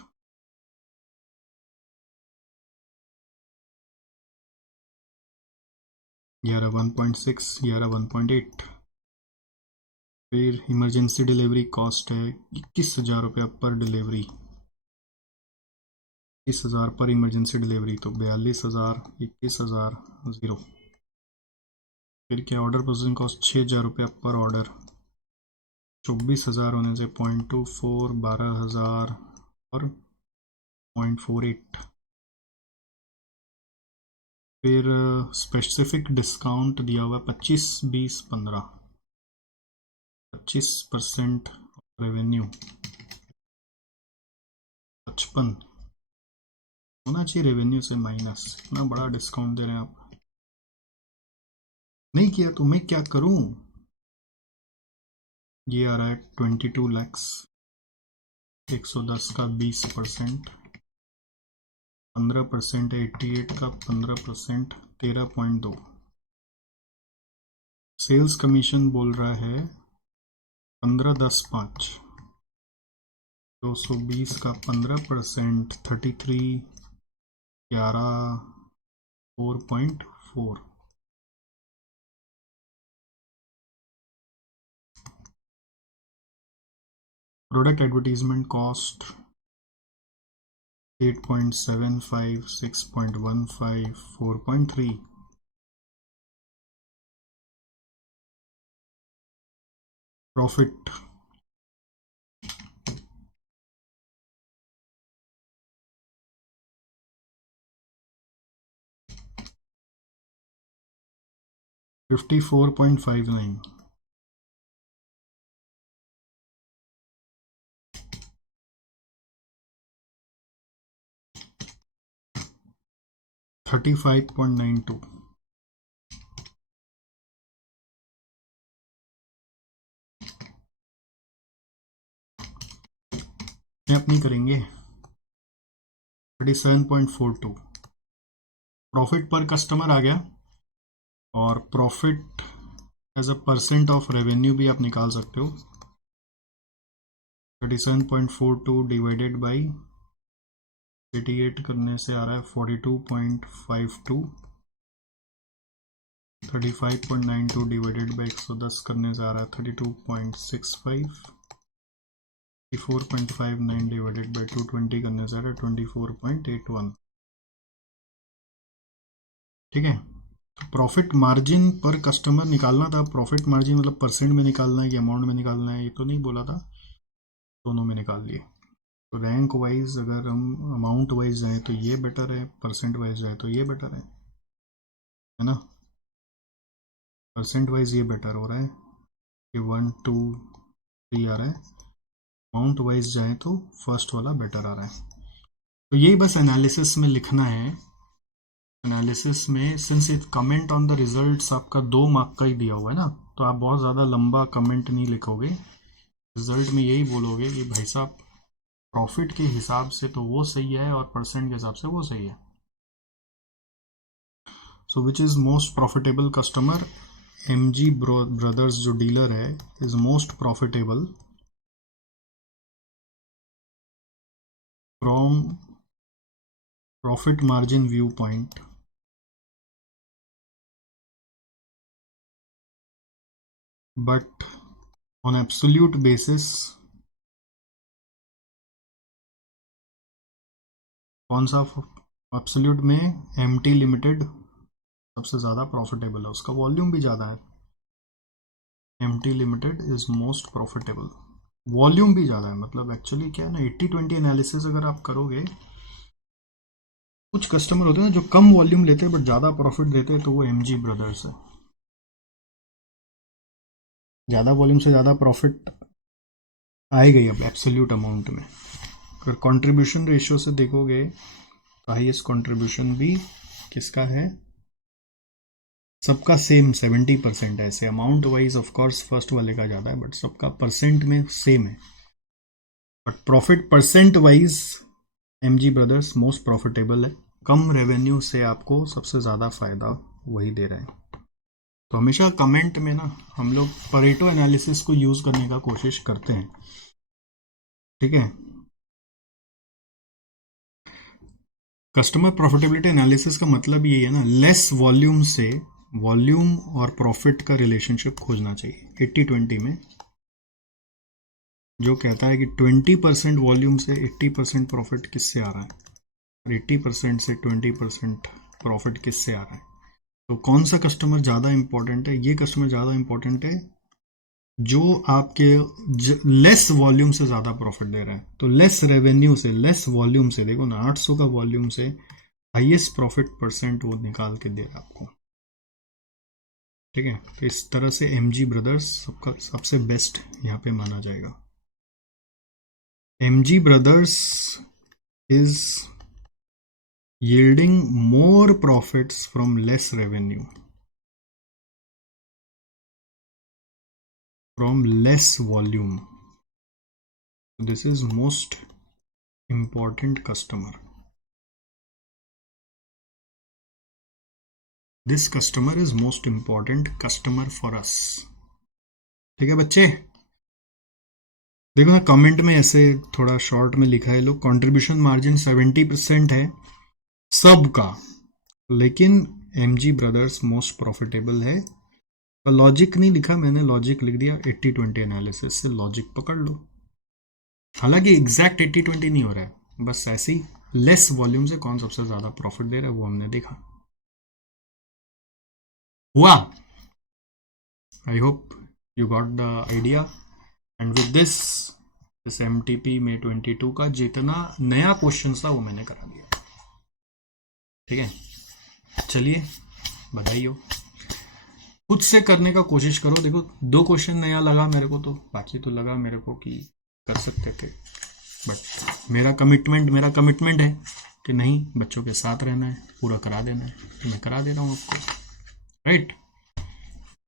ये आ रहा 1.6, ये आ रहा 1.8। फिर इमरजेंसी डिलीवरी कॉस्ट है 21,000 रुपया पर डिलीवरी, 21,000 पर इमरजेंसी डिलीवरी, तो 42,000, 21,000, 0। फिर क्या ऑर्डर प्रोसेसिंग कॉस्ट 6,000 रुपया पर ऑर्डर, 24,000 होने से 0.24, 12,000 और 0.48। फिर स्पेसिफिक डिस्काउंट दिया हुआ 25, 20, 15, 25% रेवेन्यू, 55 होना चाहिए रेवेन्यू से माइनस, इतना बड़ा डिस्काउंट दे रहे हैं आप। नहीं किया तो मैं क्या करूं। ये आ रहा है 22 लैक्स, 110 का 20%, 15% है 88 का 15%, 13.2। सेल्स कमीशन बोल रहा है 15, 10, 5, 220 का 15%, 33, 11, 4.4। Product advertisement cost 8.75, 6.15, 4.3। प्रॉफिट 54.59, $35.92। मैं अपनी करेंगे 37.42। प्रॉफिट पर कस्टमर आ गया, और profit as a percent of revenue भी आप निकाल सकते हो। 37.42 डिवाइडेड बाई 88 करने से आ रहा है 42.52, 35.92 डिवाइडेड बाई 110 करने से आ रहा है 32.65, 4.59 डिवाइडेड बाई 220 करने से आ रहा है 24.81। ठीक है, तो प्रॉफिट मार्जिन पर कस्टमर निकालना था। प्रॉफिट मार्जिन मतलब परसेंट में निकालना है कि अमाउंट में निकालना है, ये तो नहीं बोला था, दोनों में निकाल लिए। तो रैंक वाइज अगर हम अमाउंट वाइज जाएँ तो ये बेटर है, परसेंट वाइज जाए तो ये बेटर है ना। परसेंट वाइज ये बेटर हो रहा है कि 1 2 3 आ रहा है, अमाउंट वाइज जाए तो फर्स्ट वाला बेटर आ रहा है। तो यही बस एनालिसिस में लिखना है। एनालिसिस में since it comment on the results आपका 2 मार्क का ही दिया हुआ है ना, तो आप बहुत ज़्यादा लंबा कमेंट नहीं लिखोगे। रिजल्ट में यही बोलोगे कि भाई साहब प्रॉफिट के हिसाब से तो वो सही है और परसेंट के हिसाब से वो सही है। So which is most profitable customer? MG brothers जो डीलर है is most profitable from profit margin view point, but on absolute basis कौन सा एब्सोल्यूट में MT लिमिटेड सबसे ज़्यादा प्रॉफिटेबल है, उसका वॉल्यूम भी ज़्यादा है। MT limited is most profitable, volume भी ज़्यादा है। मतलब एक्चुअली क्या है ना, 80-20 एनालिसिस अगर आप करोगे, कुछ कस्टमर होते हैं जो कम वॉल्यूम लेते हैं बट ज़्यादा प्रॉफिट देते हैं, तो वो MG ब्रदर्स है। ज़्यादा वॉल्यूम से ज़्यादा प्रॉफिट आएगा ही अब एब्सोल्यूट अमाउंट में। अगर कंट्रीब्यूशन रेशियो से देखोगे तो हाईएस्ट कंट्रीब्यूशन भी किसका है? सबका सेम 70% है। ऐसे amount wise of course first वाले का ज़्यादा है, बट सबका परसेंट में सेम है। But profit percent wise MG brothers most profitable है। कम रेवेन्यू से आपको सबसे ज़्यादा फायदा वही दे रहे हैं। तो हमेशा कमेंट में ना हम लोग परेटो एनालिसिस को यूज करने का कोशिश करते हैं, ठीक है। कस्टमर प्रॉफिटेबिलिटी एनालिसिस का मतलब यही है ना, लेस वॉल्यूम से वॉल्यूम और प्रॉफिट का रिलेशनशिप खोजना चाहिए। 80-20 में जो कहता है कि 20% वॉल्यूम से 80% प्रॉफिट किससे आ रहा है, और 80% से 20% प्रॉफिट किससे आ रहा है। तो कौन सा कस्टमर ज़्यादा इंपॉर्टेंट है? ये कस्टमर ज़्यादा इंपॉर्टेंट है जो आपके लेस वॉल्यूम से ज़्यादा प्रॉफिट दे रहा है। तो लेस रेवेन्यू से, लेस वॉल्यूम से, देखो ना 800 का वॉल्यूम से हाईएस्ट प्रॉफिट परसेंट वो निकाल के दे रहा है आपको, ठीक है। तो इस तरह से MG ब्रदर्स सबका सबसे बेस्ट यहाँ पे माना जाएगा। MG brothers is yielding more profits from less revenue, from less volume. So this is most important customer. This customer is most important customer for us. ठीक है बच्चे, देखो ना कमेंट में ऐसे थोड़ा शॉर्ट में लिखा है लोग, कंट्रीब्यूशन मार्जिन 70% है सबका, लेकिन MG ब्रदर्स मोस्ट प्रॉफिटेबल है। तो लॉजिक नहीं लिखा मैंने, लॉजिक लिख दिया। 80-20 एनालिसिस से लॉजिक पकड़ लो। हालांकि एग्जैक्ट 80-20 नहीं हो रहा है, बस ऐसे ही लेस वॉल्यूम से कौन सबसे ज्यादा प्रॉफिट दे रहा है वो हमने देखा। हुआ? I hope you got the idea. And with this MTP में 22 का जितना नया क्वेश्चन था वो मैंने करा दिया, ठीक है। चलिए बधाई हो, खुद से करने का कोशिश करो। देखो 2 क्वेश्चन नया लगा मेरे को, तो बाकी तो लगा मेरे को कि कर सकते थे, बट मेरा कमिटमेंट है कि नहीं, बच्चों के साथ रहना है, पूरा करा देना है, तो मैं करा दे रहा हूँ आपको, राइट।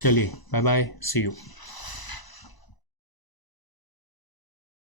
चलिए बाय बाय, सी यू।